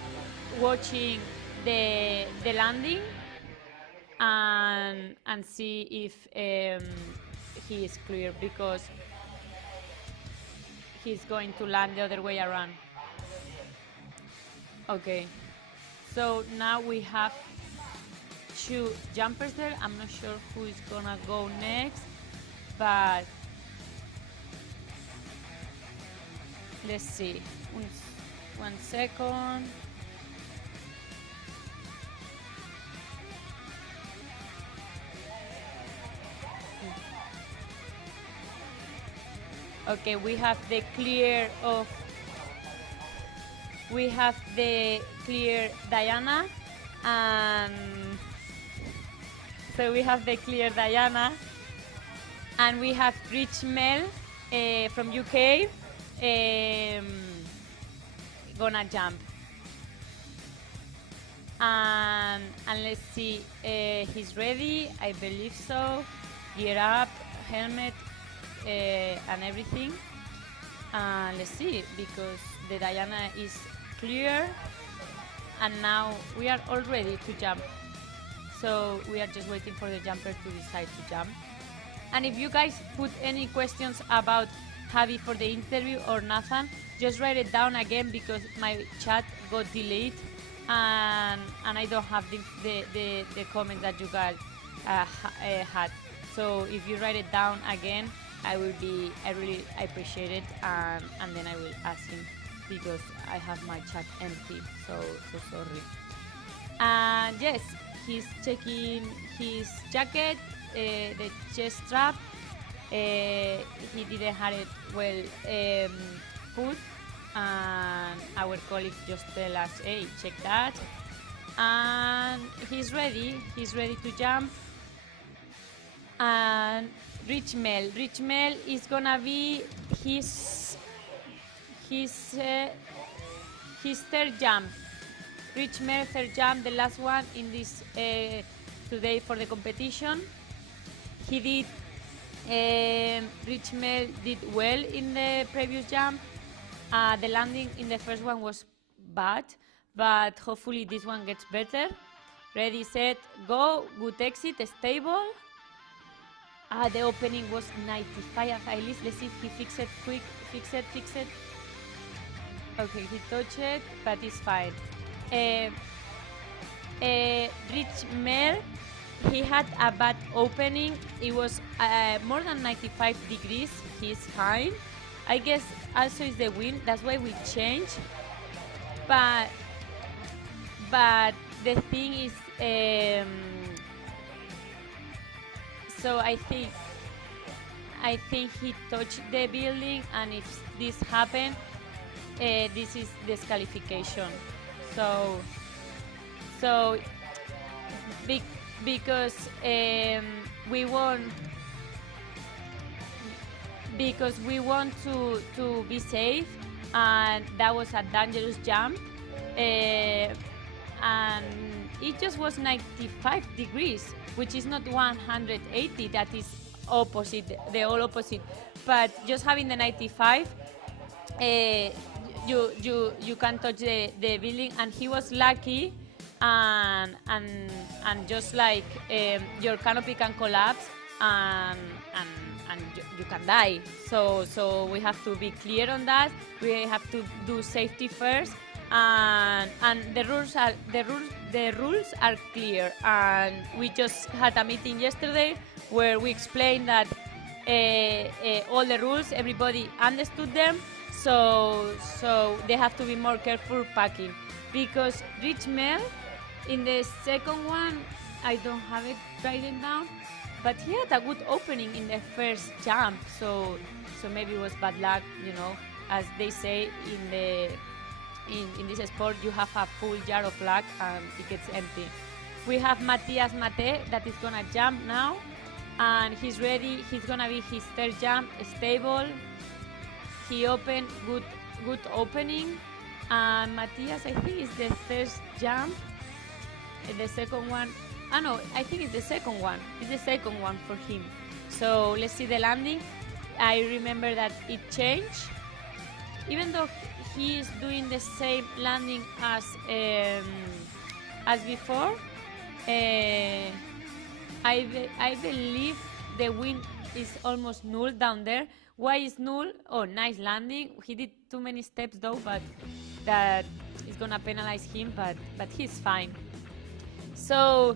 watching the landing and see if he is clear because he's going to land the other way around. Okay, so now we have 2 jumpers there. I'm not sure who is gonna go next, but let's see. One second. Okay, we have the clear Diana, and so we have the clear Diana, and we have Rich Mel from UK gonna jump. And let's see, he's ready, I believe so. Gear up, helmet, and everything. Let's see, because the Diana is clear, and now we are all ready to jump. So we are just waiting for the jumper to decide to jump. And if you guys put any questions about Javi for the interview or Nathan, just write it down again because my chat got delayed, and I don't have the comment that you guys had. So if you write it down again, I really appreciate it, and then I will ask him because I have my chat empty, so sorry. And yes, he's checking his jacket, the chest strap. He didn't have it well put, and our colleagues just tell us, hey, check that. And he's ready to jump. And Rich Mel is gonna be his third jump. Rich Mel, third jump, the last one in this today for the competition. He did. Rich Mel did well in the previous jump. The landing in the first one was bad, but hopefully this one gets better. Ready, set, go. Good exit, stable. The opening was 95 at least. Let's see if he fixed it quick. Fix it. Okay, he touched it, but it's fine. Rich Mel, he had a bad opening. It was more than 95 degrees. He's fine. I guess also it's the wind. That's why we changed. But the thing is, so I think he touched the building, and if this happened, this is disqualification. So because we want to be safe, and that was a dangerous jump, and it just was 95 degrees, which is not 180. That is opposite, the all opposite. But just having the 95, you can touch the building, and he was lucky, and just like your canopy can collapse, and you can die. So we have to be clear on that. We have to do safety first, and the rules are clear. And we just had a meeting yesterday where we explained that all the rules, everybody understood them. So they have to be more careful packing, because Rich Mel in the second one, I don't have it written down, but he had a good opening in the first jump. So maybe it was bad luck, as they say in in this sport, you have a full jar of luck and it gets empty. We have Matthias Mate that is gonna jump now, and he's ready. He's gonna be his third jump, stable. He opened, good opening. And Matthias, I think, is the first jump. The second one, no, I think it's the second one. It's the second one for him. So let's see the landing. I remember that it changed. Even though he is doing the same landing as before, I believe the wind is almost null down there. Why is null? Oh, nice landing. He did too many steps though, but that is gonna penalize him. But he's fine. So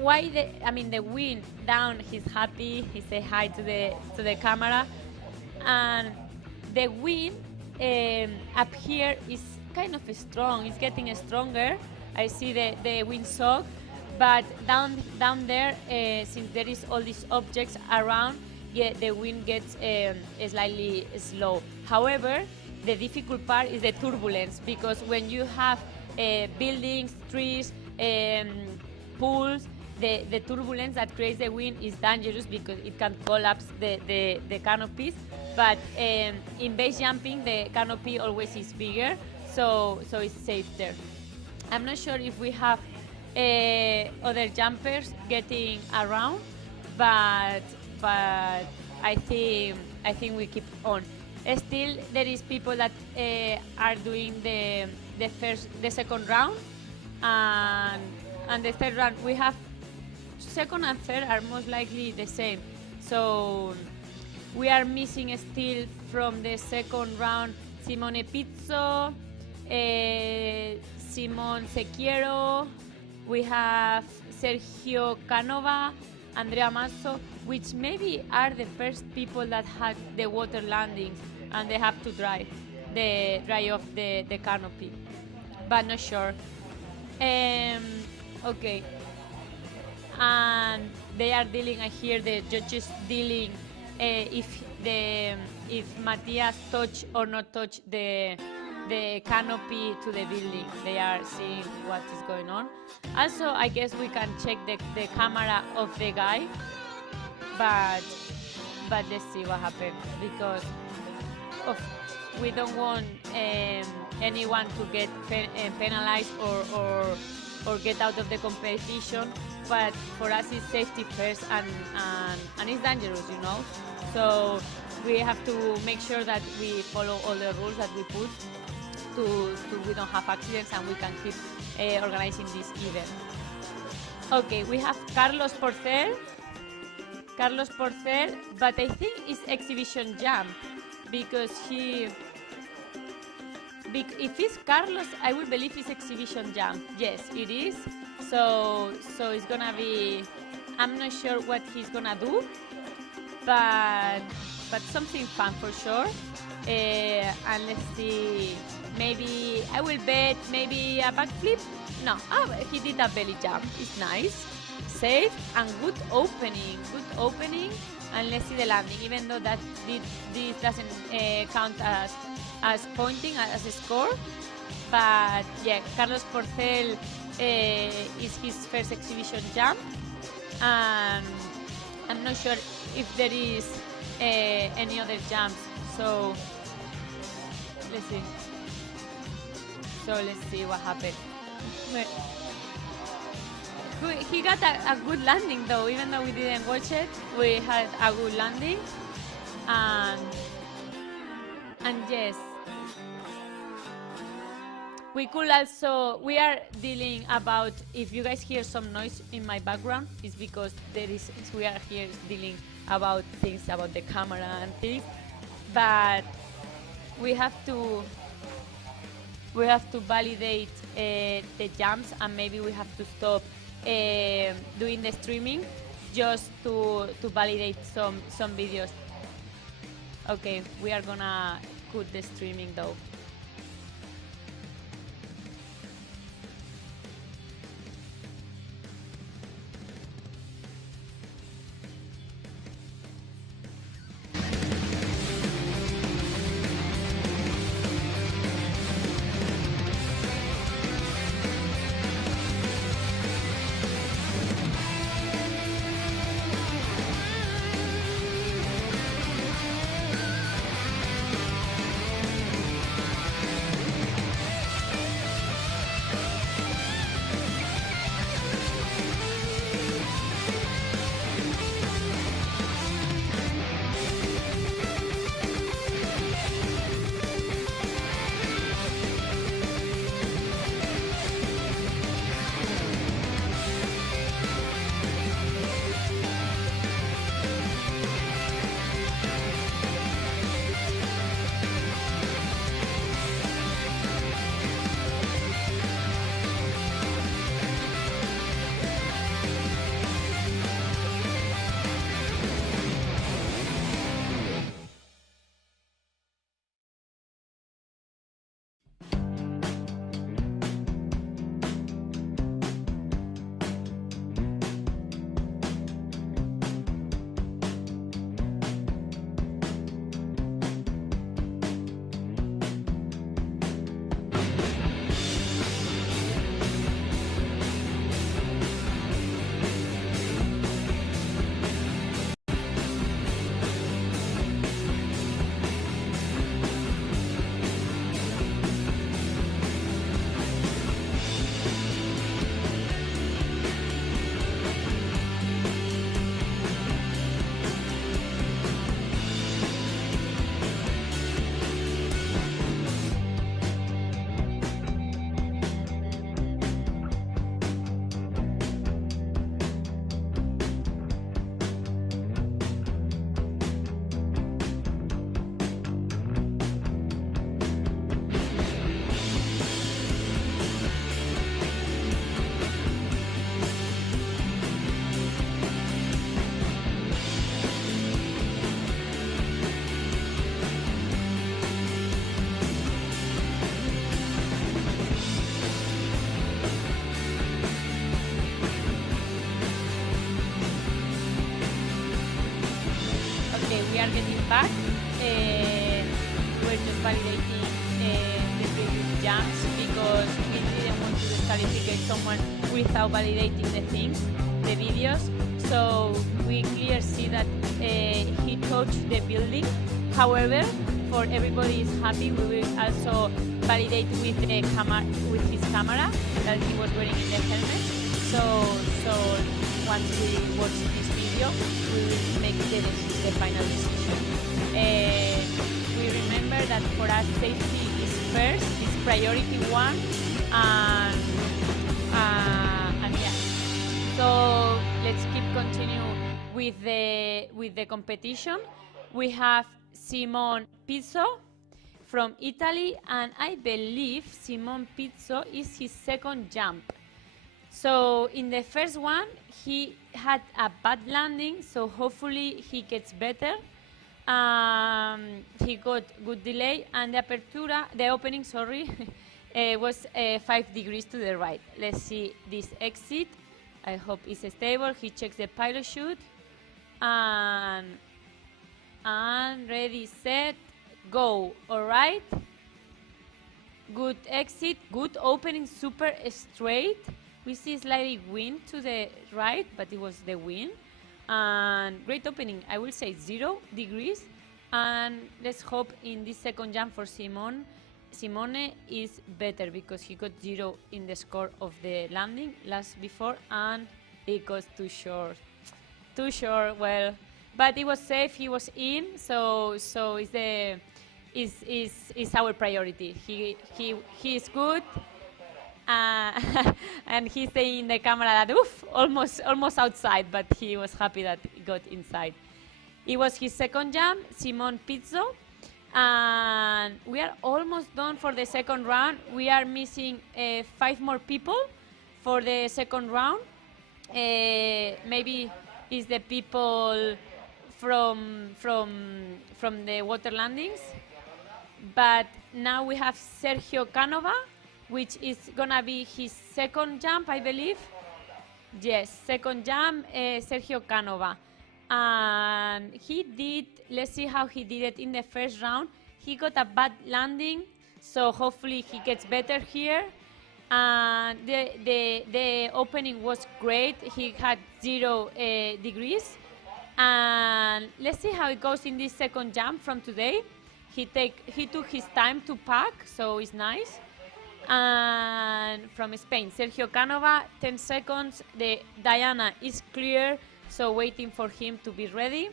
why the wind down? He's happy. He say hi to the camera, and the wind up here is kind of strong. It's getting stronger. I see the windsock, but down there, since there is all these objects around, yeah, the wind gets slightly slow. However, the difficult part is the turbulence, because when you have buildings, trees, pools, the turbulence that creates the wind is dangerous because it can collapse the canopies. But in base jumping, the canopy always is bigger, so it's safer. I'm not sure if we have other jumpers getting around, but I think we keep on. Still, there is people that are doing the second round, and the third round. We have second and third are most likely the same. So we are missing still from the second round Simone Pizzo, Simon Sequiero. We have Sergio Canova, Andrea Masso, which maybe are the first people that had the water landings and they have to dry off the canopy, but not sure. Okay, and they are dealing. I hear the judges dealing if Matthias touch or not touch the canopy to the building. They are seeing what is going on. Also, I guess we can check the camera of the guy, but let's see what happens, because we don't want anyone to get penalized or get out of the competition. But for us, it's safety first, and it's dangerous, you know. So we have to make sure that we follow all the rules that we put to we don't have accidents and we can keep organizing this event. Okay, we have Carlos Porcer, but I think it's exhibition jump, because if it's Carlos, I would believe it's exhibition jump. Yes, it is. So it's gonna be, I'm not sure what he's gonna do, but something fun for sure. And let's see, maybe I will bet maybe a backflip. No, he did a belly jump. It's nice, safe, and good opening. And let's see the landing, even though that this doesn't count as pointing, as a score. But yeah, Carlos Porcel is his first exhibition jump, and I'm not sure if there is any other jumps. So let's see what happened. He got a good landing though, even though we didn't watch it. We had a good landing, and yes, we could also, we are dealing about, if you guys hear some noise in my background, it's because we are here dealing about things about the camera and things, but we have to validate the jumps, and maybe we have to stop doing the streaming just to validate some videos. Okay, we are gonna cut the streaming though. came back. We're just validating the previous jumps because we didn't want to disqualificate someone without validating the things, the videos. So we clearly see that he touched the building. However, for everybody is happy, we will also validate with the with his camera that he was wearing in the helmet. So once we watch this video, we will make the final decision. We remember that for us safety is first, it's priority one, and yeah. So let's keep continue with the competition. We have Simon Pizzo from Italy, and I believe Simon Pizzo is his second jump. So in the first one, he had a bad landing, so hopefully he gets better. He got good delay, and the opening, was 5 degrees to the right. Let's see this exit. I hope it's stable. He checks the pilot chute, and ready, set, go. All right. Good exit, good opening, super straight. We see slightly wind to the right, but it was the wind. And great opening, I will say 0 degrees. And let's hope in this second jump for Simone is better because he got 0 in the score of the landing last before, and it goes too short. Too short, well, but it was safe, he was in, so is our priority. He is good. And he's saying in the camera that oof, almost outside, but he was happy that he got inside. It was his second jump, Simon Pizzo, and we are almost done for the second round. We are missing 5 more people for the second round. Maybe it's the people from the water landings, but now we have Sergio Canova, which is gonna be his second jump, I believe. Yes, second jump, Sergio Canova. And let's see how he did it in the first round. He got a bad landing, so hopefully he gets better here. And the opening was great. He had 0 degrees. And let's see how it goes in this second jump from today. He took his time to pack, so it's nice. And from Spain, Sergio Canova, 10 seconds. The Diana is clear, so waiting for him to be ready,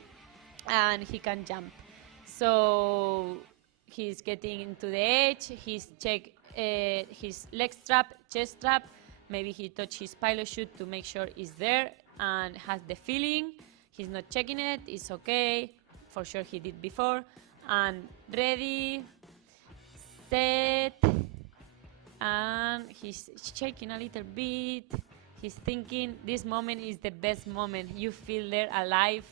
and he can jump. So he's getting into the edge. He's checked his leg strap, chest strap. Maybe he touched his pilot chute to make sure it's there and has the feeling. He's not checking it. It's okay. For sure he did before. And ready, set. And he's shaking a little bit. He's thinking this moment is the best moment. You feel there alive.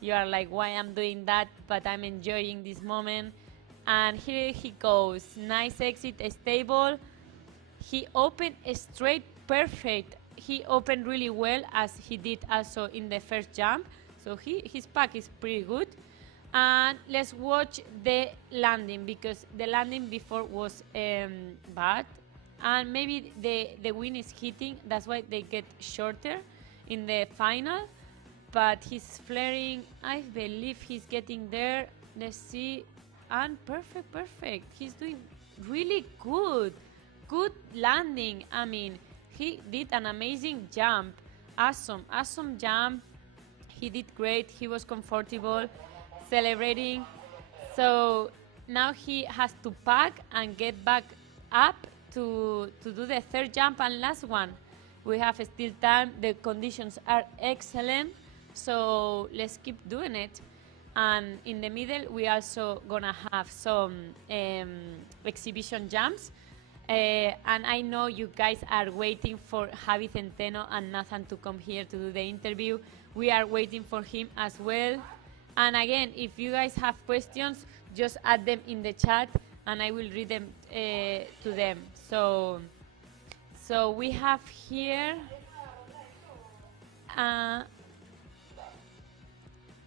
You are like, why I'm doing that? But I'm enjoying this moment. And here he goes. Nice exit, stable. He opened straight, perfect. He opened really well, as he did also in the first jump. So his pack is pretty good. And let's watch the landing, because the landing before was bad. And maybe the wind is hitting, that's why they get shorter in the final. But he's flaring, I believe he's getting there. Let's see, and perfect. He's doing really good landing. I mean, he did an amazing jump, awesome jump. He did great, he was comfortable, celebrating. So now he has to pack and get back up to do the third jump and last one. We have still time, the conditions are excellent, so let's keep doing it. And in the middle we also gonna have some exhibition jumps, and I know you guys are waiting for Javi Centeno and Nathan to come here to do the interview. We are waiting for him as well. And again, if you guys have questions, just add them in the chat and I will read them to them. So we have here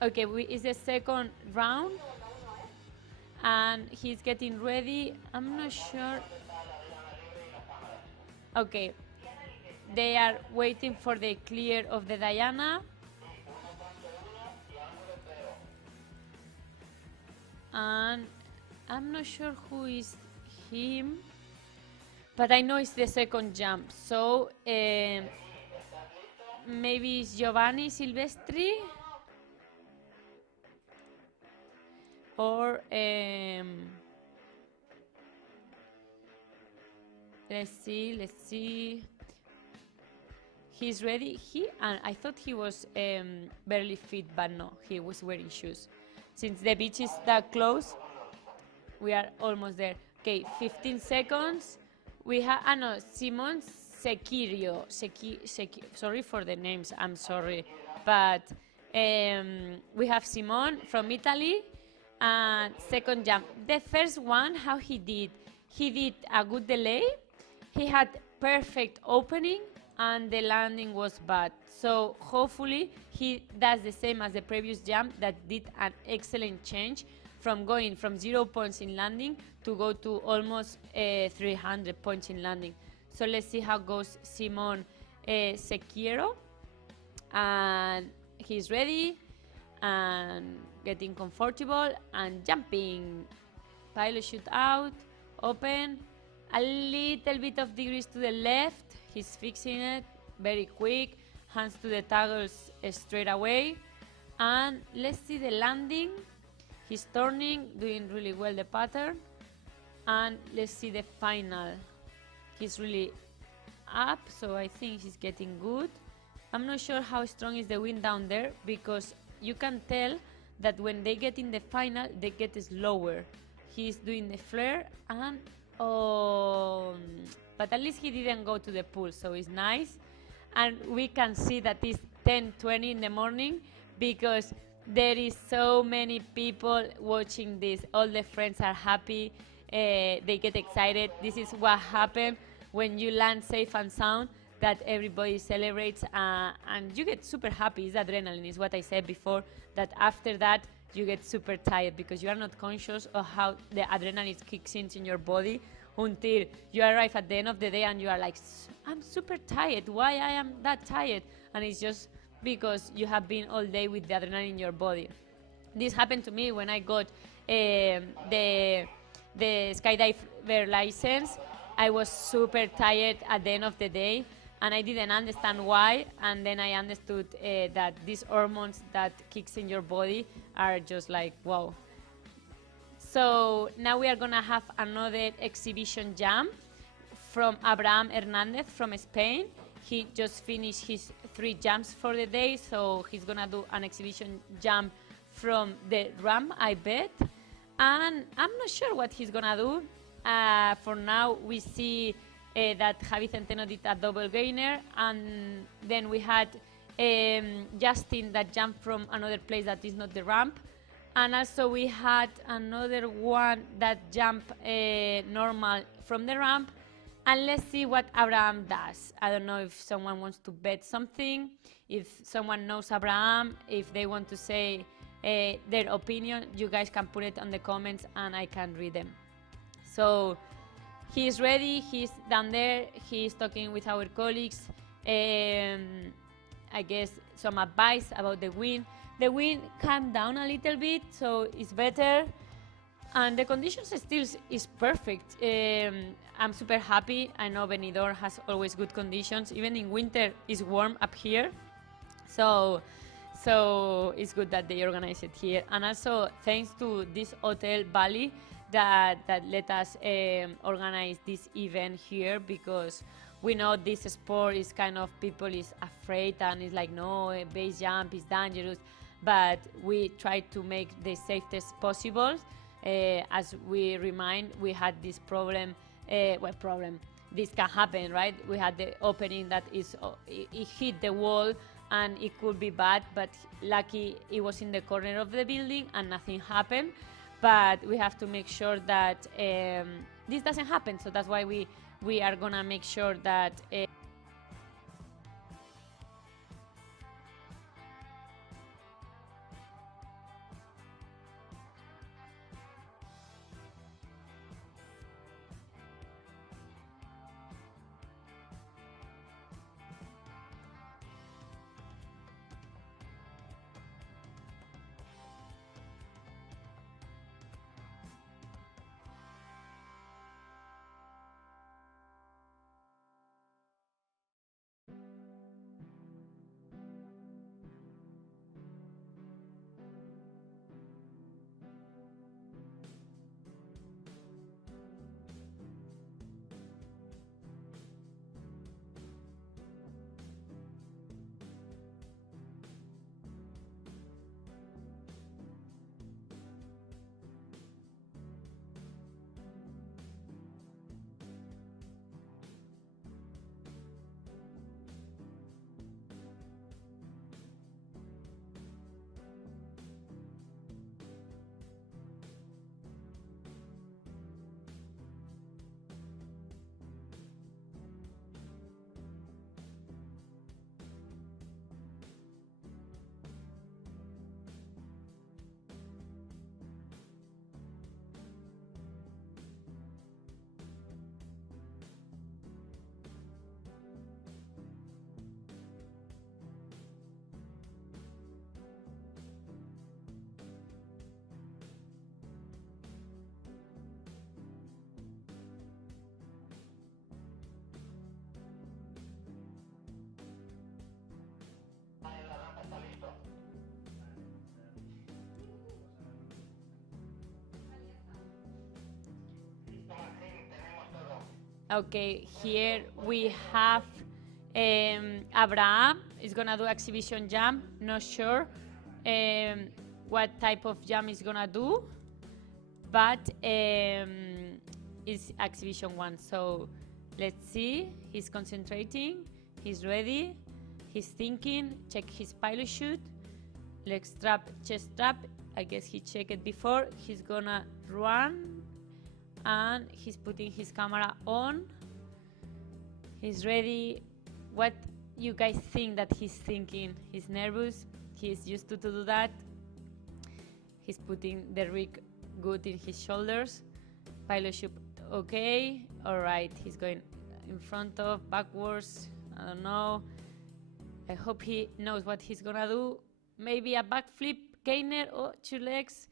Okay, it's the second round, and he's getting ready. I'm not sure. Okay, they are waiting for the clear of the Diana. And I'm not sure who is him, but I know it's the second jump. So maybe it's Giovanni Silvestri, or let's see. He's ready. I thought he was barely fit, but no, he was wearing shoes. Since the beach is that close, we are almost there. Okay, 15 seconds. We have, no, Simon Sequirio. Sorry for the names, I'm sorry. But we have Simon from Italy, and second jump. The first one, how he did a good delay. He had perfect opening, and the landing was bad. So hopefully he does the same as the previous jump that did an excellent change from going from 0 points in landing to go to almost 300 points in landing. So let's see how goes Simon Sequiero. And he's ready and getting comfortable and jumping. Pilot chute out, open, a little bit of degrees to the left. He's fixing it very quick, hands to the toggles straight away. And let's see the landing. He's turning, doing really well the pattern. And let's see the final. He's really up, so I think he's getting good. I'm not sure how strong is the wind down there, because you can tell that when they get in the final, they get slower. He's doing the flare, and but at least he didn't go to the pool, so it's nice. And we can see that it's 10:20 in the morning, because there is so many people watching this. All the friends are happy, they get excited. This is what happens when you land safe and sound, that everybody celebrates, and you get super happy. It's adrenaline, is what I said before, that after that you get super tired, because you are not conscious of how the adrenaline kicks in your body until you arrive at the end of the day and you are like, I'm super tired. Why I am that tired? And it's just because you have been all day with the adrenaline in your body. This happened to me when I got the skydiver license. I was super tired at the end of the day, and I didn't understand why. And then I understood that these hormones that kicks in your body are just like, wow. So now we are gonna have another exhibition jump from Abraham Hernandez from Spain. He just finished his 3 jumps for the day, so he's gonna do an exhibition jump from the ramp, I bet. And I'm not sure what he's gonna do. For now, we see that Javi Centeno did a double gainer, and then we had Justin that jumped from another place that is not the ramp. And also we had another one that jumped normal from the ramp. And let's see what Abraham does. I don't know if someone wants to bet something, if someone knows Abraham, if they want to say their opinion, you guys can put it on the comments and I can read them. So he's ready, he's down there, he's talking with our colleagues. I guess some advice about the wind. The wind calmed down a little bit, so it's better. And the conditions still is perfect. I'm super happy. I know Benidorm has always good conditions. Even in winter, it's warm up here. So it's good that they organize it here. And also thanks to this hotel, Bali, that let us organize this event here, because we know this sport is kind of, people is afraid and it's like, no, base jump is dangerous. But we try to make the safest possible. As we remind, we had this problem, this can happen, right? We had the opening that is, it hit the wall and it could be bad, but lucky it was in the corner of the building and nothing happened. But we have to make sure that this doesn't happen, so that's why we are gonna make sure that Okay, here we have Abraham is gonna do exhibition jump. Not sure what type of jump is gonna do, but it's exhibition 1. So let's see. He's concentrating. He's ready. He's thinking. Check his pilot chute. Leg strap, chest strap. I guess he checked it before. He's gonna run, and he's putting his camera on. He's ready. What you guys think that he's thinking? He's nervous. He's used to do that. He's putting the rig good in his shoulders. Pilot chute, okay. All right. He's going in front of, backwards. I don't know. I hope he knows what he's gonna do. Maybe a backflip gainer or 2 legs.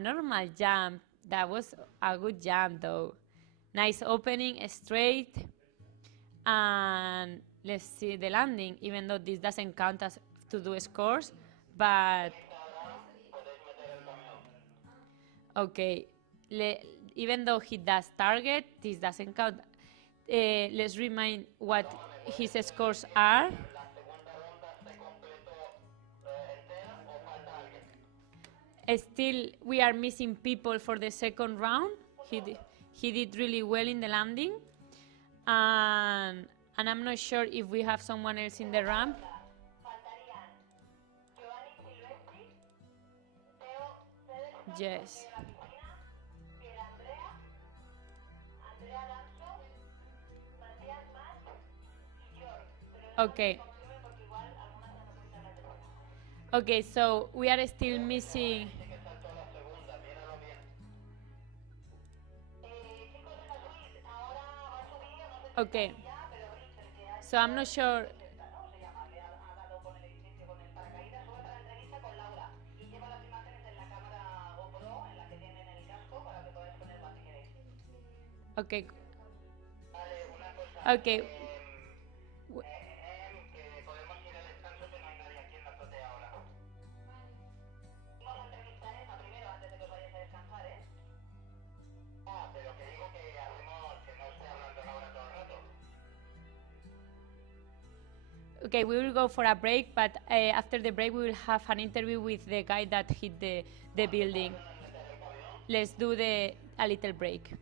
Normal jump. That was a good jump though. Nice opening, straight. And let's see the landing, even though this doesn't count as to do scores, but okay. Even though he does target, this doesn't count. Let's remind what his scores are. Still, we are missing people for the second round. He did really well in the landing. And I'm not sure if we have someone else in the ramp. Yes. Okay. Okay, so we are still missing. Okay. So I'm not sure. Okay. Okay. Okay, we will go for a break, but after the break we will have an interview with the guy that hit the building. Let's do a little break.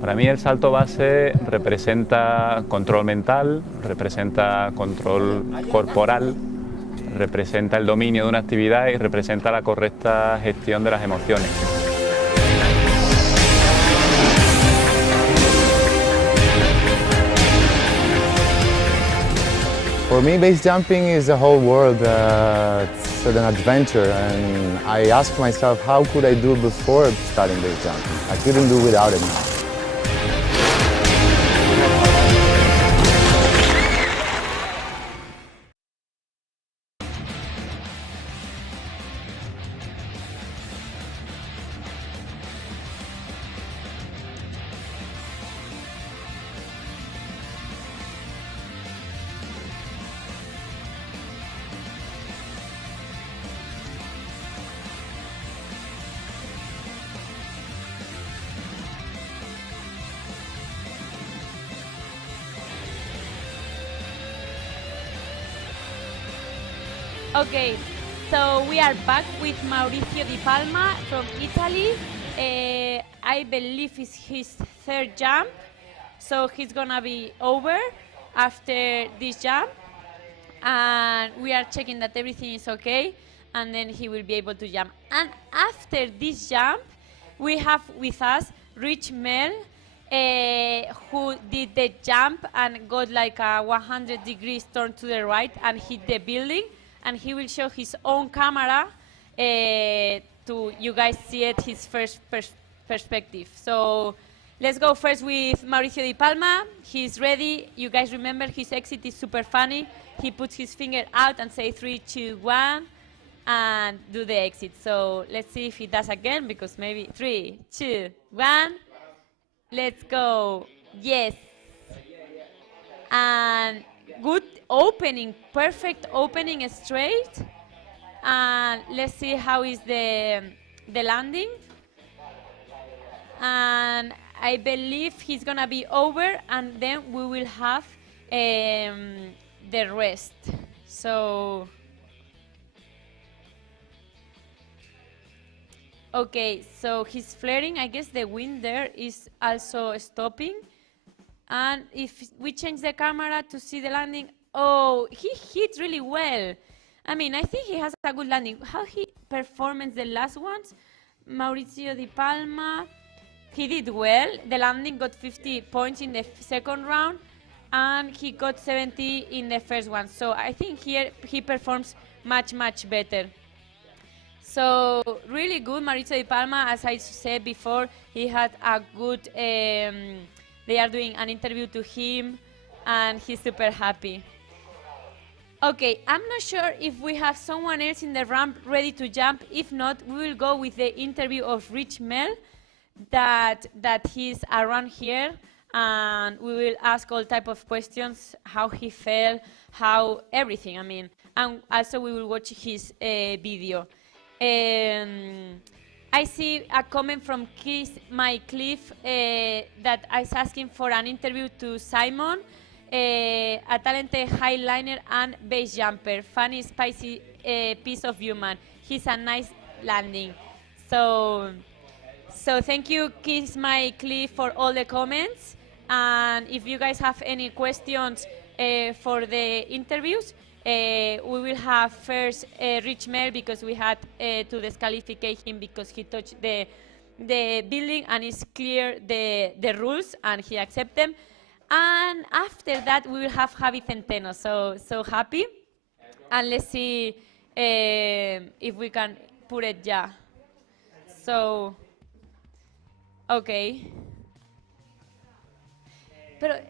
Para mí el salto base representa control mental, representa control corporal, representa el dominio de una actividad y representa la correcta gestión de las emociones. For me, base jumping is a whole world. It's an adventure, and I ask myself, how could I do before starting base jumping? I couldn't do without it now. Okay, so we are back with Mauricio Di Palma from Italy. I believe it's his third jump, so he's gonna be over after this jump. And we are checking that everything is okay, and then he will be able to jump. And after this jump, we have with us Rich Mel, who did the jump and got like a 100 degrees turn to the right and hit the building. And he will show his own camera to you guys see it, his first perspective. So let's go first with Mauricio Di Palma. He's ready. You guys remember his exit is super funny. He puts his finger out and say 3, 2, 1, and do the exit. So let's see if he does again, because maybe 3, 2, 1. Let's go. Yes. And good opening, perfect opening straight. And let's see how is the landing. And I believe he's gonna be over, and then we will have the rest. So, okay, so he's flaring. I guess the wind there is also stopping. And if we change the camera to see the landing, oh, he hit really well. I mean, I think he has a good landing. How he performed the last ones? Mauricio Di Palma, he did well. The landing got 50 points in the second round, and he got 70 in the first one. So I think here he performs much, much better. So really good, Mauricio Di Palma. As I said before, he had a good, they are doing an interview to him, and he's super happy. Okay, I'm not sure if we have someone else in the ramp ready to jump. If not, we will go with the interview of Rich Mel, that he's around here, and we will ask all type of questions, how he felt, how everything, I mean. And also we will watch his video. I see a comment from Kiss My Cliff that is asking for an interview to Simon, a talented highliner and base jumper, funny, spicy piece of human. He's a nice landing. So thank you, Kiss My Cliff, for all the comments. And if you guys have any questions for the interviews, we will have first Rich Mel, because we had to disqualify him because he touched the building and it's clear the rules and he accepts them. And after that, we will have Javi Centeno. So happy. And let's see if we can put it, yeah. So, okay. Pero,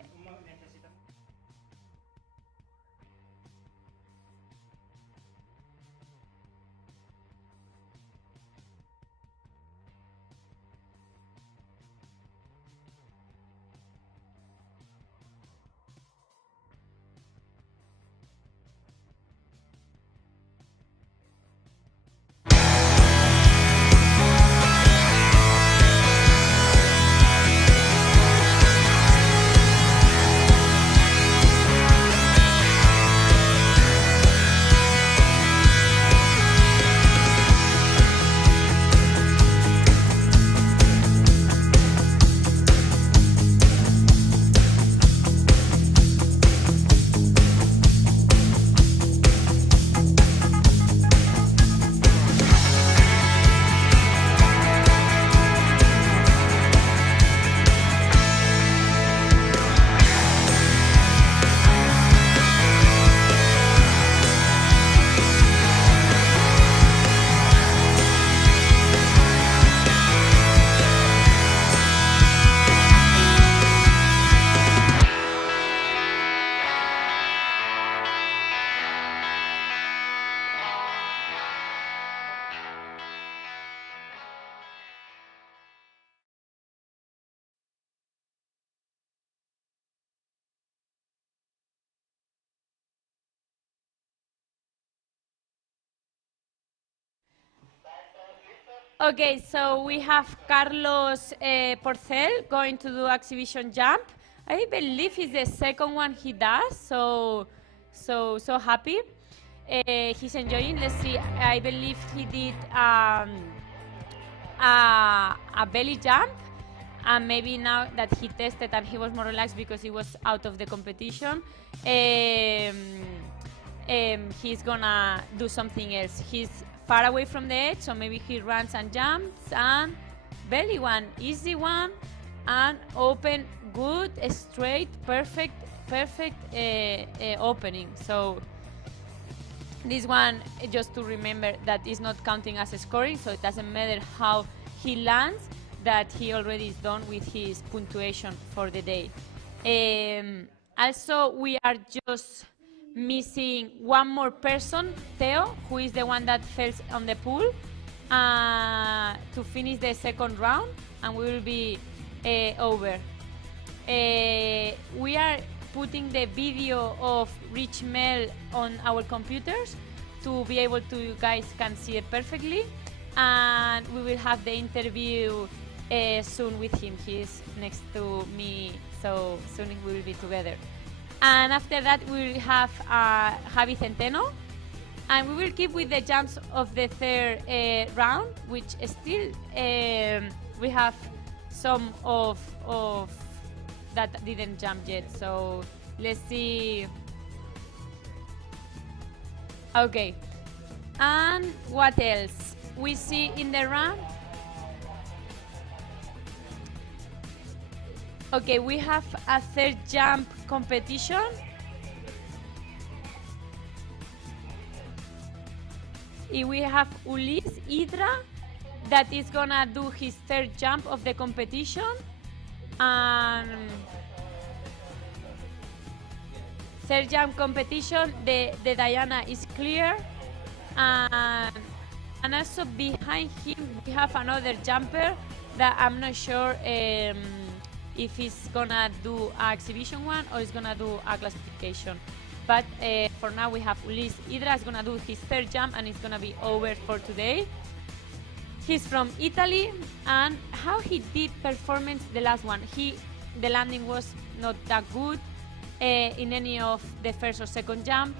Okay, so we have Carlos Porcel going to do exhibition jump. I believe it's the second one he does, so happy. He's enjoying. Let's see. I believe he did a belly jump, and maybe now that he tested and he was more relaxed because he was out of the competition, he's gonna do something else. He's far away from the edge, so maybe he runs and jumps, and belly one, easy one, and open, good, straight, perfect opening. So this one, just to remember that is not counting as a scoring, so it doesn't matter how he lands, that he already is done with his punctuation for the day. Also, we are just missing one more person, Theo, who is the one that fell on the pool, to finish the second round, and we will be over. We are putting the video of Rich Mel on our computers to be able to, you guys can see it perfectly, and we will have the interview soon with him. He's next to me, so soon we will be together. And after that we will have Javi Centeno, and we will keep with the jumps of the third round, which still we have some of that didn't jump yet, so let's see. Okay, and what else we see in the round? Okay, we have a third jump competition. We have Ulis Hydra that is gonna do his third jump of the competition. Third jump competition, the Diana is clear, and also behind him we have another jumper that I'm not sure if he's gonna do an exhibition one or he's gonna do a classification. But for now we have Ulis Hydra is gonna do his third jump, and it's gonna be over for today. He's from Italy, and how he did performance the last one, the landing was not that good in any of the first or second jump.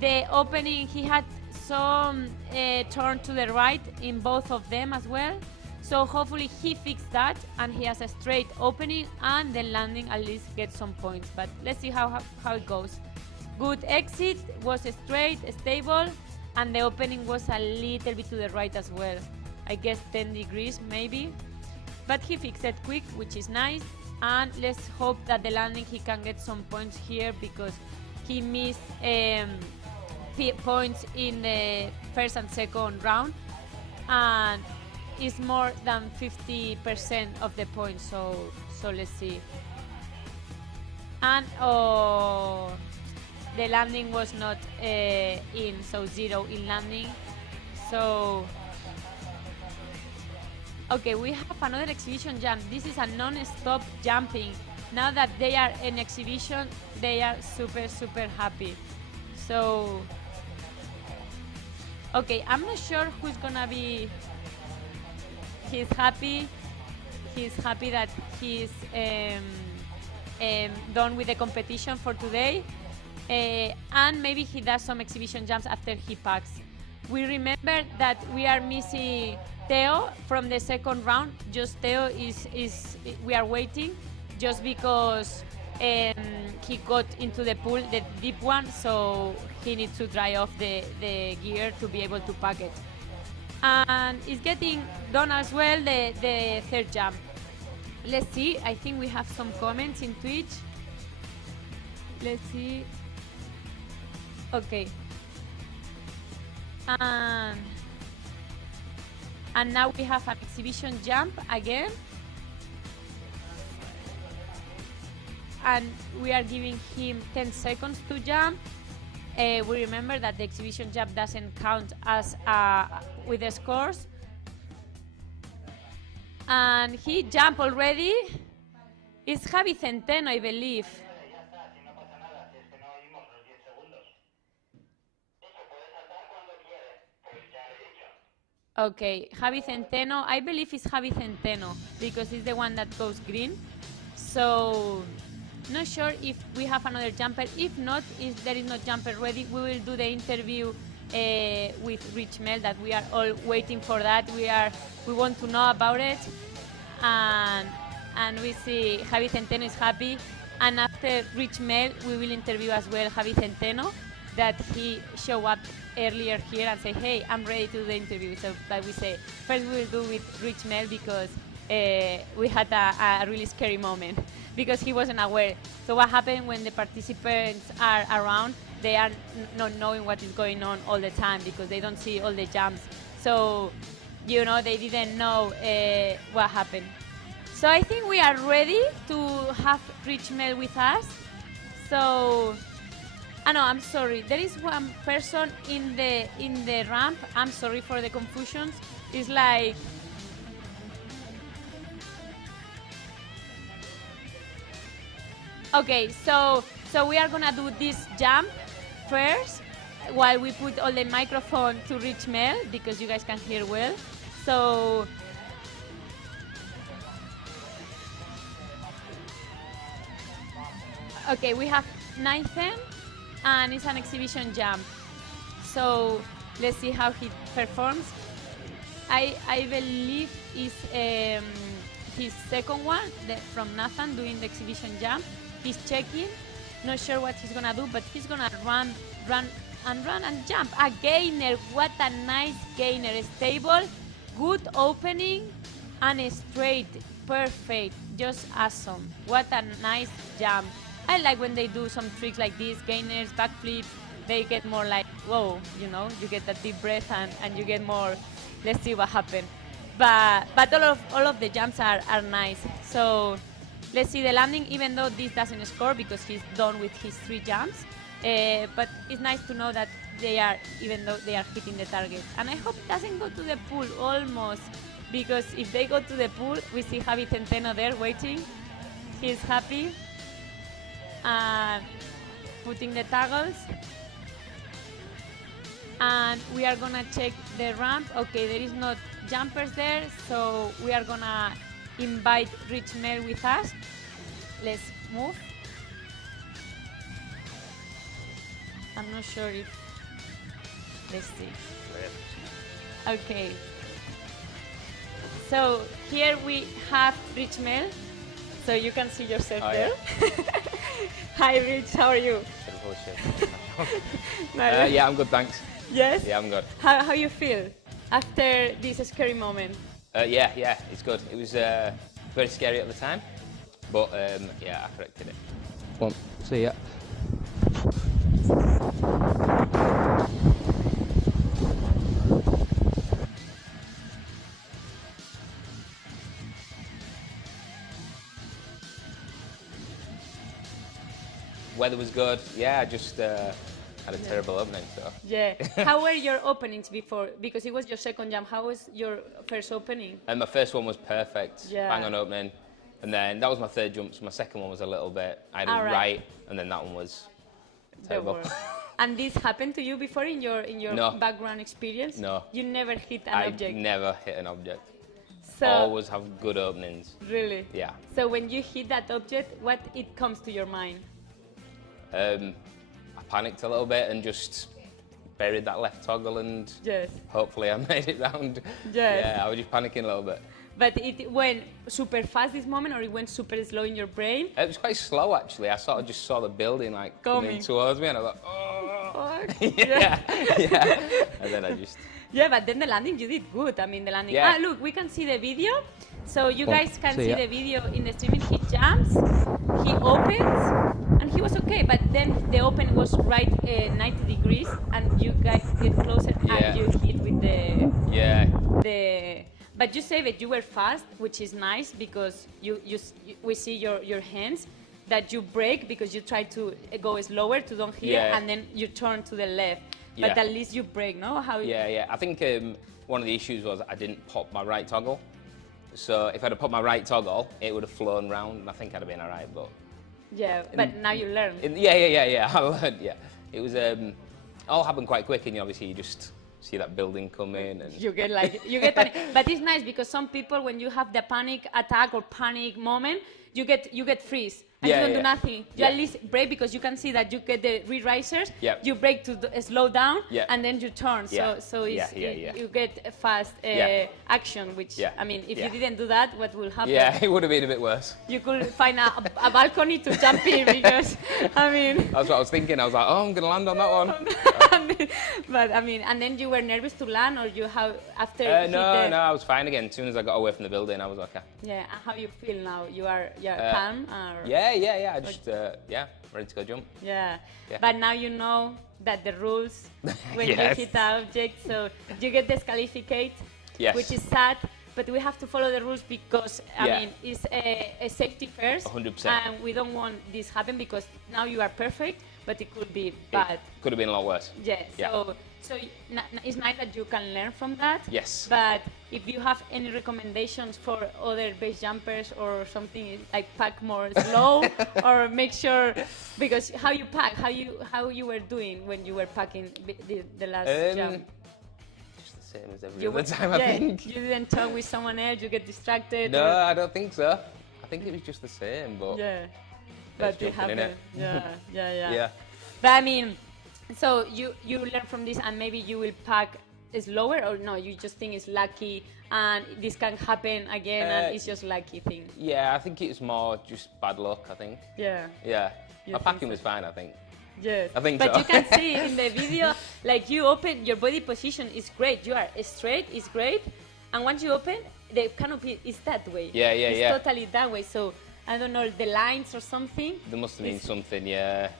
The opening, he had some turn to the right in both of them as well. So hopefully he fixed that and he has a straight opening, and the landing at least gets some points. But let's see how it goes. Good exit, was straight, stable, and the opening was a little bit to the right as well. I guess 10 degrees maybe. But he fixed it quick, which is nice. And let's hope that the landing he can get some points here, because he missed points in the first and second round, and is more than 50% of the points, so let's see. And the landing was not in, so 0 in landing. So okay, we have another exhibition jump. This is a non-stop jumping. Now that they are in exhibition, they are super happy. So okay, I'm not sure who's gonna be. He's happy that he's done with the competition for today, and maybe he does some exhibition jumps after he packs. We remember that we are missing Theo from the second round. Just Theo is we are waiting, just because he got into the pool, the deep one, so he needs to dry off the gear to be able to pack it. And it's getting done as well, the third jump. Let's see, I think we have some comments in Twitch. Let's see. Okay. And now we have an exhibition jump again. And we are giving him 10 seconds to jump. We remember that the exhibition jump doesn't count as with the scores. And he jumped already. It's Javi Centeno, I believe. Okay, Javi Centeno. I believe it's Javi Centeno because it's the one that goes green. So, not sure if we have another jumper. If not, if there is no jumper ready, we will do the interview with Rich Mel. That we are all waiting for that. We want to know about it, and we see Javi Centeno is happy. And after Rich Mel, we will interview as well Javi Centeno, that he showed up earlier here and say, hey, I'm ready to do the interview. So that we say, first we will do with Rich Mel because we had a really scary moment because he wasn't aware. So what happened when the participants are around, they are not knowing what is going on all the time because they don't see all the jumps. So, you know, they didn't know what happened. So I think we are ready to have Rich Mel with us. So, no, I'm sorry. There is one person in the ramp. I'm sorry for the confusions. It's like, okay, so we are gonna do this jump first while we put all the microphone to Rich Mel because you guys can hear well. So. Okay, we have Nathan, and it's an exhibition jump. So let's see how he performs. I believe it's his second one from Nathan doing the exhibition jump. He's checking, not sure what he's gonna do, but he's gonna run and jump. A gainer, what a nice gainer. Stable, good opening, and straight, perfect, just awesome. What a nice jump. I like when they do some tricks like this, gainers, backflips, they get more like, whoa, you know, you get that deep breath and you get more, let's see what happened. But all of the jumps are nice. So let's see the landing, even though this doesn't score because he's done with his 3 jumps. But it's nice to know that they are, even though they are hitting the target. And I hope it doesn't go to the pool, almost, because if they go to the pool, we see Javi Centeno there waiting. He's happy. Putting the toggles, and we are gonna check the ramp. Okay, there is not jumpers there, so we are gonna invite Rich Mel with us. Let's move. I'm not sure if, let's see. Okay, so here we have Rich Mel, so you can see yourself there. Yeah. Hi Rich, how are you? Yeah, I'm good, thanks. Yes? Yeah, I'm good. How you feel after this scary moment? Yeah, it's good. It was very scary at the time, but yeah, I corrected it. One, see ya. Weather was good. Yeah, I just had a terrible opening. So. Yeah. How were your openings before? Because it was your second jump. How was your first opening? And my first one was perfect. Yeah. Bang on opening. And then that was my third jump. So my second one was a little bit. I had it right, and then that one was terrible. And this happened to you before in your No. background experience? No. You never hit an object? I never hit an object. So always have good openings. Really? Yeah. So when you hit that object, what it comes to your mind? I panicked a little bit and just buried that left toggle, and yes. Hopefully I made it round. Yes. Yeah, I was just panicking a little bit. But it went super fast this moment, or it went super slow in your brain? It was quite slow actually. I sort of just saw the building like coming towards me, and I was like, oh. Yeah. And then I just. Yeah, but then the landing you did good. I mean, the landing. Yeah. Ah, look, we can see the video. So you guys can see the video in the streaming. He jumps, he opens, and he was okay. But then the open was right 90 degrees, and you guys get closer and you hit with the. Yeah. But you say that you were fast, which is nice because we see your hands that you brake because you try to go slower to don't hit, and then you turn to the left. But at least you brake, no? How? Yeah. I think one of the issues was I didn't pop my right toggle. So if I'd have put my right toggle, it would have flown round, and I think I'd have been all right. But but now you learn. Yeah. I learned. Yeah, it was all happened quite quick, and obviously you just see that building come in, and you get like, you get panic. But it's nice because some people, when you have the panic attack or panic moment, you get freeze. And Yeah, you don't yeah. do nothing. You at least brake because you can see that you get the re-risers. Yep. You brake to slow down, Yep. and then you turn. Yeah. So it's, Yeah. you get a fast Yeah. action, which, Yeah. I mean, if Yeah. you didn't do that, what will happen? yeah, it would have been a bit worse. You could find a balcony to jump in because, I mean... That's what I was thinking. I was like, oh, I'm going to land on that one. But, I mean, and then you were nervous to land, or you have, after hit No, the... I was fine again. As soon as I got away from the building, I was okay. Yeah, and how you feel now? You're calm? Or... Yeah. I just, ready to go jump. Yeah. Yeah. But now you know that the rules when Yes. you hit the object, so you get disqualified, Yes. which is sad, but we have to follow the rules because, I Yeah. mean, it's a safety first. 100%. And we don't want this happen because now you are perfect, but it could be bad. Could have been a lot worse. Yeah. Yeah. So it's nice that you can learn from that. Yes. But if you have any recommendations for other base jumpers or something, like pack more slow or make sure, because how you pack, how you were doing when you were packing the last jump. Just the same as every other time, I think. You didn't talk with someone else, you get distracted. No, or, I don't think so. I think it was just the same, but yeah. But it jumping in happened. it. Yeah. But I mean, so you learn from this, and maybe you will pack slower, or no, you just think it's lucky and this can happen again, and it's just lucky thing. Yeah, I think it was more just bad luck, I think. Yeah. Yeah. You My think packing so? was fine, I think. Yes. I think but so. you can see in the video, like you open, your body position is great. You are straight, it's great. And once you open, the canopy is that way. Yeah, it's totally that way. So, I don't know, the lines or something. There must have been something, yeah.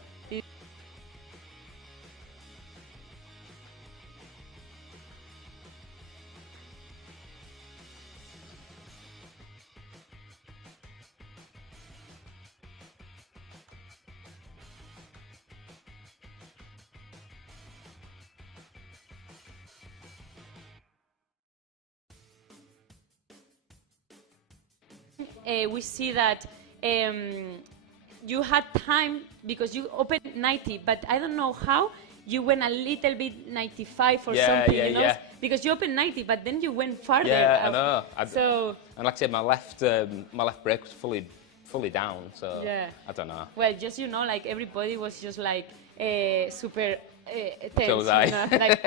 We see that you had time because you opened 90, but I don't know how you went a little bit 95 or something, you know? Yeah. Because you opened 90, but then you went farther. Yeah, I know. So and like I said, my left brake was fully down, so yeah. I don't know. Well, just like everybody was just like super tense. So was I. You know? Like,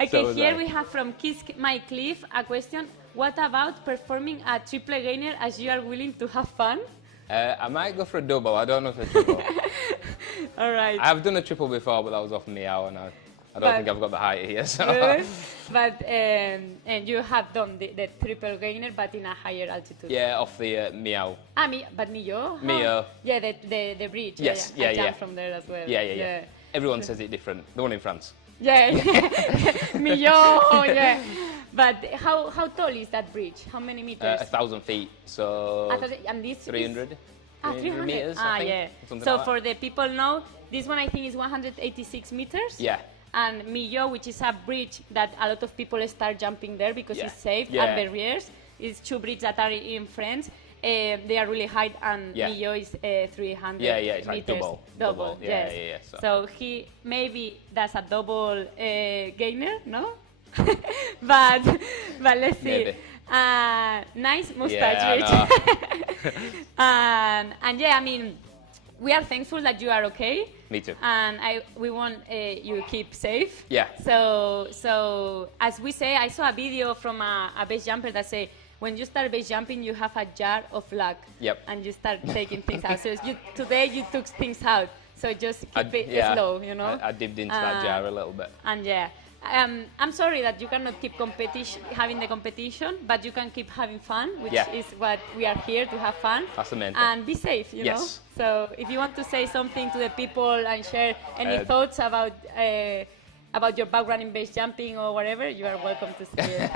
okay, So here was I. we have from Kiss My Cliff a question. What about performing a triple gainer as you are willing to have fun? I might go for a double. I don't know if a triple. All right. I've done a triple before, but that was off Meow, and I don't think I've got the height here. So. Good. But and you have done the triple gainer, but in a higher altitude. Yeah, off the Meow. But Millau? How? Millau. Yeah, the bridge. Yes, I yeah. jumped from there as well. Yeah. Everyone says it different. The one in France. Yeah, Millau, yeah. But how tall is that bridge? How many meters? 1,000 feet, so And this 300. Is, 300 meters, I think, yeah. something So like for the people know, this one I think is 186 meters. Yeah. And Millau, which is a bridge that a lot of people start jumping there because Yeah. it's safe. Yeah. And Barriers is two bridges that are in France. They are really high, and Yeah. Millau is 300 Yeah, it's like meters. double. Yes. Yeah. So he maybe does a double gainer, no? but let's see. Maybe. Nice mustache, Yeah, Rich. and yeah, I mean, we are thankful that you are okay. Me too. And we want you keep safe. Yeah. So as we say, I saw a video from a base jumper that say, when you start base jumping, you have a jar of luck. Yep. And you start taking things out. So today you took things out. So just keep it slow, you know. I dipped into that jar a little bit. And yeah. I'm sorry that you cannot keep having the competition, but you can keep having fun, which is what we are here to have fun. That's the main thing. And be safe, you know. So if you want to say something to the people and share any thoughts about your background in base jumping or whatever, you are welcome to say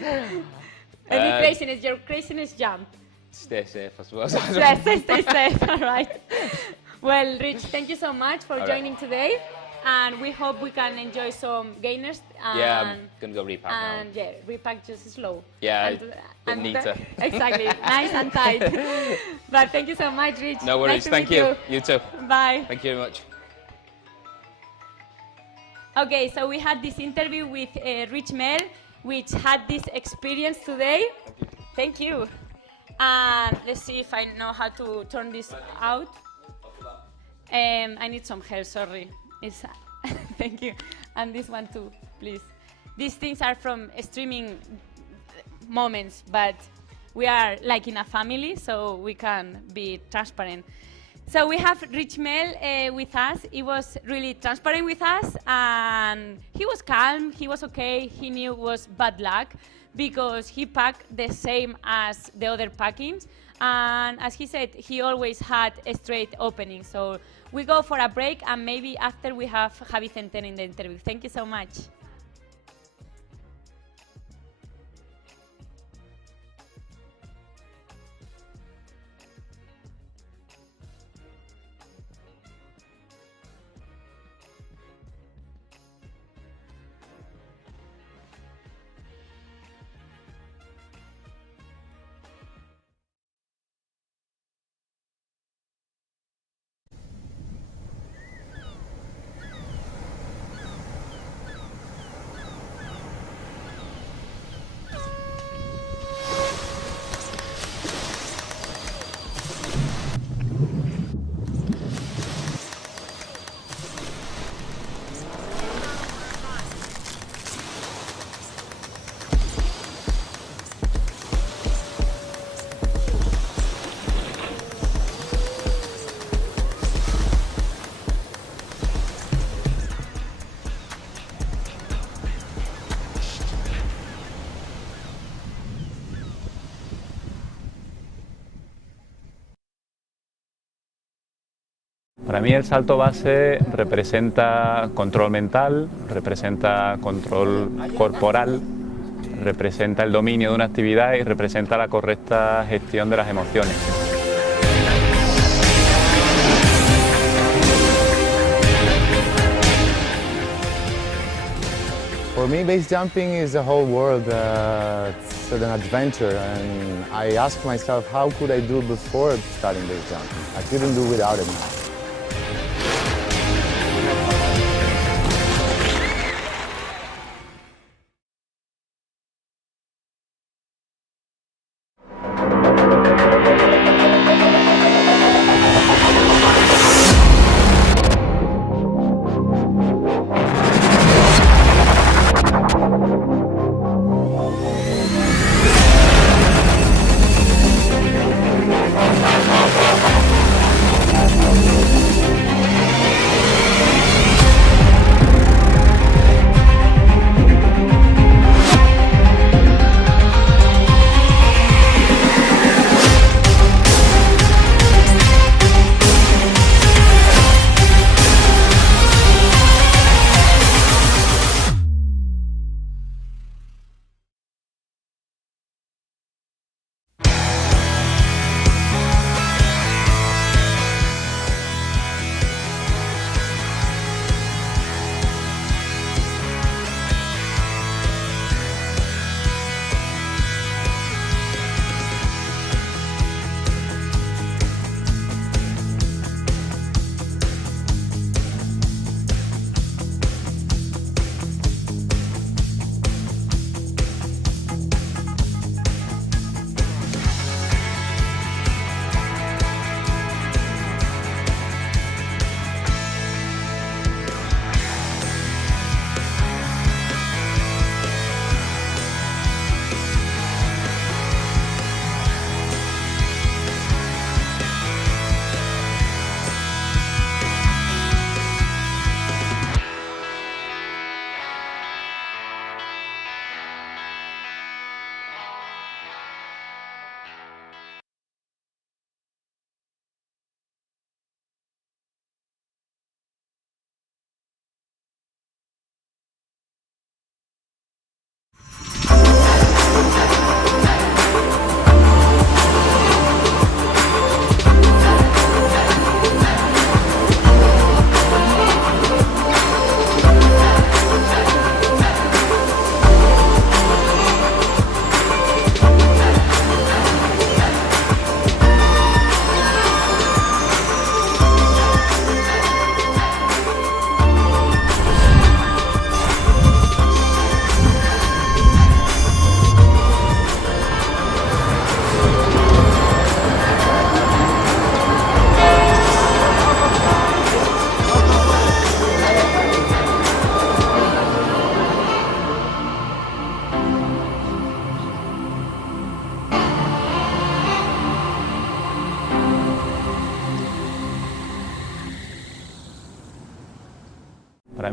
it. Any craziness, your craziness jump. Stay safe, I suppose. Yes, stay safe, all right. Well, Rich, thank you so much for joining today. And we hope we can enjoy some gainers. Yeah, I'm going to go repack now. And yeah, repack just slow. Yeah, and neater. Exactly, nice and tight. But thank you so much, Rich. No worries, Nice to thank meet you. You too. Bye. Thank you very much. Okay, so we had this interview with Rich Mel, which had this experience today. Thank you. And let's see if I know how to turn this out. I need some help, sorry. Thank you. And this one too, please. These things are from streaming moments, but we are like in a family, so we can be transparent. So we have Rich Mel with us. He was really transparent with us, and he was calm, he was okay. He knew it was bad luck because he packed the same as the other packings. And as he said, he always had a straight opening. So we go for a break, and maybe after we have Javi Center in the interview. Thank you so much. Para mí el salto base representa control mental, representa control corporal, representa el dominio de una actividad y representa la correcta gestión de las emociones. For me, base jumping is a whole world. It's an adventure, and I ask myself, how could I do before starting base jumping? I couldn't do without it now.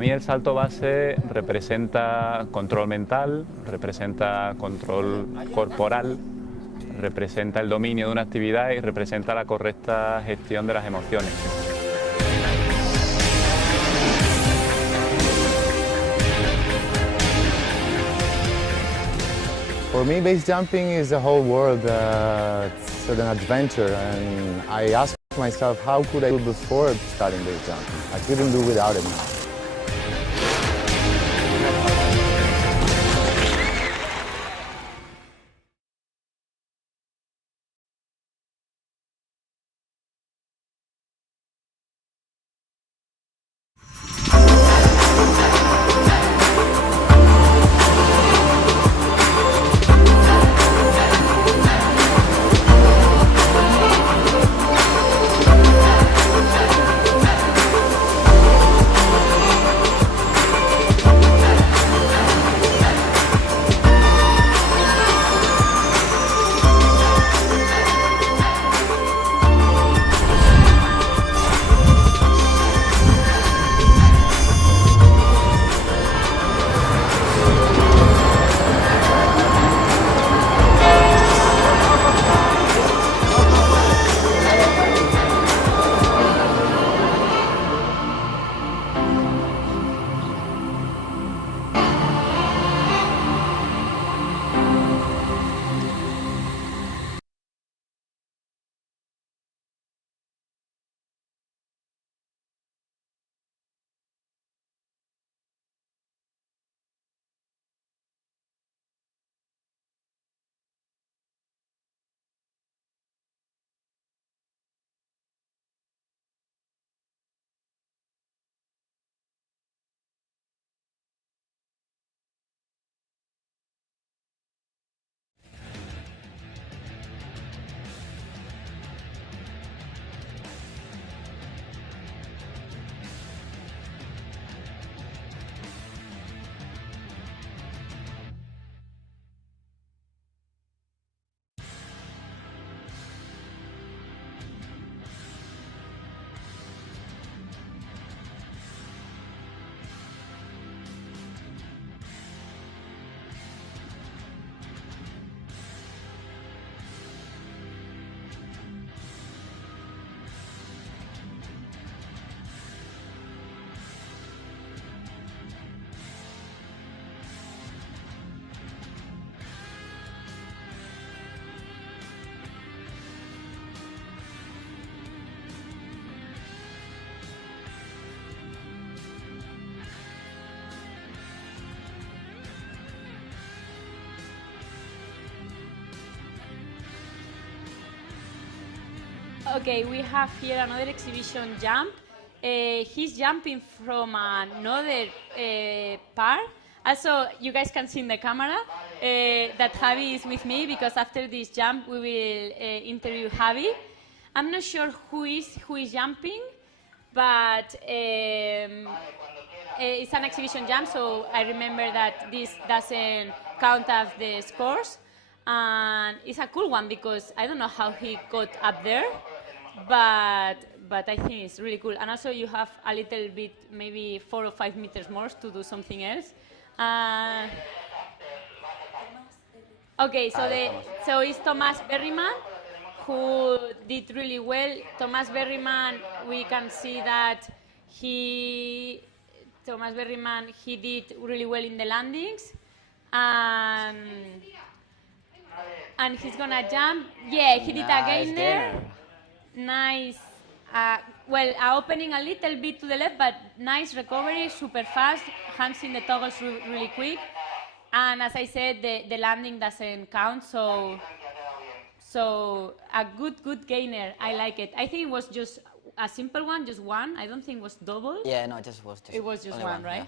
mí el salto base representa control mental, representa control corporal, representa el dominio de una actividad y representa la correcta gestión de las emociones. For me, base jumping is a whole world. It's an adventure, and I ask myself, how could I do before starting base jumping? I couldn't do without it now. Okay, we have here another exhibition jump. He's jumping from another part. Also, you guys can see in the camera that Javi is with me, because after this jump we will interview Javi. I'm not sure who is jumping, but it's an exhibition jump, so I remember that this doesn't count as the scores. And it's a cool one because I don't know how he got up there, but I think it's really cool. And also you have a little bit, maybe 4 or 5 meters more to do something else. Okay, so it's Thomas Berryman, who did really well. Thomas Berryman, we can see that he did really well in the landings, and he's gonna jump. Yeah, he did a gainer. Nice. Well, opening a little bit to the left, but nice recovery, super fast, hands in the toggles really quick. And as I said, the landing doesn't count, so a good gainer. I like it. I think it was just a simple one, just one. I don't think it was double. Yeah, no, it was just one, right?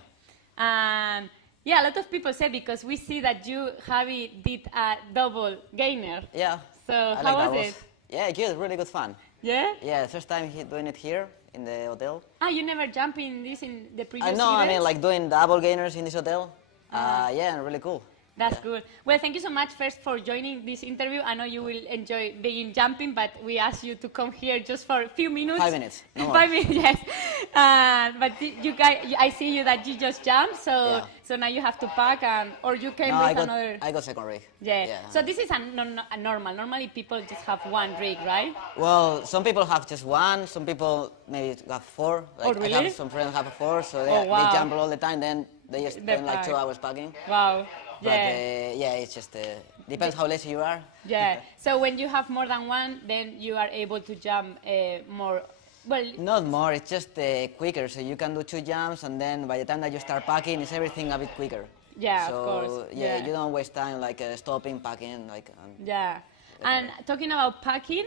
Yeah. Yeah, a lot of people say, because we see that you, Javi, did a double gainer. Yeah. So how was it? Yeah, good, really good fun. Yeah? Yeah, the first time doing it here in the hotel. Ah, you never jumped in this in the previous No, events? I mean like doing double gainers in this hotel. Yeah, really cool. That's good. Well, thank you so much first for joining this interview. I know you will enjoy being jumping, but we asked you to come here just for a few minutes. 5 minutes. No more. 5 minutes, yes. But you guys, I see you that you just jumped, so Yeah. so now you have to pack, or you came No, with another. I got second rig. Yeah. So this is a normal. Normally people just have one rig, right? Well, some people have just one. Some people maybe have 4. Like, Oh, really? I have some friends have 4, so they, Oh, wow. they jump all the time. Then they just They spend like pack. 2 hours packing. Wow. But Yeah. yeah, it's just depends how lazy you are. Yeah. So when you have more than one, then you are able to jump more. Well, Not more. It's just quicker. So you can do 2 jumps, and then by the time that you start packing, it's everything a bit quicker. Yeah, so, of course. Yeah, Yeah. you don't waste time like stopping, packing, like. yeah. And talking about packing,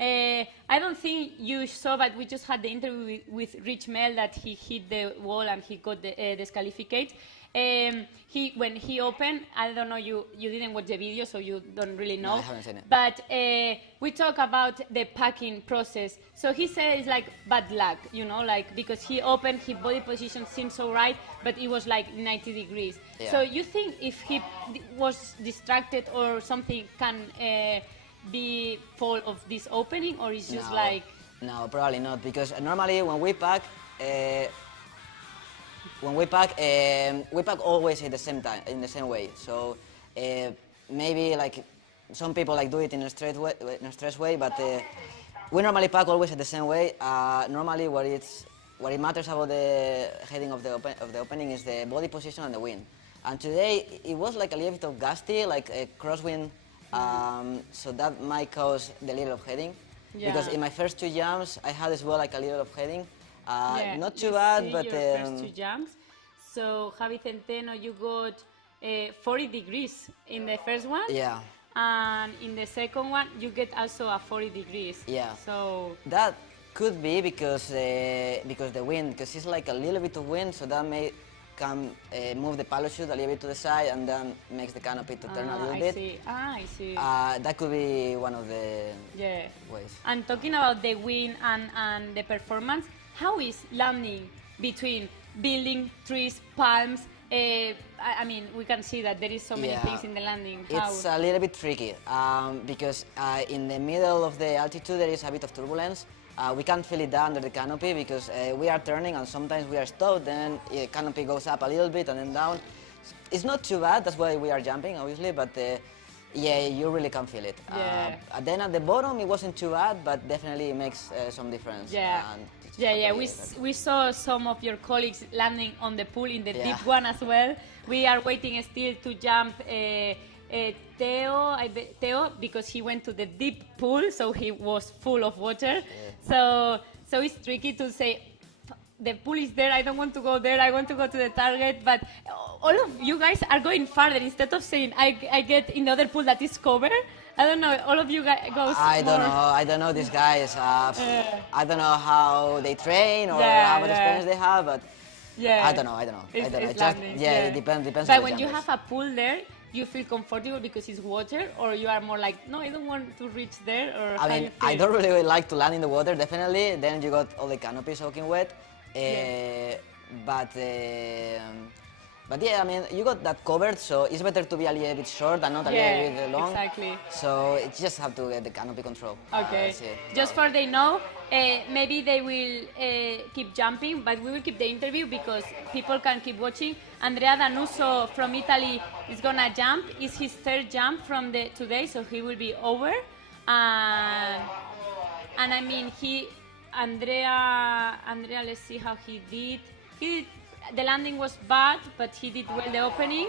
I don't think you saw, but we just had the interview with Rich Mel that he hit the wall and he got the disqualified. When he opened, I don't know, you didn't watch the video, so you don't really know. No, I haven't seen it. But we talk about the packing process. So he said it's like bad luck, you know, like because he opened, his body position seemed so right, but it was like 90 degrees. Yeah. So you think if he was distracted or something can be fault of this opening, or it's just No. like... No, probably not, because normally when we pack, we pack always at the same time, in the same way. So maybe like some people like do it in a straight way, but we normally pack always at the same way. Normally, what it matters about the heading of the opening is the body position and the wind. And today it was like a little bit of gusty, like a crosswind, so that might cause the little of heading. Yeah. Because in my first 2 jumps, I had as well like a little of heading. Yeah, Not too let's bad, see but your first 2 jumps. So Javi Centeno, you got 40 degrees in the first one. yeah, And in the second one, you get also a 40 degrees. Yeah. So that could be because the wind, because it's like a little bit of wind, so that can move the parachute a little bit to the side, and then makes the canopy to turn a little I bit. see. I see. That could be one of the Yeah. ways. And talking about the wind and the performance, how is landing between building, trees, palms? I mean, we can see that there is so many Yeah. things in the landing. How? It's a little bit tricky because in the middle of the altitude there is a bit of turbulence. We can't feel it down under the canopy because we are turning and sometimes we are stopped, then the canopy goes up a little bit and then down. It's not too bad, that's why we are jumping obviously, but yeah, you really can feel it. Yeah. Then at the bottom it wasn't too bad, but definitely it makes some difference. Yeah. And it's Yeah, hard to yeah. be- We saw some of your colleagues landing on the pool in the Yeah. deep one as well. We are waiting still to jump Theo, because he went to the deep pool, so he was full of water. So it's tricky to say, the pool is there, I don't want to go there, I want to go to the target, but all of you guys are going farther. Instead of saying, I get in the other pool that is covered, I don't know, all of you guys goes I more. don't know these guys. I don't know how they train or Yeah, how much yeah. experience they have, but Yeah. I don't know. It's Just, landing, yeah, it depends But on the when you jumpers. have a pool there, you feel comfortable because it's water, or you are more like, no, I don't want to reach there, or I how mean, you feel? I don't really like to land in the water, definitely. Then you got all the canopy soaking wet. But yeah, I mean, you got that covered, so it's better to be a little bit short and not a little bit long. Exactly. So you just have to get the canopy control. Okay. That's it. Just for they know, maybe they will keep jumping, but we will keep the interview because people can keep watching. Andrea Danuso from Italy is gonna jump. It's his 3rd jump from today, so he will be over. And I mean, Andrea, let's see how he did. The landing was bad, but he did well the opening.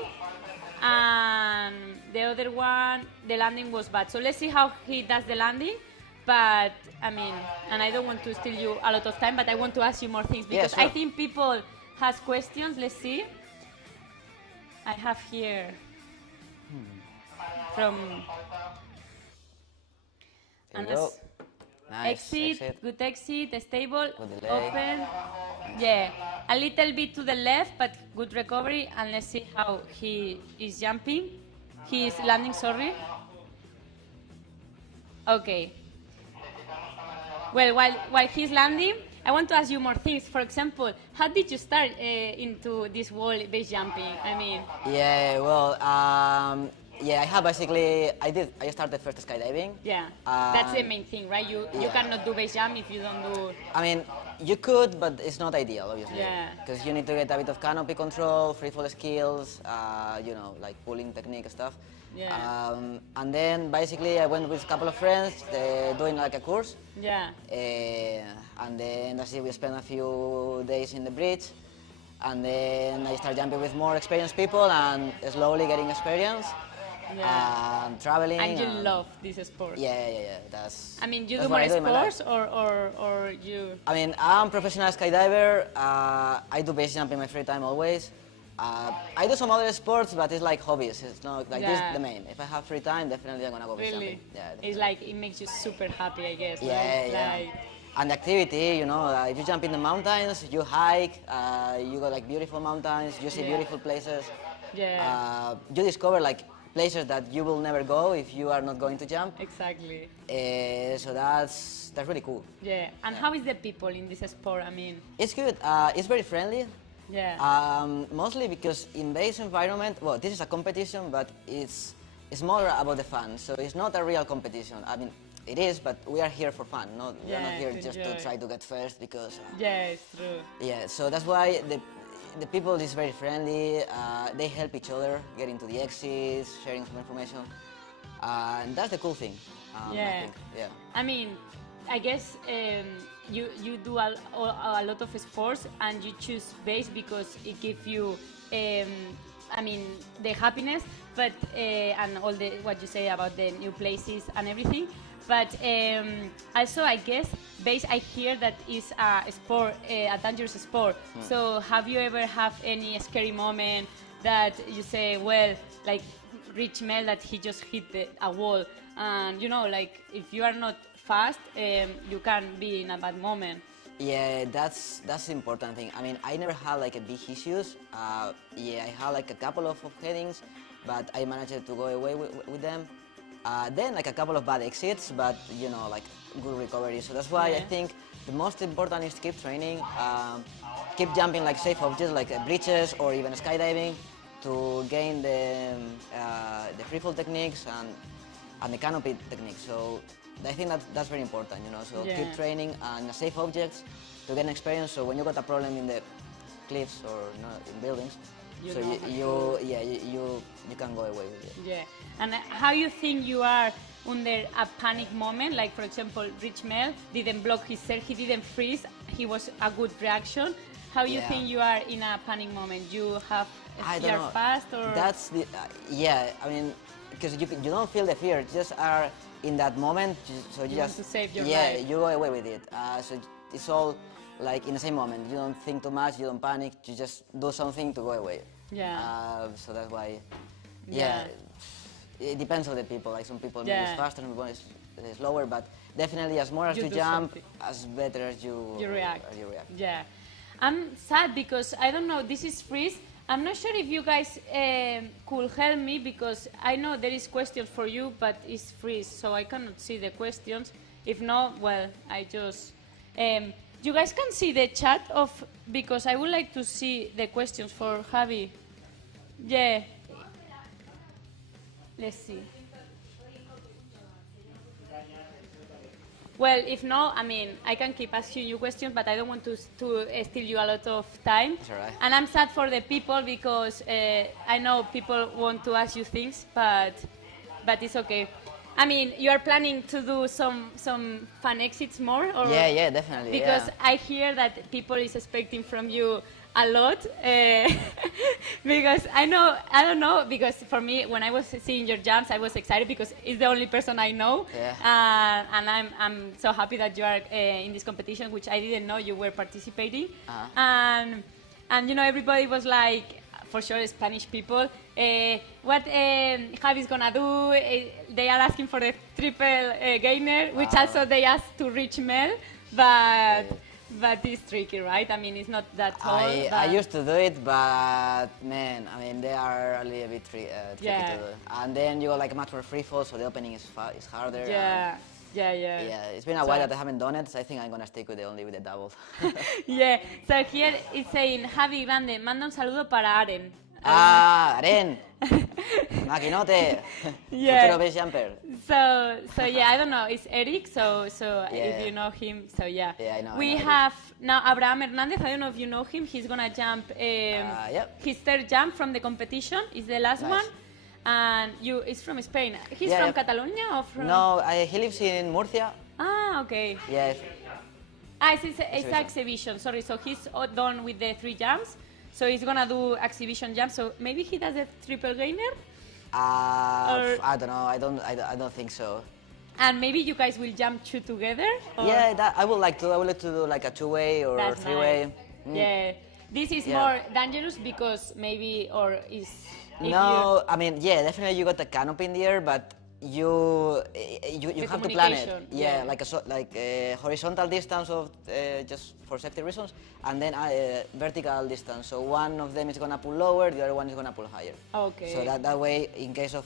And the other one, the landing was bad. So let's see how he does the landing. But, I mean, and I don't want to steal you a lot of time, but I want to ask you more things because sure. I think people has questions. Let's see. I have here from Here we go. Nice. exit, good exit, stable, Good delay. open. Yeah, a little bit to the left, but good recovery. And let's see how he is jumping. He is landing, sorry. Okay. Well, while he's landing, I want to ask you more things. For example, how did you start into this wall base jumping? I mean, Yeah, well, yeah, I have basically, I started first skydiving. yeah, that's the main thing, right? You yeah. cannot do base jump if you don't do. I mean, you could, but it's not ideal, obviously. Yeah. Because you need to get a bit of canopy control, free fall skills, you know, like pulling technique stuff. Yeah. And then basically I went with a couple of friends doing like a course. Yeah. And then that's it, we spent a few days in the bridge. And then I started jumping with more experienced people and slowly getting experience. Yeah. And traveling. And you love this sport. Yeah. That's. I mean, you that's do what more I do in my life. sports or you. I mean, I'm a professional skydiver. I do base jump in my free time always. I do some other sports, but it's like hobbies. It's not like this is the main. If I have free time, definitely I'm gonna go base Really? jumping. Yeah, It's like it makes you super happy, I guess. yeah, right? yeah. Like, And the activity, you know, if you jump in the mountains, you hike, you go like beautiful mountains, you see Yeah. beautiful places. yeah. You discover like places that you will never go if you are not going to jump. Exactly. So that's really cool. Yeah. And how is the people in this sport? I mean, It's good. It's very friendly. yeah. Mostly because in base environment, well, this is a competition, but it's more about the fun. So it's not a real competition. I mean, it is, but we are here for fun. We are not Yeah, here to just enjoy. to try to get first because. Yeah, it's true. Yeah, so that's why the people is very friendly. They help each other get into the exits, sharing some information, and that's the cool thing. I Yeah. think. Yeah. I mean, I guess you do a lot of sports and you choose base because it gives you, I mean, the happiness, but and all the what you say about the new places and everything. But also, I guess base. I hear that is a sport, a dangerous sport. So, have you ever have any scary moment that you say, well, like Rich Mel, that he just hit a wall, and you know, like if you are not fast, you can be in a bad moment. Yeah, that's the important thing. I mean, I never had like a big issues. Yeah, I had like a couple of headings, but I managed to go away with them. Then like a couple of bad exits, but you know, like good recovery. So that's why I Yeah. think the most important is to keep training, keep jumping like safe objects like bridges or even skydiving to gain the free fall techniques and the canopy techniques. So I think that's very important, you know. So Yeah. keep training and safe objects to get an experience. So when you got a problem in the cliffs or in buildings, You so know you can go away with it. Yeah. And how you think you are under a panic moment? Like for example, Rich Mel didn't block his cell, he didn't freeze. He was a good reaction. How you Yeah. think you are in a panic moment? You have I you don't are know. fast or That's the yeah. I mean, because you don't feel the fear, you just are in that moment. So you You want just to save your yeah, life. you go away with it. So it's all like in the same moment. You don't think too much. You don't panic. You just do something to go away. Yeah. So that's why. Yeah. It depends on the people. Like some people Yeah. maybe it's faster, some people is slower. But definitely, as more as You you do jump, something. as better as you react. As you react. Yeah. I'm sad because I don't know, this is freeze. I'm not sure if you guys could help me because I know there is questions for you, but it's freeze, so I cannot see the questions. If not, well, I just... you guys can see the chat of... Because I would like to see the questions for Javi. Yeah. Let's see. Well, if not, I mean, I can keep asking you questions, but I don't want to steal you a lot of time. It's all right. And I'm sad for the people because I know people want to ask you things, but it's okay. I mean, you are planning to do some fun exits more? Or Yeah, definitely. because yeah. I hear that people is expecting from you a lot. Because I don't know, because for me, when I was seeing your jumps, I was excited because it's the only person I know. Yeah. And I'm so happy that you are in this competition, which I didn't know you were participating. Uh-huh. And you know, everybody was like, for sure, Spanish people, what Javi's gonna do? They are asking for the triple gainer, which also they asked to reach Mel, but it's tricky, right? I mean, it's not that tall. I used to do it, but man, I mean, they are a little bit tricky Yeah. to do. And then you go like much more free fall, so the opening is harder. Yeah. Yeah, yeah. Yeah, it's been a while that I haven't done it, so I think I'm gonna stick with only with the double. Yeah, so here it's saying, Javi Grande, manda un saludo para Aren. Ah, Aren! Maquinote! Yeah. Futuro base jumper. So yeah, I don't know. It's Eric. So Yeah. if you know him, so yeah. Yeah, I know, We I know have now Abraham Hernandez. I don't know if you know him. He's gonna jump Yep. his third jump from the competition. Is the last Nice. one, and is from Spain. He's Yeah, from yeah. Catalonia or from? No, he lives in Murcia. Ah, okay. Yes. Ah, it's exhibition. Sorry. So he's all done with the 3 jumps. So he's gonna do exhibition jump. So maybe he does a triple gainer. I don't know. I don't think so. And maybe you guys will jump 2 together? Or? Yeah, I would like to. I would like to do like a 2-way or That's 3-way. nice. Yeah. This is Yeah. more dangerous because maybe, or is... if No, I mean, yeah, definitely you got the canopy in the air, but you The have to plan it. communication, Yeah, yeah. like a horizontal distance of just for safety reasons, and then vertical distance. So one of them is gonna pull lower, the other one is gonna pull higher. Okay. So that way, in case of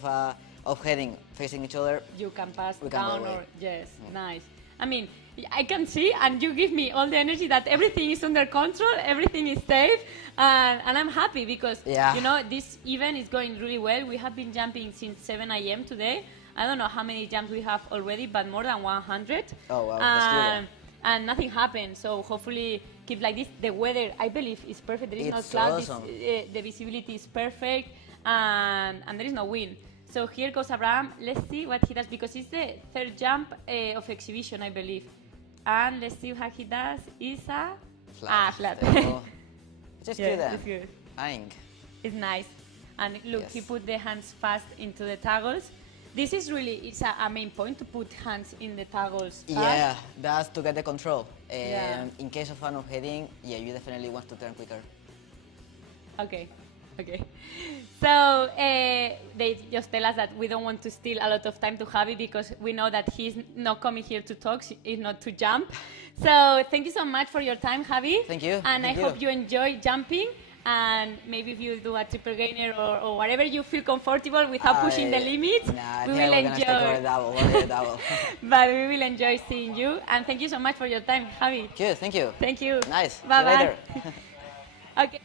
heading facing each other, you can pass we can go down away. or... Yes, nice. I mean, I can see and you give me all the energy that everything is under control, everything is safe, and I'm happy because, Yeah. you know, this event is going really well. We have been jumping since 7 a.m. today. I don't know how many jumps we have already, but more than 100. Oh, wow, that's good. And nothing happened, so hopefully keep like this. The weather, I believe, is perfect. There is no It's clouds, awesome. the visibility is perfect, and there is no wind. So here goes Abraham. Let's see what he does, because it's the 3rd jump of exhibition, I believe. And let's see how he does. Is a... flat. So, just Yeah, do that. it's good. Flying. It's nice. And look, he Yes. put the hands fast into the toggles. This is really, it's a main point to put hands in the toggles fast. Yeah, that's to get the control. Yeah. In case of an heading, yeah, you definitely want to turn quicker. Okay. So they just tell us that we don't want to steal a lot of time to Javi because we know that he's not coming here to talk, he's not to jump. So thank you so much for your time, Javi. Thank you. And Thank I you. hope you enjoy jumping. And maybe if you do a triple gainer or whatever you feel comfortable without pushing the limits, Nah, I we think will we're gonna stick with enjoy. the double. Only the double. But we will enjoy seeing you. And thank you so much for your time, Javi. Good, thank you. Thank you. Nice. See you Bye bye. later. Okay.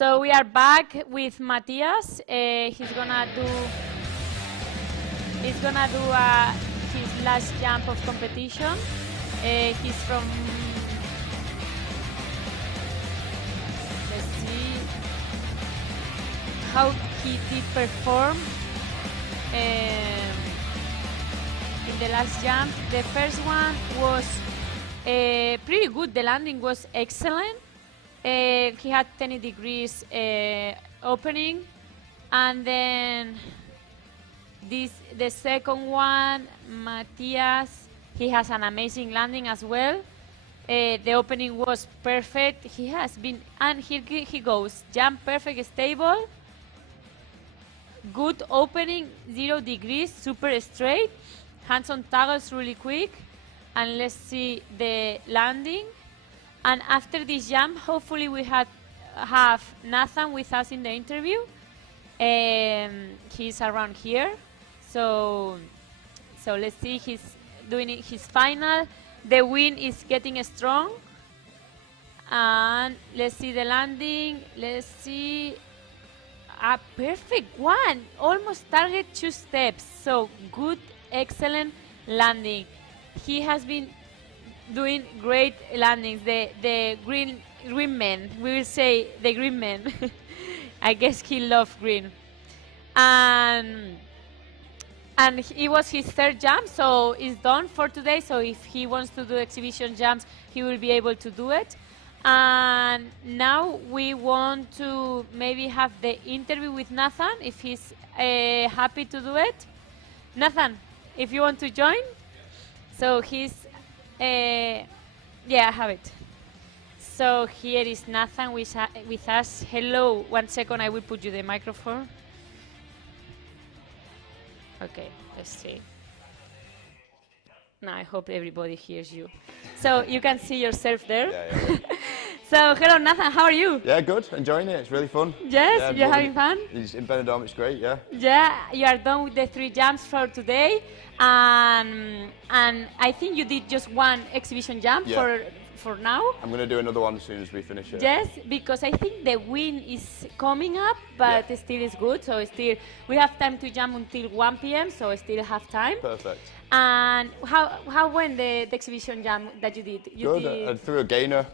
So we are back with Matthias. He's gonna do his last jump of competition. He's from, let's see how he did perform in the last jump. The first one was pretty good. The landing was excellent. He had 20 degrees opening, and then the second one, Matthias, he has an amazing landing as well. The opening was perfect. He has been, and here he goes, jump perfect, stable, good opening, 0 degrees, super straight, hands on toggles really quick, and let's see the landing. And after this jump, hopefully we have Nathan with us in the interview. He's around here, so let's see. He's doing his final. The wind is getting strong, and let's see the landing. Let's see a perfect one, almost target 2 steps. So good, excellent landing. He has been doing great landings. The green men, we will say the green men. I guess he loved green. And it was his 3rd jump, so it's done for today. So if he wants to do exhibition jumps, he will be able to do it. And now we want to maybe have the interview with Nathan, if he's happy to do it. Nathan, if you want to join. So he's yeah, I have it. So here is Nathan with us. Hello, 1 second, I will put you the microphone. Okay, let's see. Now I hope everybody hears you. So you can see yourself there. Yeah. So hello Nathan, how are you? Yeah, good. Enjoying it. It's really fun. Yes, yeah, you're having fun? In Benidorm, it's great, yeah. Yeah, you are done with the 3 jumps for today. And I think you did just 1 exhibition jump for now. I'm going to do another one as soon as we finish it. Yes, because I think the wind is coming up, but still is good. So still, we have time to jump until 1 p.m. So still have time. Perfect. And how went the exhibition jump that you did? Good. I threw a gainer,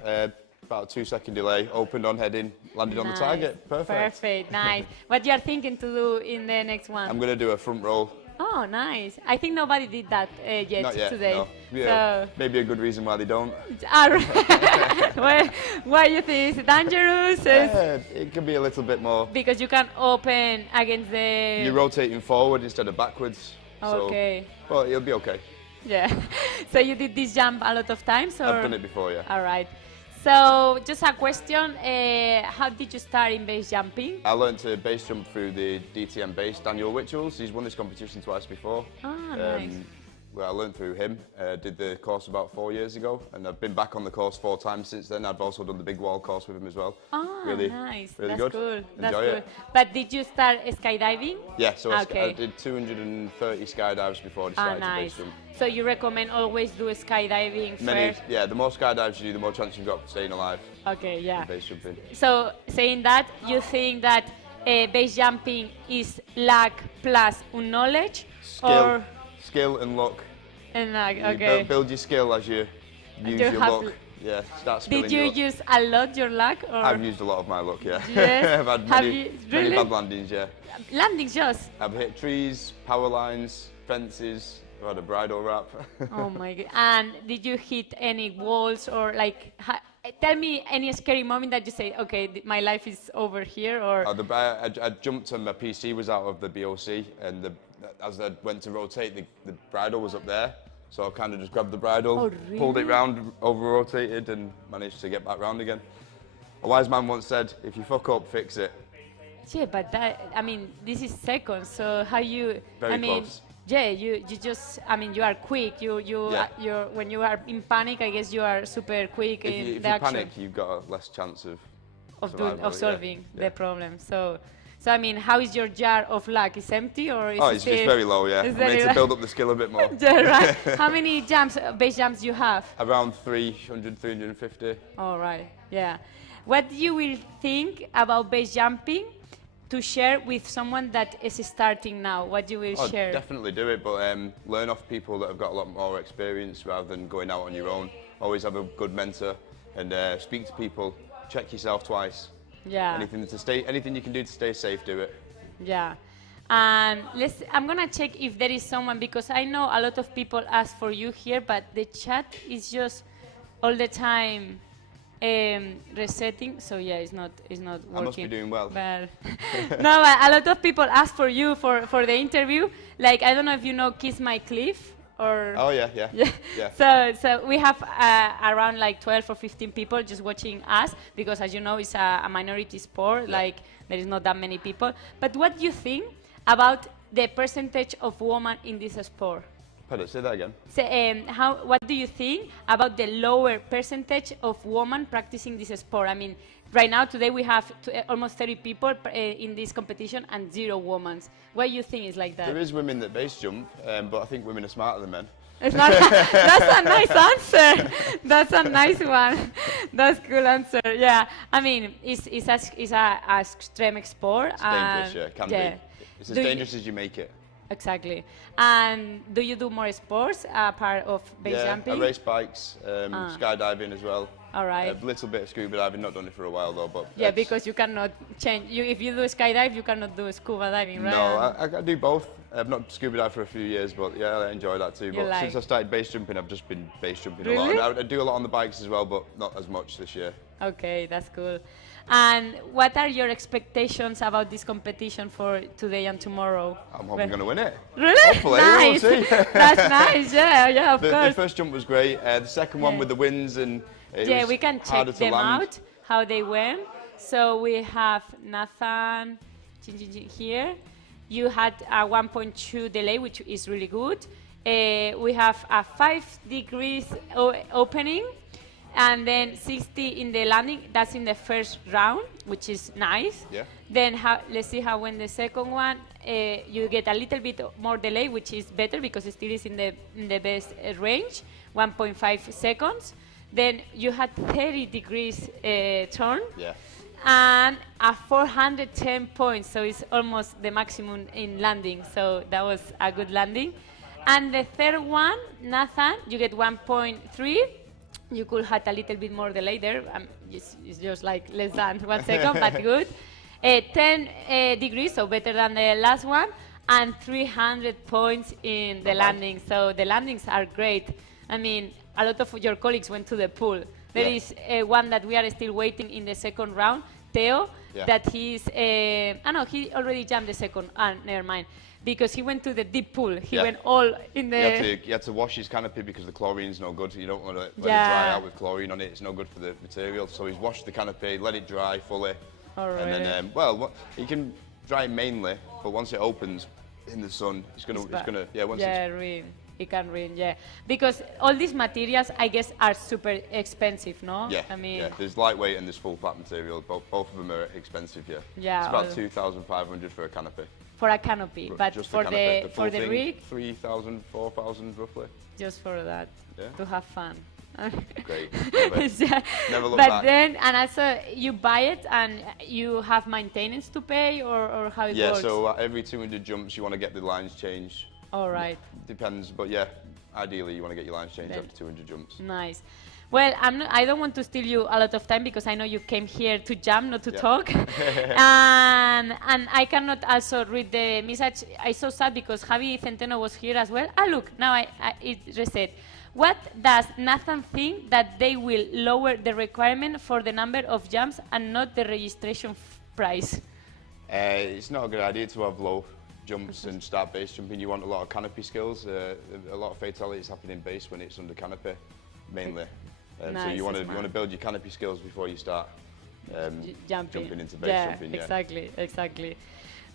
about a 2-second delay, opened on heading, landed on the target. Perfect. Perfect, nice. What you are thinking to do in the next one? I'm going to do a front roll. Oh, nice. I think nobody did that yet, Not yet today. No. Yeah, so maybe a good reason why they don't. All right. Why you think it's dangerous? It can be a little bit more. Because you can open against the... You're rotating forward instead of backwards. Okay. So, well, it'll be okay. Yeah. So you did this jump a lot of times? Or? I've done it before, yeah. All right. So just a question, how did you start in base jumping? I learned to base jump through the DTM base, Daniel Witchells. He's won this competition twice before. Nice. Well, I learned through him, did the course about 4 years ago, and I've been back on the course 4 times since then. I've also done the big wall course with him as well. Oh, really, nice. Really That's good. Cool. That's Enjoy cool. it. But did you start skydiving? Yeah, so okay. I did 230 skydives before I decided to base jump. So you recommend always do skydiving first? Yeah, the more skydives you do, the more chance you've got of staying alive. Okay, yeah. Base jumping. So saying that, you think that base jumping is luck plus knowledge? Skill and luck. And luck, okay. Build your skill as you use your luck. Yeah, start skilling. Did you use a lot your luck? Or? I've used a lot of my luck, yeah. Yes. I've had many bad landings, yeah. Landings just? I've hit trees, power lines, fences. I've had a bridle wrap. Oh my god. And did you hit any walls or like, tell me any scary moment that you say, okay, my life is over here, or? I jumped and my PC was out of the B.A.S.E, and as I went to rotate, the bridle was up there. So I kind of just grabbed the bridle, really? pulled it round, over-rotated, and managed to get back round again. A wise man once said, if you fuck up, fix it. Yeah, but that, I mean, this is seconds, so how you, Very close. Yeah, you just, I mean, you are quick. You're when you are in panic, I guess you are super quick in the action. If you panic, you've got a less chance of solving the problem. So I mean, how is your jar of luck? Is empty or is it's just very low, yeah. I need to build up the skill a bit more. Yeah, right. How many jumps, base jumps you have? Around 300, 350. All right, yeah. what you will think about base jumping to share with someone that is starting now? What you will share? Definitely do it, but learn off people that have got a lot more experience rather than going out on your own. Always have a good mentor and speak to people. Check yourself twice. Yeah. Anything you can do to stay safe, do it. Yeah. And I'm gonna check if there is someone, because I know a lot of people ask for you here, but the chat is just all the time resetting. So yeah, it's not working. I must be doing well. But no, but a lot of people ask for you for the interview. Like, I don't know if you know Kiss My Cliff or. Oh yeah. So we have around like 12 or 15 people just watching us, because as you know, it's a minority sport. Yeah. Like, there is not that many people. But what do you think about the percentage of women in this sport? Pardon, say that again. So, what do you think about the lower percentage of women practicing this sport? I mean, right now, today, we have almost 30 people in this competition and 0 women. Why do you think it's like that? There is women that base jump, but I think women are smarter than men. It's not, that's a nice answer. That's a nice one. That's a cool answer. Yeah, I mean, it's a extreme sport. It's dangerous, yeah, it can be. It's as dangerous as you make it. Exactly. And do you do more sports part of base jumping? I race bikes, skydiving as well. All right. A little bit of scuba diving, not done it for a while though. But yeah, because you cannot change. If you do skydive, you cannot do scuba diving, right? No, I do both. I've not scuba dived for a few years, but yeah, I enjoy that too. But since I started base jumping, I've just been base jumping a lot. I do a lot on the bikes as well, but not as much this year. Okay, that's cool. And what are your expectations about this competition for today and tomorrow? I'm hoping I'm going to win it. Really? Hopefully, nice. We'll see. That's nice, yeah, of course. The first jump was great. The second one with the winds and it we can check them out, how they went. So we have Nathan here. You had a 1.2 delay, which is really good. We have a 5 degrees opening. And then 60 in the landing. That's in the first round, which is nice. Yeah. Then let's see how went the second one. You get a little bit more delay, which is better because it still is in the best range, 1.5 seconds. Then you had 30 degrees turn. Yeah. And a 410 points, so it's almost the maximum in landing. So that was a good landing. And the third one, Nathan, you get 1.3. You could have a little bit more delay there. It's just like less than 1 second, but good. 10 degrees, so better than the last one, and 300 points in the landing. So the landings are great. I mean, a lot of your colleagues went to the pool. There is one that we are still waiting in the second round, Theo, that he's, no, he already jumped the second, never mind. Because he went to the deep pool. He went all in the... He had to wash his canopy because the chlorine's no good. You don't want to let it dry out with chlorine on it. It's no good for the material. So he's washed the canopy, let it dry fully. All right. And then, you can dry it mainly, but once it opens in the sun, it's gonna, rain. It can rain, Because all these materials, I guess, are super expensive, no? Yeah, I mean, there's lightweight and there's full fat material. Both of them are expensive, Yeah. It's about 2,500 for a canopy. For a canopy, but just for the rig, 3,000, 4,000 roughly. Just for that, to have fun. Great. Never look back. But then, and also, you buy it and you have maintenance to pay, or how it works? Yeah, so every 200 jumps, you want to get the lines changed. All right. Depends, but ideally, you want to get your lines changed after 200 jumps. Nice. Well, I don't want to steal you a lot of time because I know you came here to jump, not to talk. and I cannot also read the message. I'm so sad because Javi Centeno was here as well. Look, now it reset. What does Nathan think that they will lower the requirement for the number of jumps and not the registration price? It's not a good idea to have low jumps and start base jumping. You want a lot of canopy skills. A lot of fatalities happen in base when it's under canopy, mainly. Nice, so you want to build your canopy skills before you start jumping into base jumping. Exactly.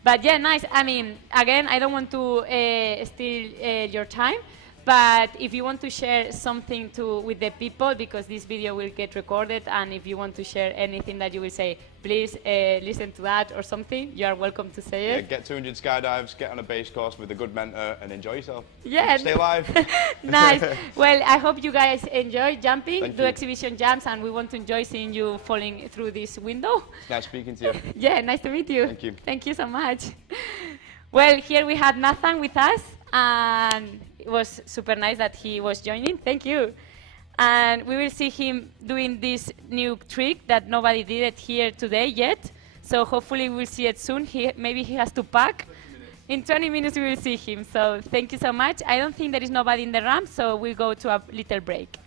But nice. I mean, again, I don't want to steal your time, But if you want to share something with the people, because this video will get recorded, and if you want to share anything that you will say, please listen to that or something, you are welcome to say it. Get 200 skydives, get on a base course with a good mentor, and enjoy yourself. Yeah. Stay alive. Nice. Well, I hope you guys enjoy jumping, Thank do you. exhibition jumps, and we want to enjoy seeing you falling through this window. Nice speaking to you. Yeah, nice to meet you. Thank you. Thank you so much. Well, here we had Nathan with us, and it was super nice that he was joining. Thank you. And we will see him doing this new trick that nobody did it here today yet. So hopefully we'll see it soon. Maybe he has to pack. In 20 minutes we will see him. So thank you so much. I don't think there is nobody in the ramp, so we'll go to a little break.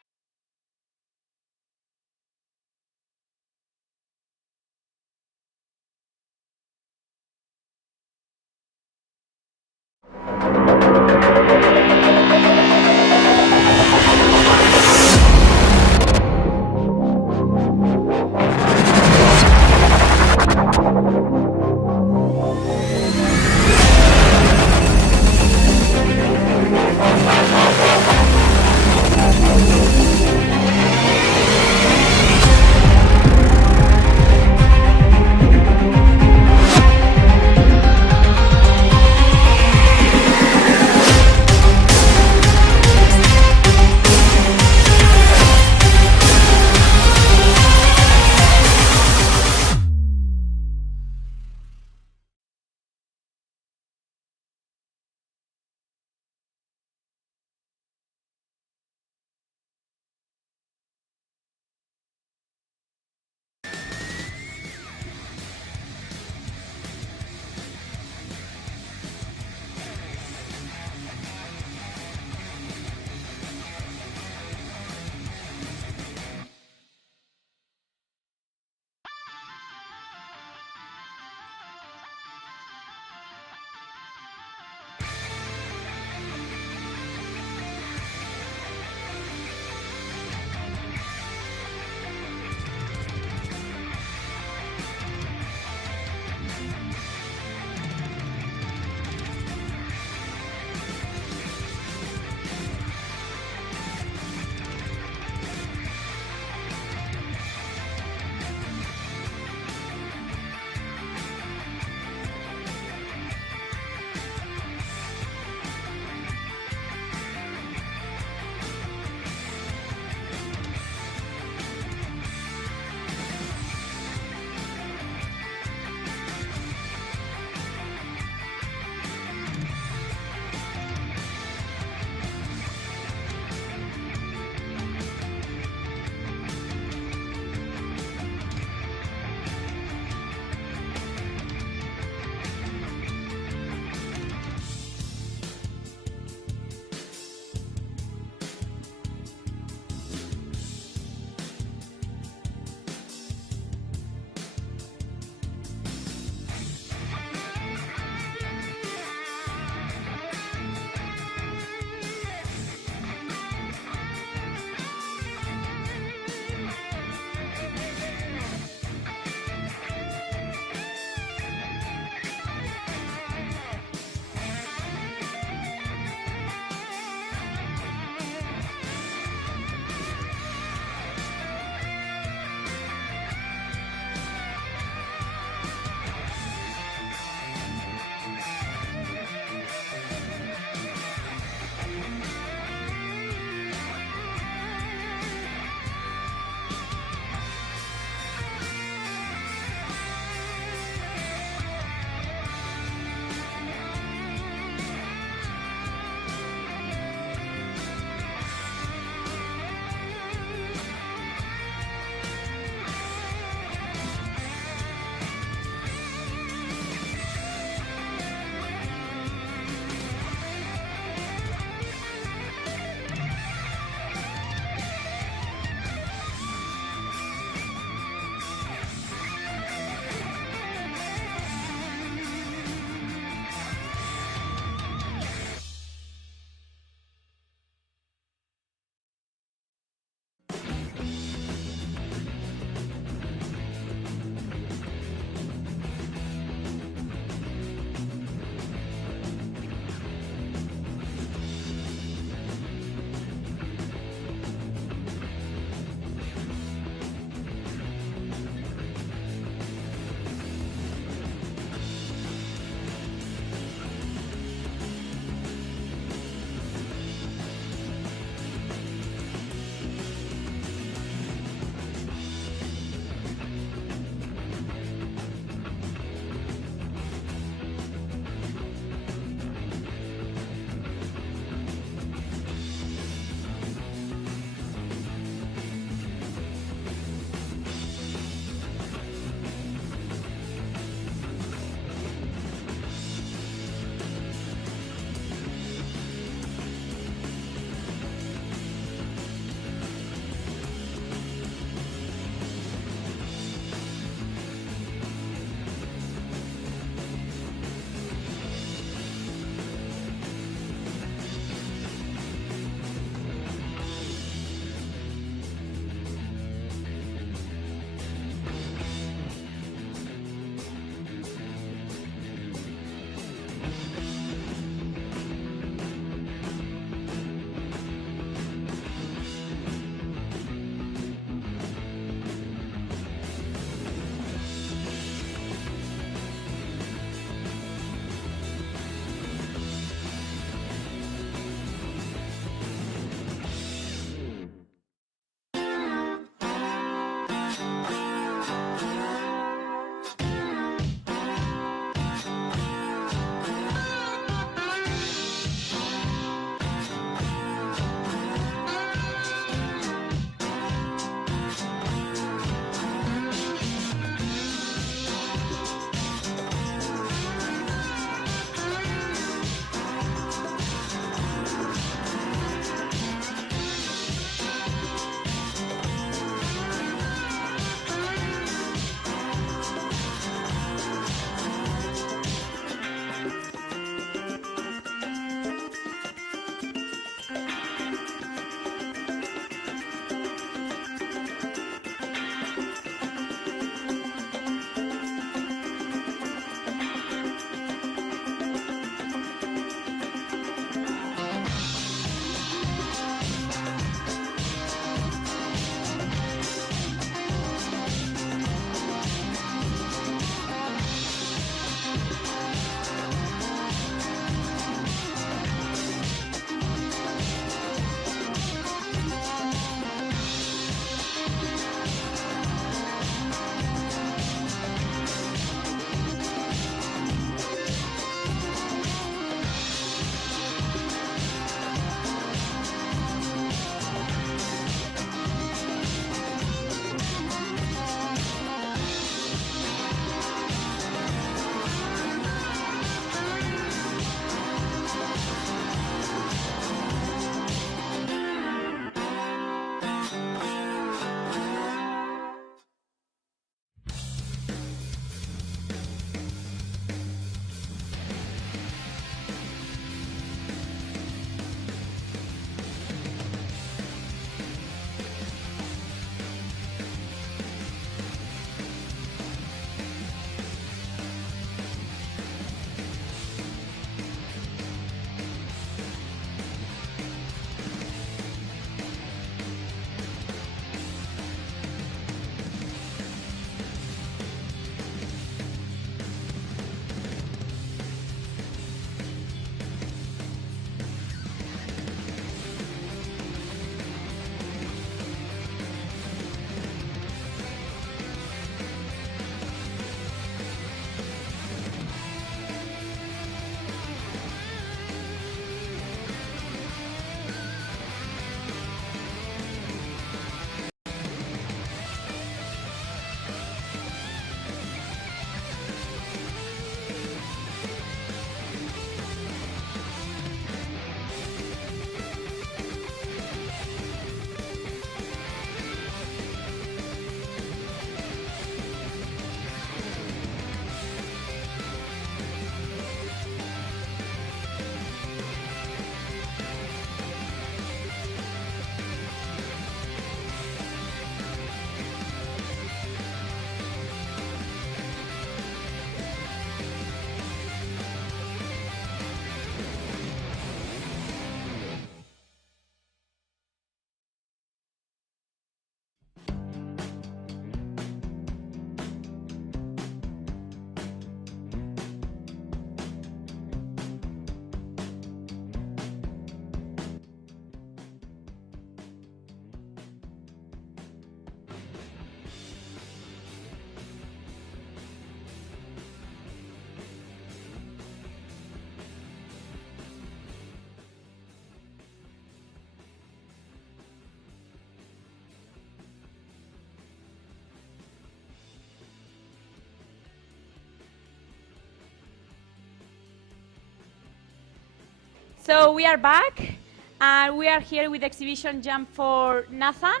So we are back, and we are here with exhibition jump for Nathan.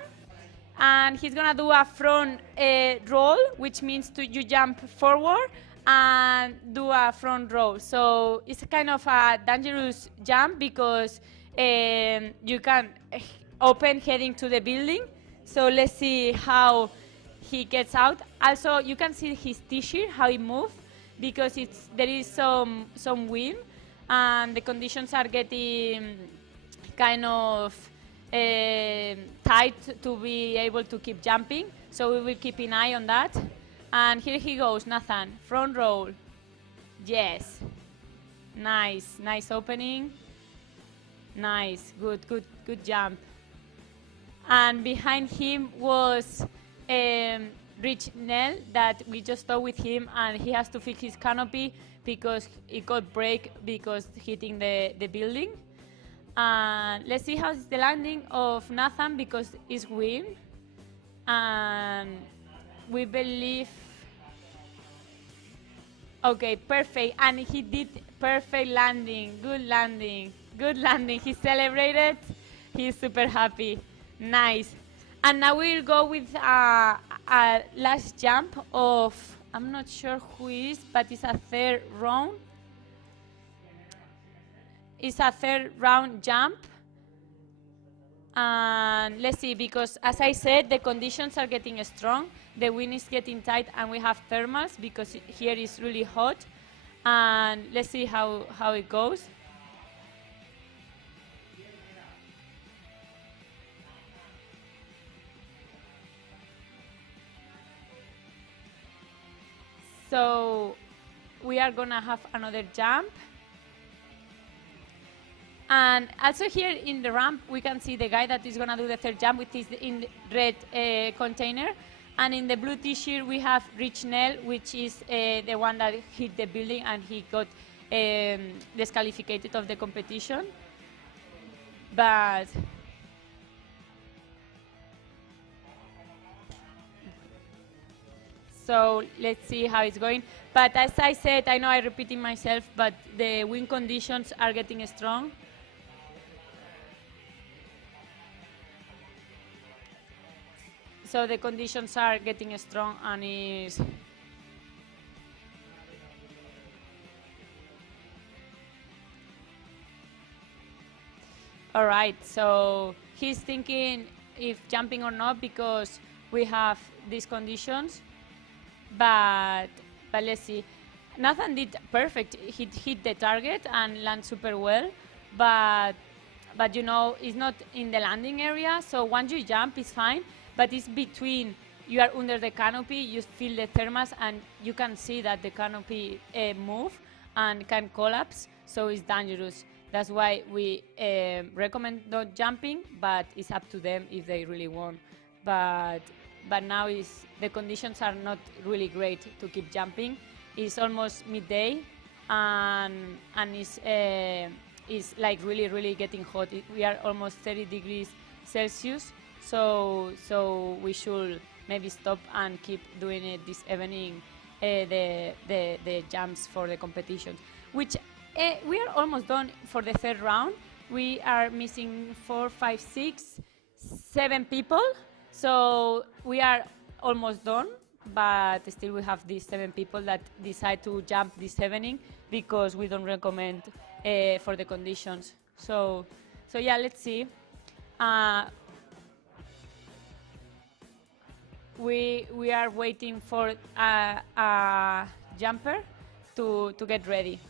And he's gonna do a front roll, which means you jump forward and do a front roll. So it's a kind of a dangerous jump because you can open heading to the building. So let's see how he gets out. Also, you can see his t-shirt, how it moves, because there is some wind, and the conditions are getting kind of tight to be able to keep jumping. So we will keep an eye on that. And here he goes, Nathan, front roll. Yes. Nice opening. Nice, good jump. And behind him was Rich Nell that we just talked with him, and he has to fix his canopy because it got break because hitting the building. And let's see how's the landing of Nathan because it's wind. And we believe, okay, perfect. And he did perfect landing, good landing. He celebrated, he's super happy. Nice. And now we'll go with a last jump of, I'm not sure who it is, but it's a third round. It's a third round jump. And let's see, because as I said, the conditions are getting strong, the wind is getting tight, and we have thermals because here is really hot. And let's see how it goes. So we are gonna have another jump. And also here in the ramp, we can see the guy that is gonna do the third jump, which is in the red container. And in the blue t-shirt, we have Rich Nell, which is the one that hit the building and he got disqualified of the competition. But so let's see how it's going. But as I said, I know I'm repeating myself, but the wind conditions are getting strong. So the conditions are getting strong, and is all right. So he's thinking if jumping or not because we have these conditions. But let's see. Nathan did perfect. He hit the target and landed super well. But you know, it's not in the landing area. So once you jump, it's fine. But it's between, you are under the canopy, you feel the thermals, and you can see that the canopy move and can collapse, so it's dangerous. That's why we recommend not jumping, but it's up to them if they really want. But now the conditions are not really great to keep jumping. It's almost midday, and it's like really getting hot. We are almost 30 degrees Celsius. So we should maybe stop and keep doing it this evening, the jumps for the competitions. Which we are almost done for the third round. We are missing 4, 5, 6, 7 people. So we are almost done, but still we have these 7 people that decide to jump this evening because we don't recommend for the conditions. So yeah, let's see. We are waiting for a jumper to get ready.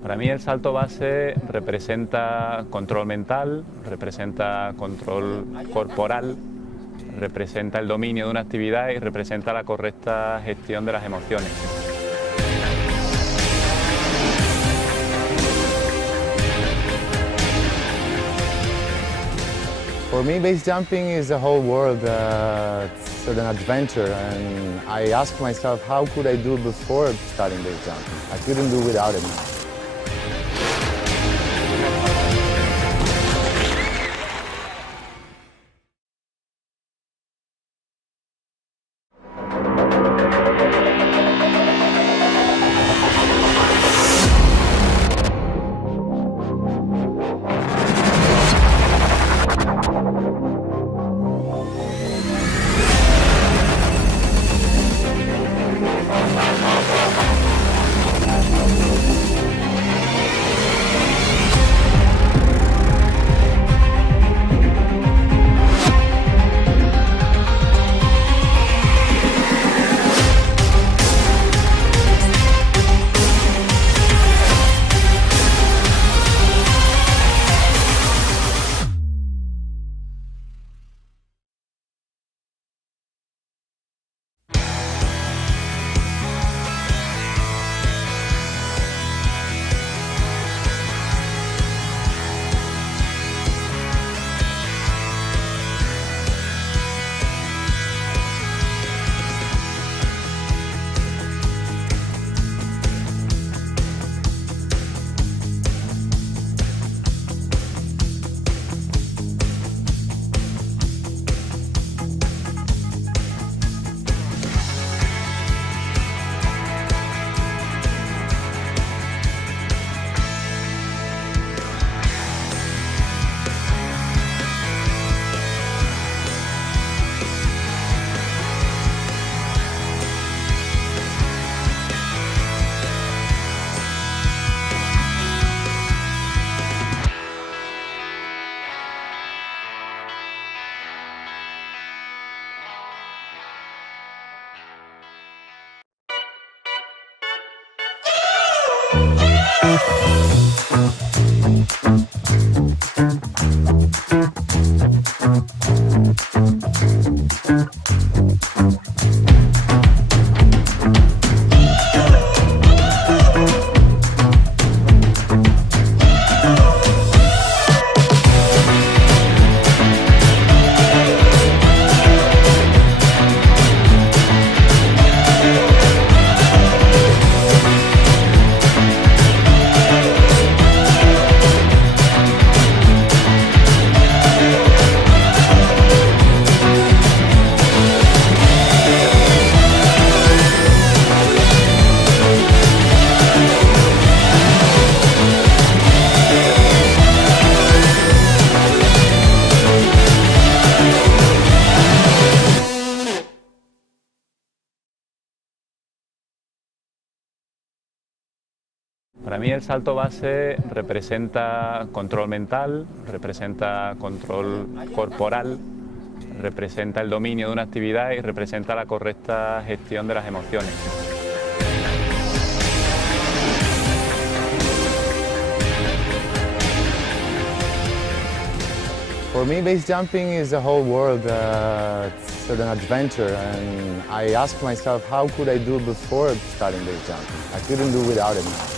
Para mí el salto base representa control mental, representa control corporal, representa el dominio de una actividad y representa la correcta gestión de las emociones. For me, base jumping is a whole world. It's an adventure, and I ask myself, how could I do before starting base jumping? I couldn't do without it now. Para mí el salto base representa control mental, representa control corporal, representa el dominio de una actividad y representa la correcta gestión de las emociones. For me, base jumping is a whole world. It's an adventure, and I ask myself, how could I do before starting base jumping? I couldn't do without it now.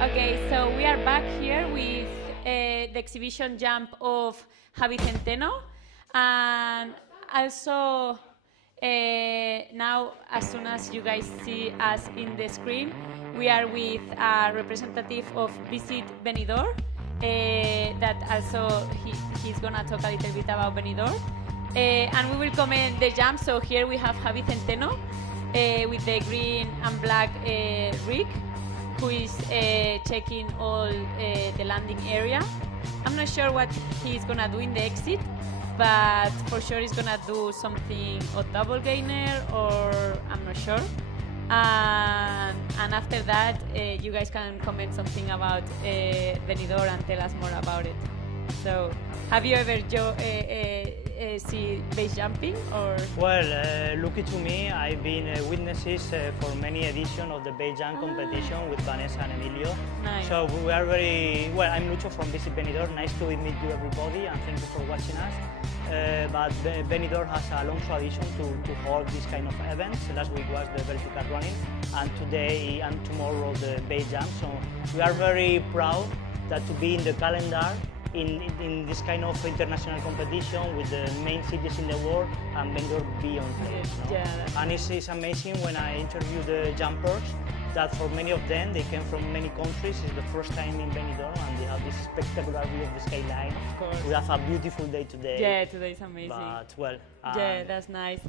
Okay, so we are back here with the exhibition jump of Javi Centeno, and also now, as soon as you guys see us in the screen, we are with a representative of B.A.S.E Benidorm, that also he's gonna talk a little bit about Benidorm, and we will comment the jump. So here we have Javi Centeno with the green and black rig, who is checking all the landing area. I'm not sure what he's gonna do in the exit, but for sure he's gonna do something or double gainer, or I'm not sure. And after that, you guys can comment something about Benidorm and tell us more about it. So, have you ever see base jumping or? Well, lucky to me, I've been witnesses for many editions of the base jump competition with Vanessa and Emilio. Nice. So we are very well. I'm Lucho from B.A.S.E Benidorm. Nice to meet you, everybody, and thank you for watching us. But Benidorm has a long tradition to hold this kind of events. Last week was the vertical running, and today and tomorrow the base jump. So we are very proud that to be in the calendar in this kind of international competition with the main cities in the world, and Benidorm be on place. No? Yeah. And it's amazing when I interview the jumpers that for many of them, they came from many countries. It's the first time in Benidorm, and they have this spectacular view of the skyline. Of course. We have a beautiful day today. Yeah, today's amazing. But well. Yeah, that's nice.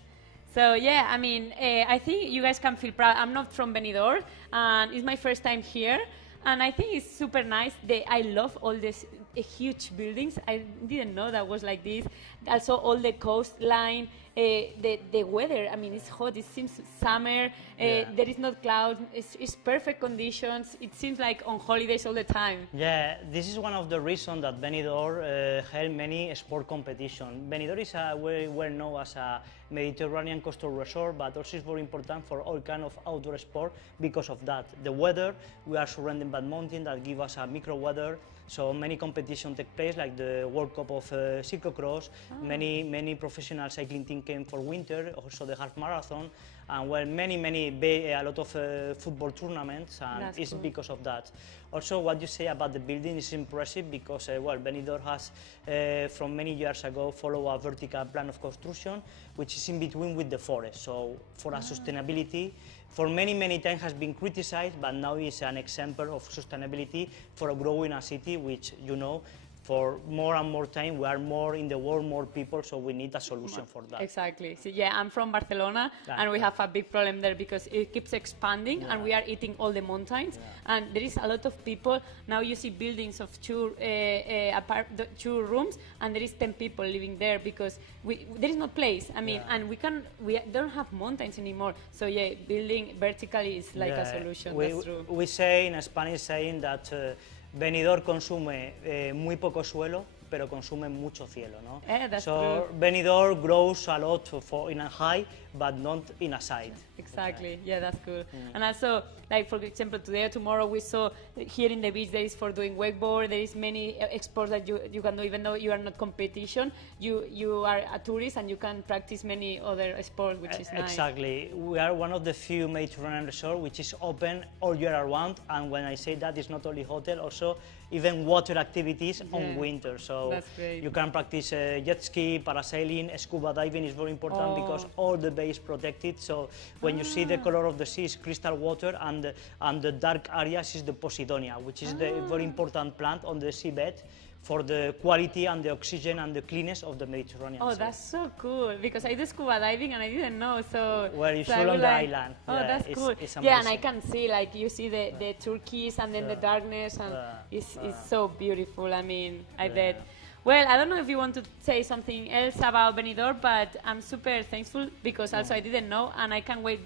So yeah, I mean, I think you guys can feel proud. I'm not from Benidorm, and it's my first time here. And I think it's super nice. I love all these huge buildings. I didn't know that was like this. Also, all the coastline, the weather. I mean, it's hot. It seems summer. There is no clouds. It's perfect conditions. It seems like on holidays all the time. Yeah, this is one of the reasons that Benidorm held many sport competitions. Benidorm is very well known as a Mediterranean coastal resort, but also is very important for all kind of outdoor sport because of that. The weather, we are surrounded by mountains that give us a micro weather. So many competitions take place, like the World Cup of cyclocross. Many professional cycling teams came for winter, also the half marathon, and well, a lot of football tournaments, and That's it's cool. because of that. Also, what you say about the building is impressive because, well, Benidorm has, from many years ago, followed a vertical plan of construction, which is in between with the forest. So, for our sustainability, for many times has been criticized, but now is an example of sustainability for growing a city, which, you know, for more and more time, we are more in the world, more people, so we need a solution for that. Exactly. So yeah, I'm from Barcelona, and we have a big problem there because it keeps expanding, and we are eating all the mountains. And there is a lot of people. Now you see buildings of two rooms, and there is 10 people living there because there is no place. I mean, and we don't have mountains anymore. So yeah, building vertically is like a solution. That's true. We say in Spanish saying that Benidorm consume muy poco suelo, pero consume mucho cielo, no? That's so true. Benidorm grows a lot in a high, but not in a side. Exactly. Yeah, that's cool. And also, like for example, today or tomorrow we saw here in the beach there is for doing wakeboard. There is many sports that you can do, even though you are not competition. You are a tourist and you can practice many other sports, which is nice. Exactly. We are one of the few Mediterranean resorts which is open all year round. And when I say that, it's not only hotel, also even water activities on winter. So you can practice jet ski, parasailing, scuba diving is very important because all the bay is protected. So when you see the color of the sea is crystal water, and the dark areas is the Posidonia, which is the very important plant on the seabed for the quality and the oxygen and the cleanness of the Mediterranean Sea. That's so cool, because I do scuba diving and I didn't know, so... Well, you should on the island. Oh, that's cool. It's yeah, and I can see, like, you see the turquoise and then the darkness, and it's so beautiful, I mean, I bet. Well, I don't know if you want to say something else about Benidorm, but I'm super thankful because also I didn't know, and I can't wait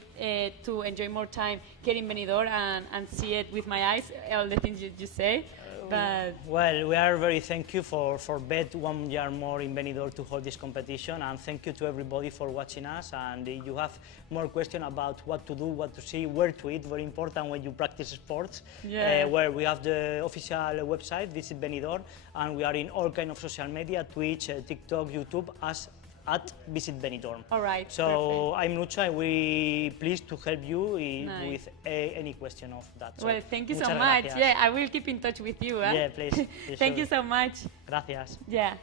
to enjoy more time here in Benidorm and see it with my eyes, all the things you say. But well, we are very thankful for Bet 1 year more in Benidorm to hold this competition, and thank you to everybody for watching us. And if you have more questions about what to do, what to see, where to eat, very important when you practice sports, where we have the official website, Visit Benidorm, and we are in all kind of social media, Twitch, TikTok, YouTube, as at Visit Benidorm. All right. So perfect. I'm Nucha, and we're pleased to help you Nice. with any question of that. So, Well, thank you so muchas much. gracias. Yeah, I will keep in touch with you. Yeah, please. Thank Sure. you so much. Gracias. Yeah.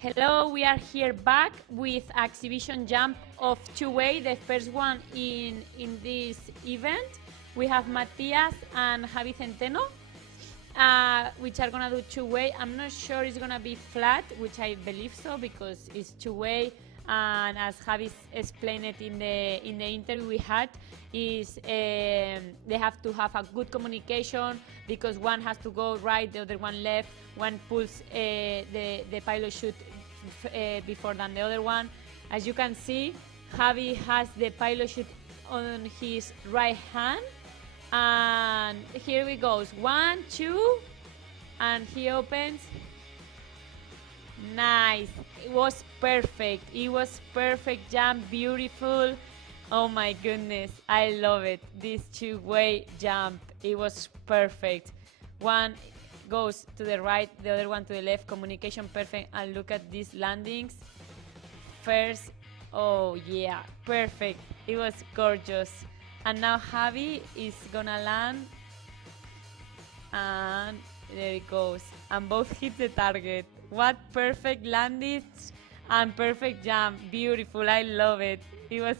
Hello, we are here back with exhibition jump of two-way, the first one in this event. We have Matias and Javi Centeno, which are gonna do two-way. I'm not sure it's gonna be flat, which I believe so because it's two-way. And as Javi explained it in the interview we had, is they have to have a good communication because one has to go right, the other one left. One pulls the pilot chute before than the other one. As you can see, Javi has the pilot chute on his right hand, and here we goes. 1, 2, and he opens. Nice. It was perfect. It was perfect jump, beautiful. Oh my goodness, I love it. This two-way jump, it was perfect. One goes to the right, the other one to the left, communication perfect, and look at these landings. First, oh yeah, perfect. It was gorgeous. And now Javi is gonna land, and there it goes. And both hit the target. What perfect landings and perfect jump. Beautiful, I love it. It was,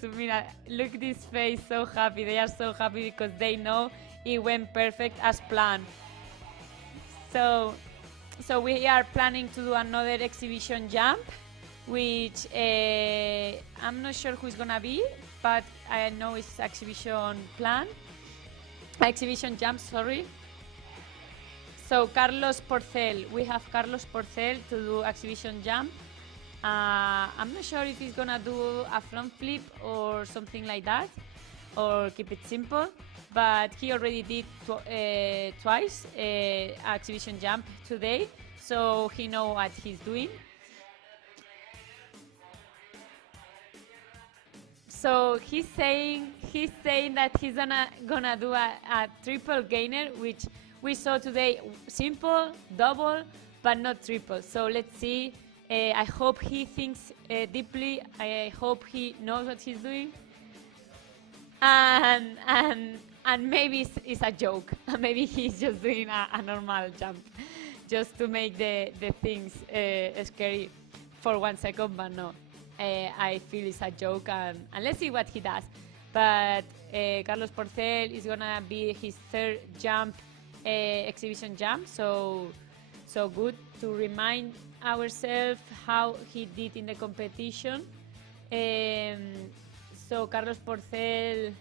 look at this face, so happy. They are so happy because they know it went perfect as planned. So we are planning to do another exhibition jump, which I'm not sure who's gonna be, but I know it's exhibition jump, sorry. So Carlos Porcel, we have Carlos Porcel to do exhibition jump. I'm not sure if he's gonna do a front flip or something like that, or keep it simple, but he already did twice exhibition jump today, so he knows what he's doing. So he's saying that he's gonna do a triple gainer, which we saw today, simple, double, but not triple. So let's see. I hope he thinks deeply. I hope he knows what he's doing. And maybe it's a joke. Maybe he's just doing a normal jump, just to make the things scary for 1 second. But no, I feel it's a joke, and let's see what he does. But Carlos Porcel is gonna be his third jump, exhibition jump. So good to remind ourselves how he did in the competition. So Carlos Porcel,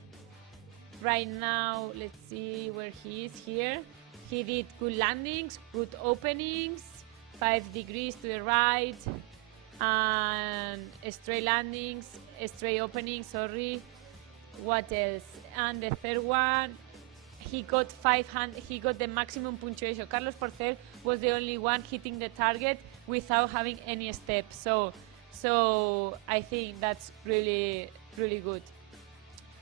right now, let's see where he is here. He did good landings, good openings, 5 degrees to the right, and straight landings, straight openings, sorry. What else? And the third one, he got 500, he got the maximum punctuation. Carlos Porcel was the only one hitting the target without having any steps. So I think that's really, really good.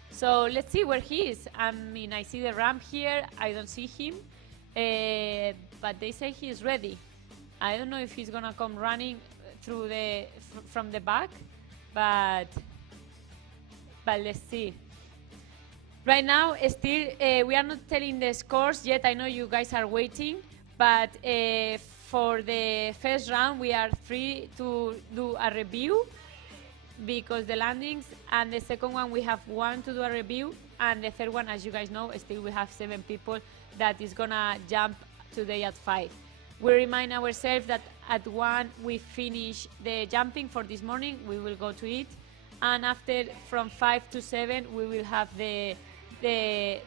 So let's see where he is. I mean, I see the ramp here. I don't see him, but they say he is ready. I don't know if he's gonna come running through from the back, but let's see. Right now, still, we are not telling the scores yet. I know you guys are waiting, but for the first round, we are free to do a review because the landings, and the second one, we have 1 to do a review, and the third one, as you guys know, still we have 7 people that is gonna jump today at 5. We remind ourselves that at 1 we finish the jumping for this morning. We will go to it, and after from 5 to 7 we will have the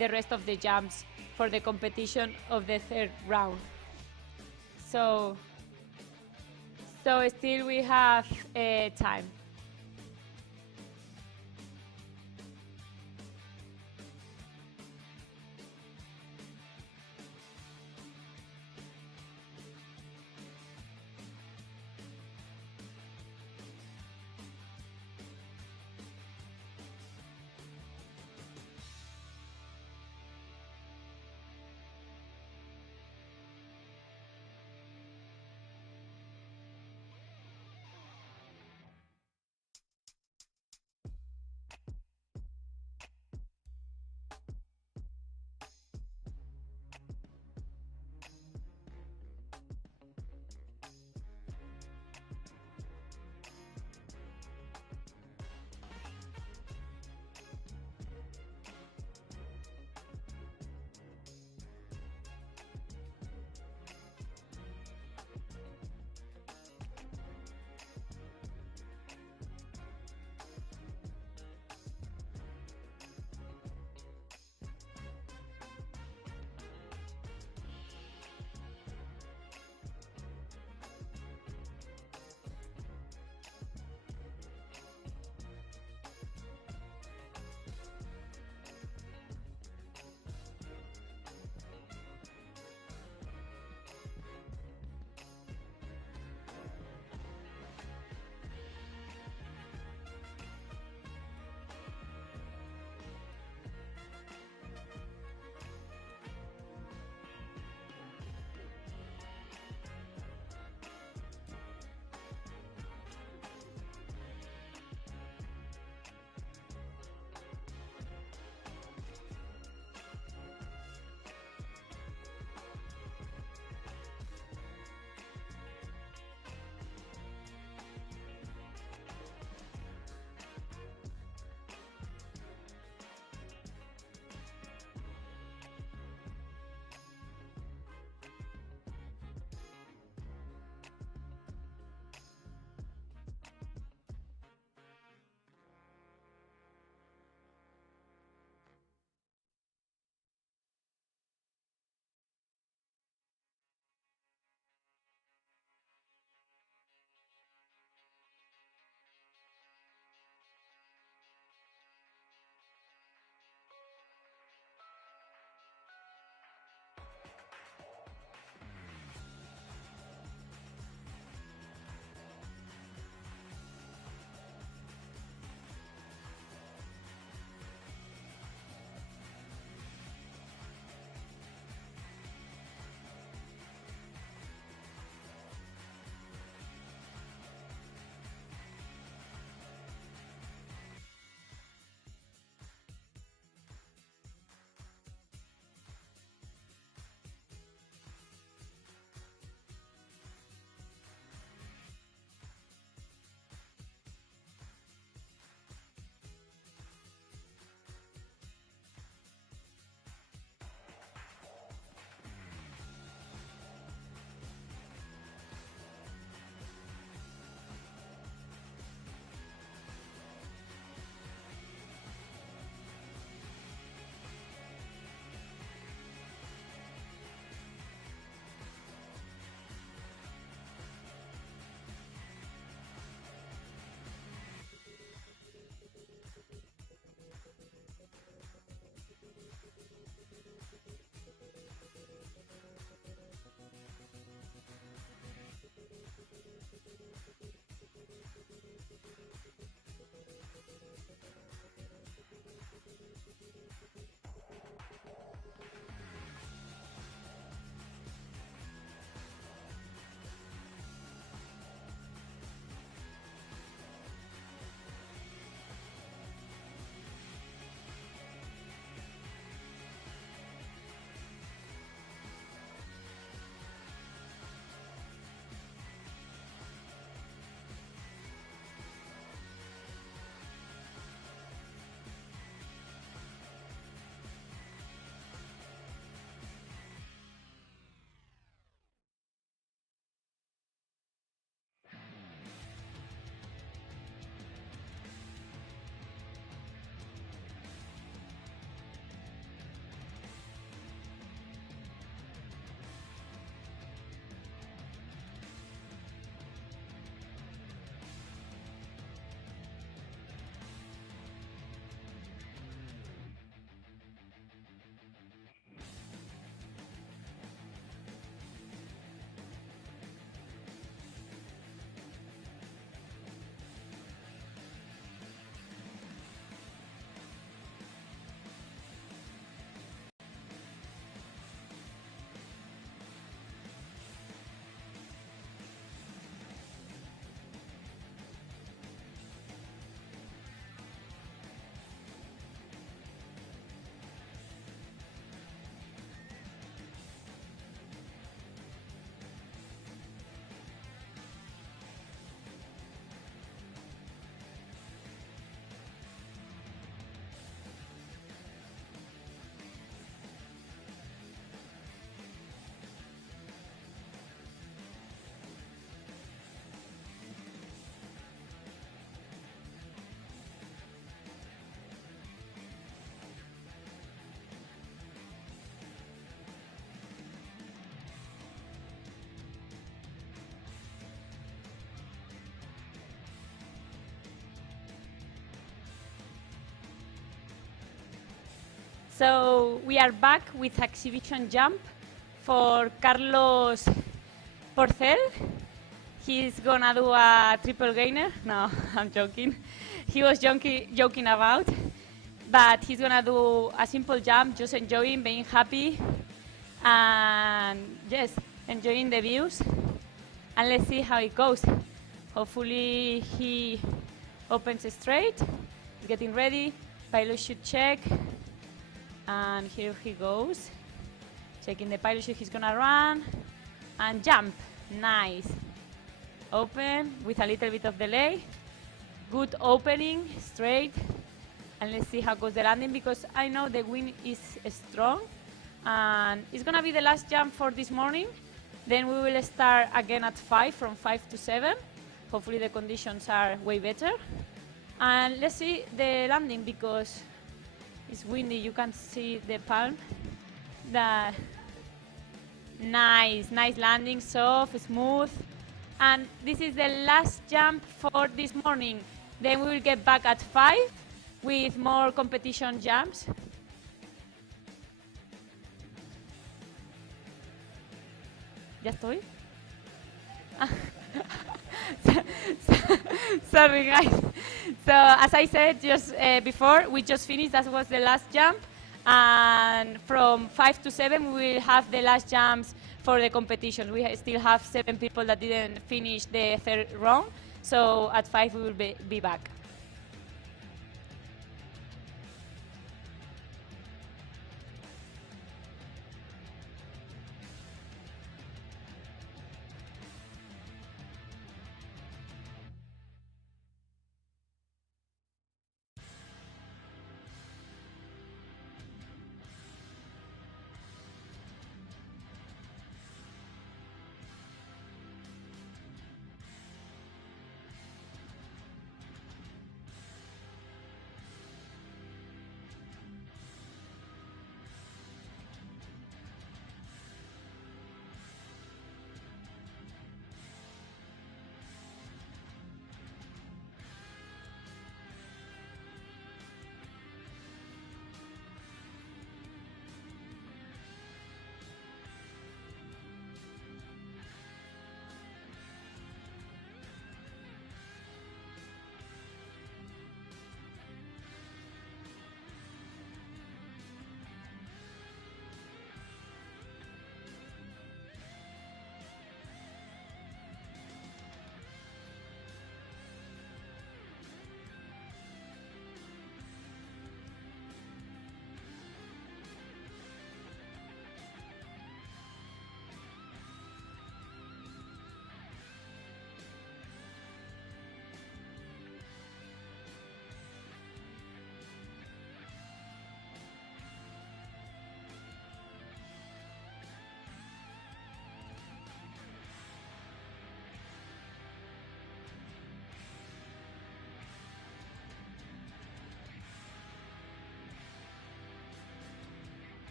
rest of the jumps for the competition of the third round. So still we have time. So we are back with exhibition jump for Carlos Porcel. He's gonna do a triple gainer. No, I'm joking. He was joking about, but he's gonna do a simple jump, just enjoying, being happy, and yes, enjoying the views. And let's see how it goes. Hopefully he opens straight. He's getting ready. Pilot chute check. And here he goes. Checking the pilot chute, he's gonna run. And jump. Nice. Open with a little bit of delay. Good opening, straight. And let's see how goes the landing, because I know the wind is strong. And it's gonna be the last jump for this morning. Then we will start again at 5, from 5 to 7. Hopefully the conditions are way better. And let's see the landing, because it's windy. You can see the palm. Nice landing, soft, smooth. And this is the last jump for this morning. Then we will get back at 5 with more competition jumps. ¿Ya estoy? Sorry, guys. So, as I said just before, we just finished. That was the last jump. And from 5 to 7, we will have the last jumps for the competition. We still have 7 people that didn't finish the third round. So, at 5, we will be back.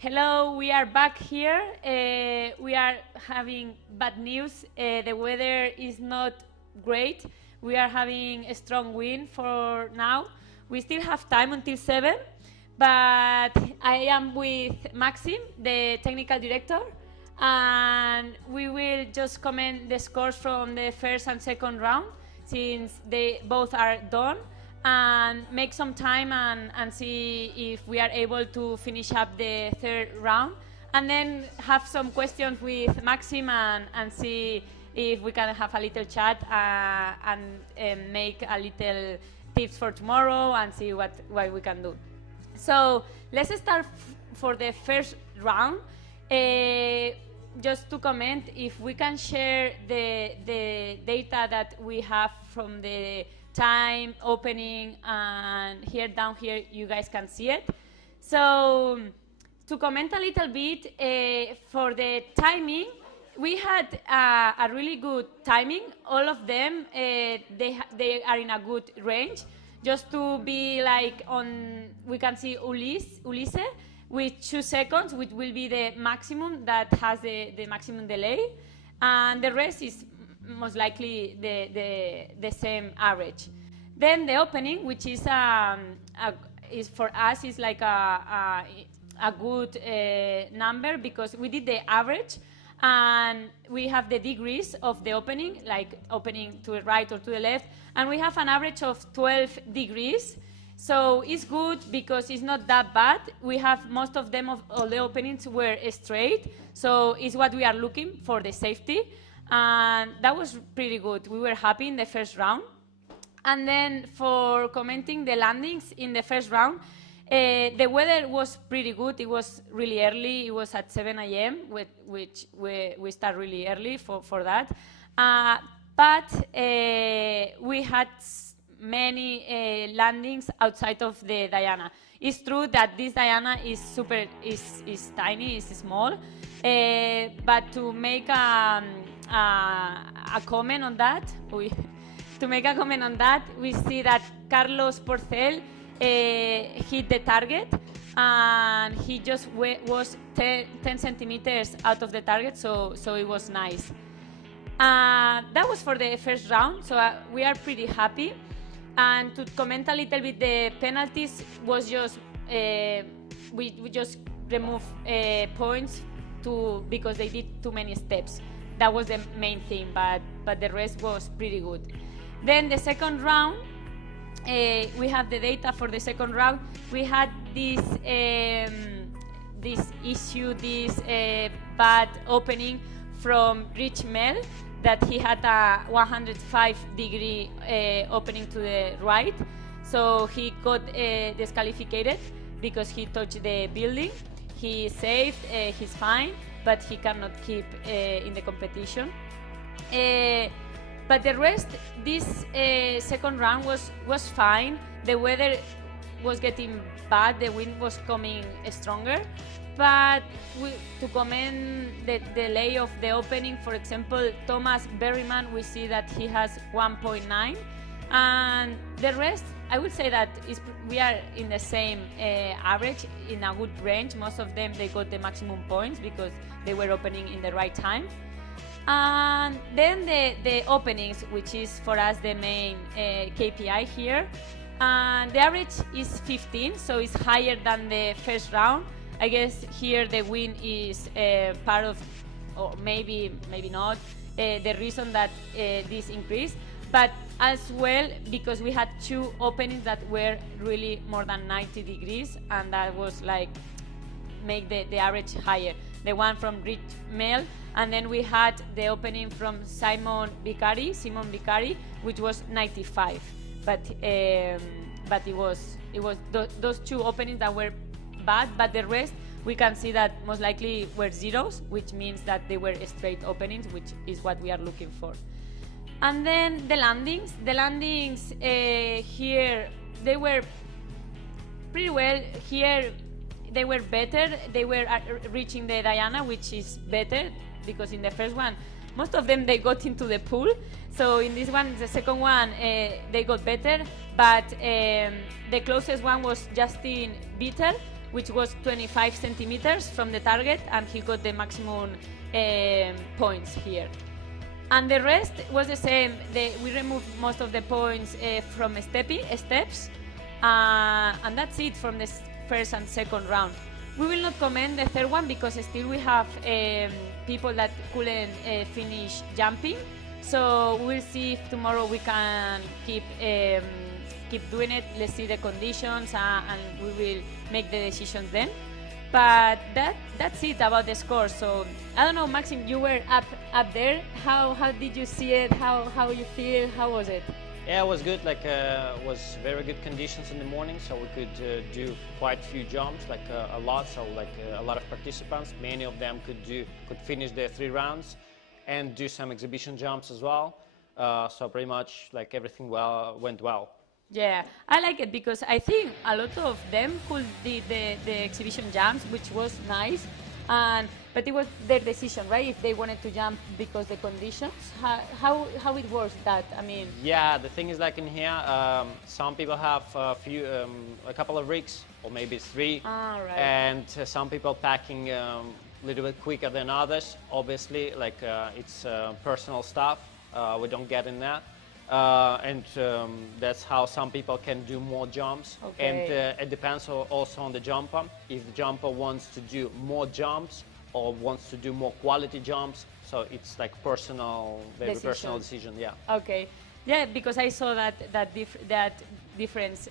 Hello, we are back here. We are having bad news. The weather is not great. We are having a strong wind for now. We still have time until 7, but I am with Maxim, the technical director, and we will just comment the scores from the first and second round, since they both are done, and make some time and see if we are able to finish up the third round, and then have some questions with Maxim and see if we can have a little chat and make a little tips for tomorrow and see what we can do. So let's start for the first round. Just to comment, if we can share the data that we have from the time, opening, and here down here you guys can see it. So to comment a little bit, for the timing, we had a really good timing. All of them, they are in a good range. Just to be like on, we can see Ulisse with 2 seconds, which will be the maximum that has the maximum delay, and the rest is most likely the same average. Then the opening, which is for us is like a good number, because we did the average and we have the degrees of the opening, like opening to the right or to the left, and we have an average of 12 degrees. So it's good because it's not that bad. We have most of them, all the openings were straight, so it's what we are looking for, the safety, and that was pretty good. We were happy in the first round. And then for commenting the landings in the first round, the weather was pretty good. It was really early. It was at 7 a.m., which we start really early for that. But we had many landings outside of the Diana. It's true that this Diana is tiny, is small, but to make a comment on that, we see that Carlos Porcel hit the target, and he just was 10 centimeters out of the target, so it was nice. That was for the first round, so we are pretty happy. And to comment a little bit, the penalties was just we just removed points because they did too many steps. That was the main thing, but the rest was pretty good. Then the second round, we have the data for the second round. We had this bad opening from Rich Mel, that he had a 105-degree opening to the right. So he got disqualified because he touched the building. He saved, he's fine, but he cannot keep in the competition. But the rest, this second round was fine. The weather was getting bad, the wind was coming stronger. But to comment the delay of the opening, for example, Thomas Berryman, we see that he has 1.9. And the rest, I would say that we are in the same average, in a good range. Most of them, they got the maximum points because they were opening in the right time. And then the openings, which is for us the main KPI here. And the average is 15, so it's higher than the first round. I guess here the wind is part of, or maybe not, the reason that this increased. But as well, because we had 2 openings that were really more than 90 degrees, and that was like, make the average higher. The one from Rich Mel, and then we had the opening from Simon Vicari, which was 95. But it was those 2 openings that were bad, but the rest we can see that most likely were zeros, which means that they were straight openings, which is what we are looking for. And then the landings here, they were pretty well. Here they were better. They were reaching the Diana, which is better, because in the first one most of them they got into the pool. So in this one, the second one, they got better, but the closest one was Justin Bitter, which was 25 centimeters from the target, and he got the maximum points here. And the rest was the same. We removed most of the points from steps, and that's it from the first and second round. We will not comment the third one because still we have people that couldn't finish jumping. So we'll see if tomorrow we can keep doing it. Let's see the conditions, and we will make the decisions then. But that's it about the score. So I don't know, Maxim, you were up there. How did you see it? How you feel? How was it? Yeah, it was good. Like was very good conditions in the morning, so we could do quite a few jumps, like a lot. So like a lot of participants, many of them could finish their 3 rounds and do some exhibition jumps as well. So pretty much like everything went well. Yeah, I like it because I think a lot of them could do the exhibition jumps, which was nice, but it was their decision, right? If they wanted to jump because the conditions, how it works that, I mean. Yeah, the thing is like in here, some people have a couple of rigs, or maybe 3, right. And some people packing a little bit quicker than others. Obviously, like it's personal stuff. We don't get in that. And that's how some people can do more jumps. Okay. And it depends also on the jumper. If the jumper wants to do more jumps or wants to do more quality jumps, so it's like very personal decision. Yeah. Okay. Yeah, because I saw that difference.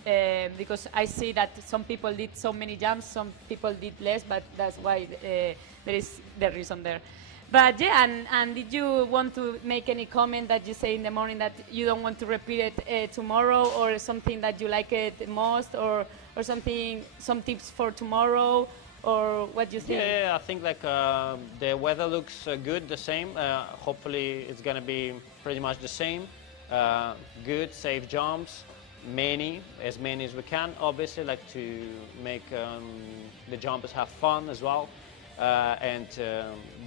Because I see that some people did so many jumps, some people did less, but that's why there is the reason there. But yeah, and did you want to make any comment that you say in the morning that you don't want to repeat it tomorrow, or something that you like it most, or something, some tips for tomorrow, or what do you think? Yeah, I think like the weather looks good, the same. Hopefully it's gonna be pretty much the same. Good, safe jumps, as many as we can. Obviously, like to make the jumpers have fun as well. And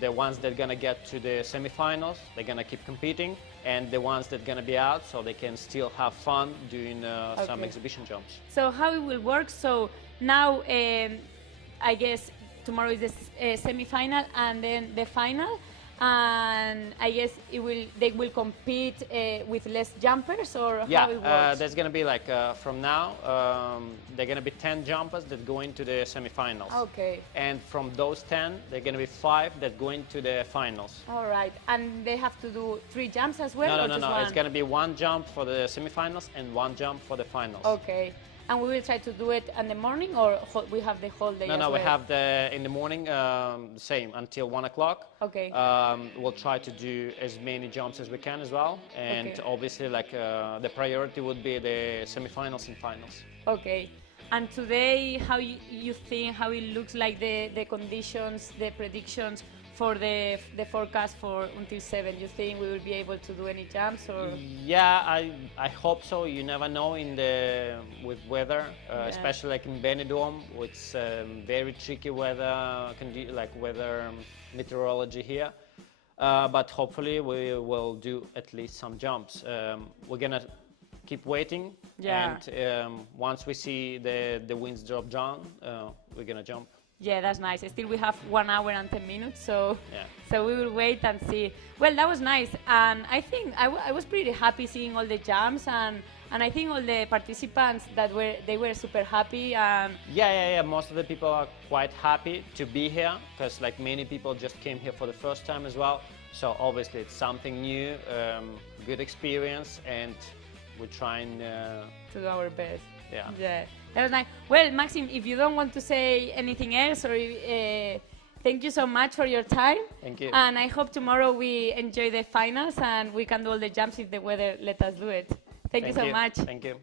the ones that are gonna get to the semifinals, they're gonna keep competing, and the ones that are gonna be out, so they can still have fun doing some exhibition jumps. So how it will work? So now, I guess tomorrow is the semifinal and then the final, and I guess they will compete with less jumpers, or how it works? There's gonna be like from now there are gonna be 10 jumpers that go into the semifinals. Okay. And from those 10, there are gonna be 5 that go into the finals. All right, and they have to do 3 jumps as well? No. One? It's gonna be 1 jump for the semifinals and 1 jump for the finals. Okay. And we will try to do it in the morning, or we have the whole day? No, we have in the morning, same until 1 o'clock. Okay. We'll try to do as many jumps as we can as well, and obviously, like the priority would be the semifinals and finals. Okay. And today, how you think how it looks like the conditions, the predictions for the forecast for until 7? You think we will be able to do any jumps, or? Yeah, I hope so. You never know with weather, especially like in Benidorm. It's very tricky weather, meteorology here. But hopefully we will do at least some jumps. We're gonna keep waiting, and once we see the winds drop down, we're gonna jump. Yeah, that's nice. Still, we have 1 hour and 10 minutes, so we will wait and see. Well, that was nice, and I think I was pretty happy seeing all the jumps, and I think all the participants they were super happy. Yeah. Most of the people are quite happy to be here, because like many people just came here for the first time as well. So obviously it's something new, good experience, and we're trying to do our best. Yeah. That was nice. Well, Maxim, if you don't want to say anything else, or thank you so much for your time. Thank you. And I hope tomorrow we enjoy the finals and we can do all the jumps if the weather let us do it. Thank you so much. Thank you.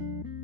you.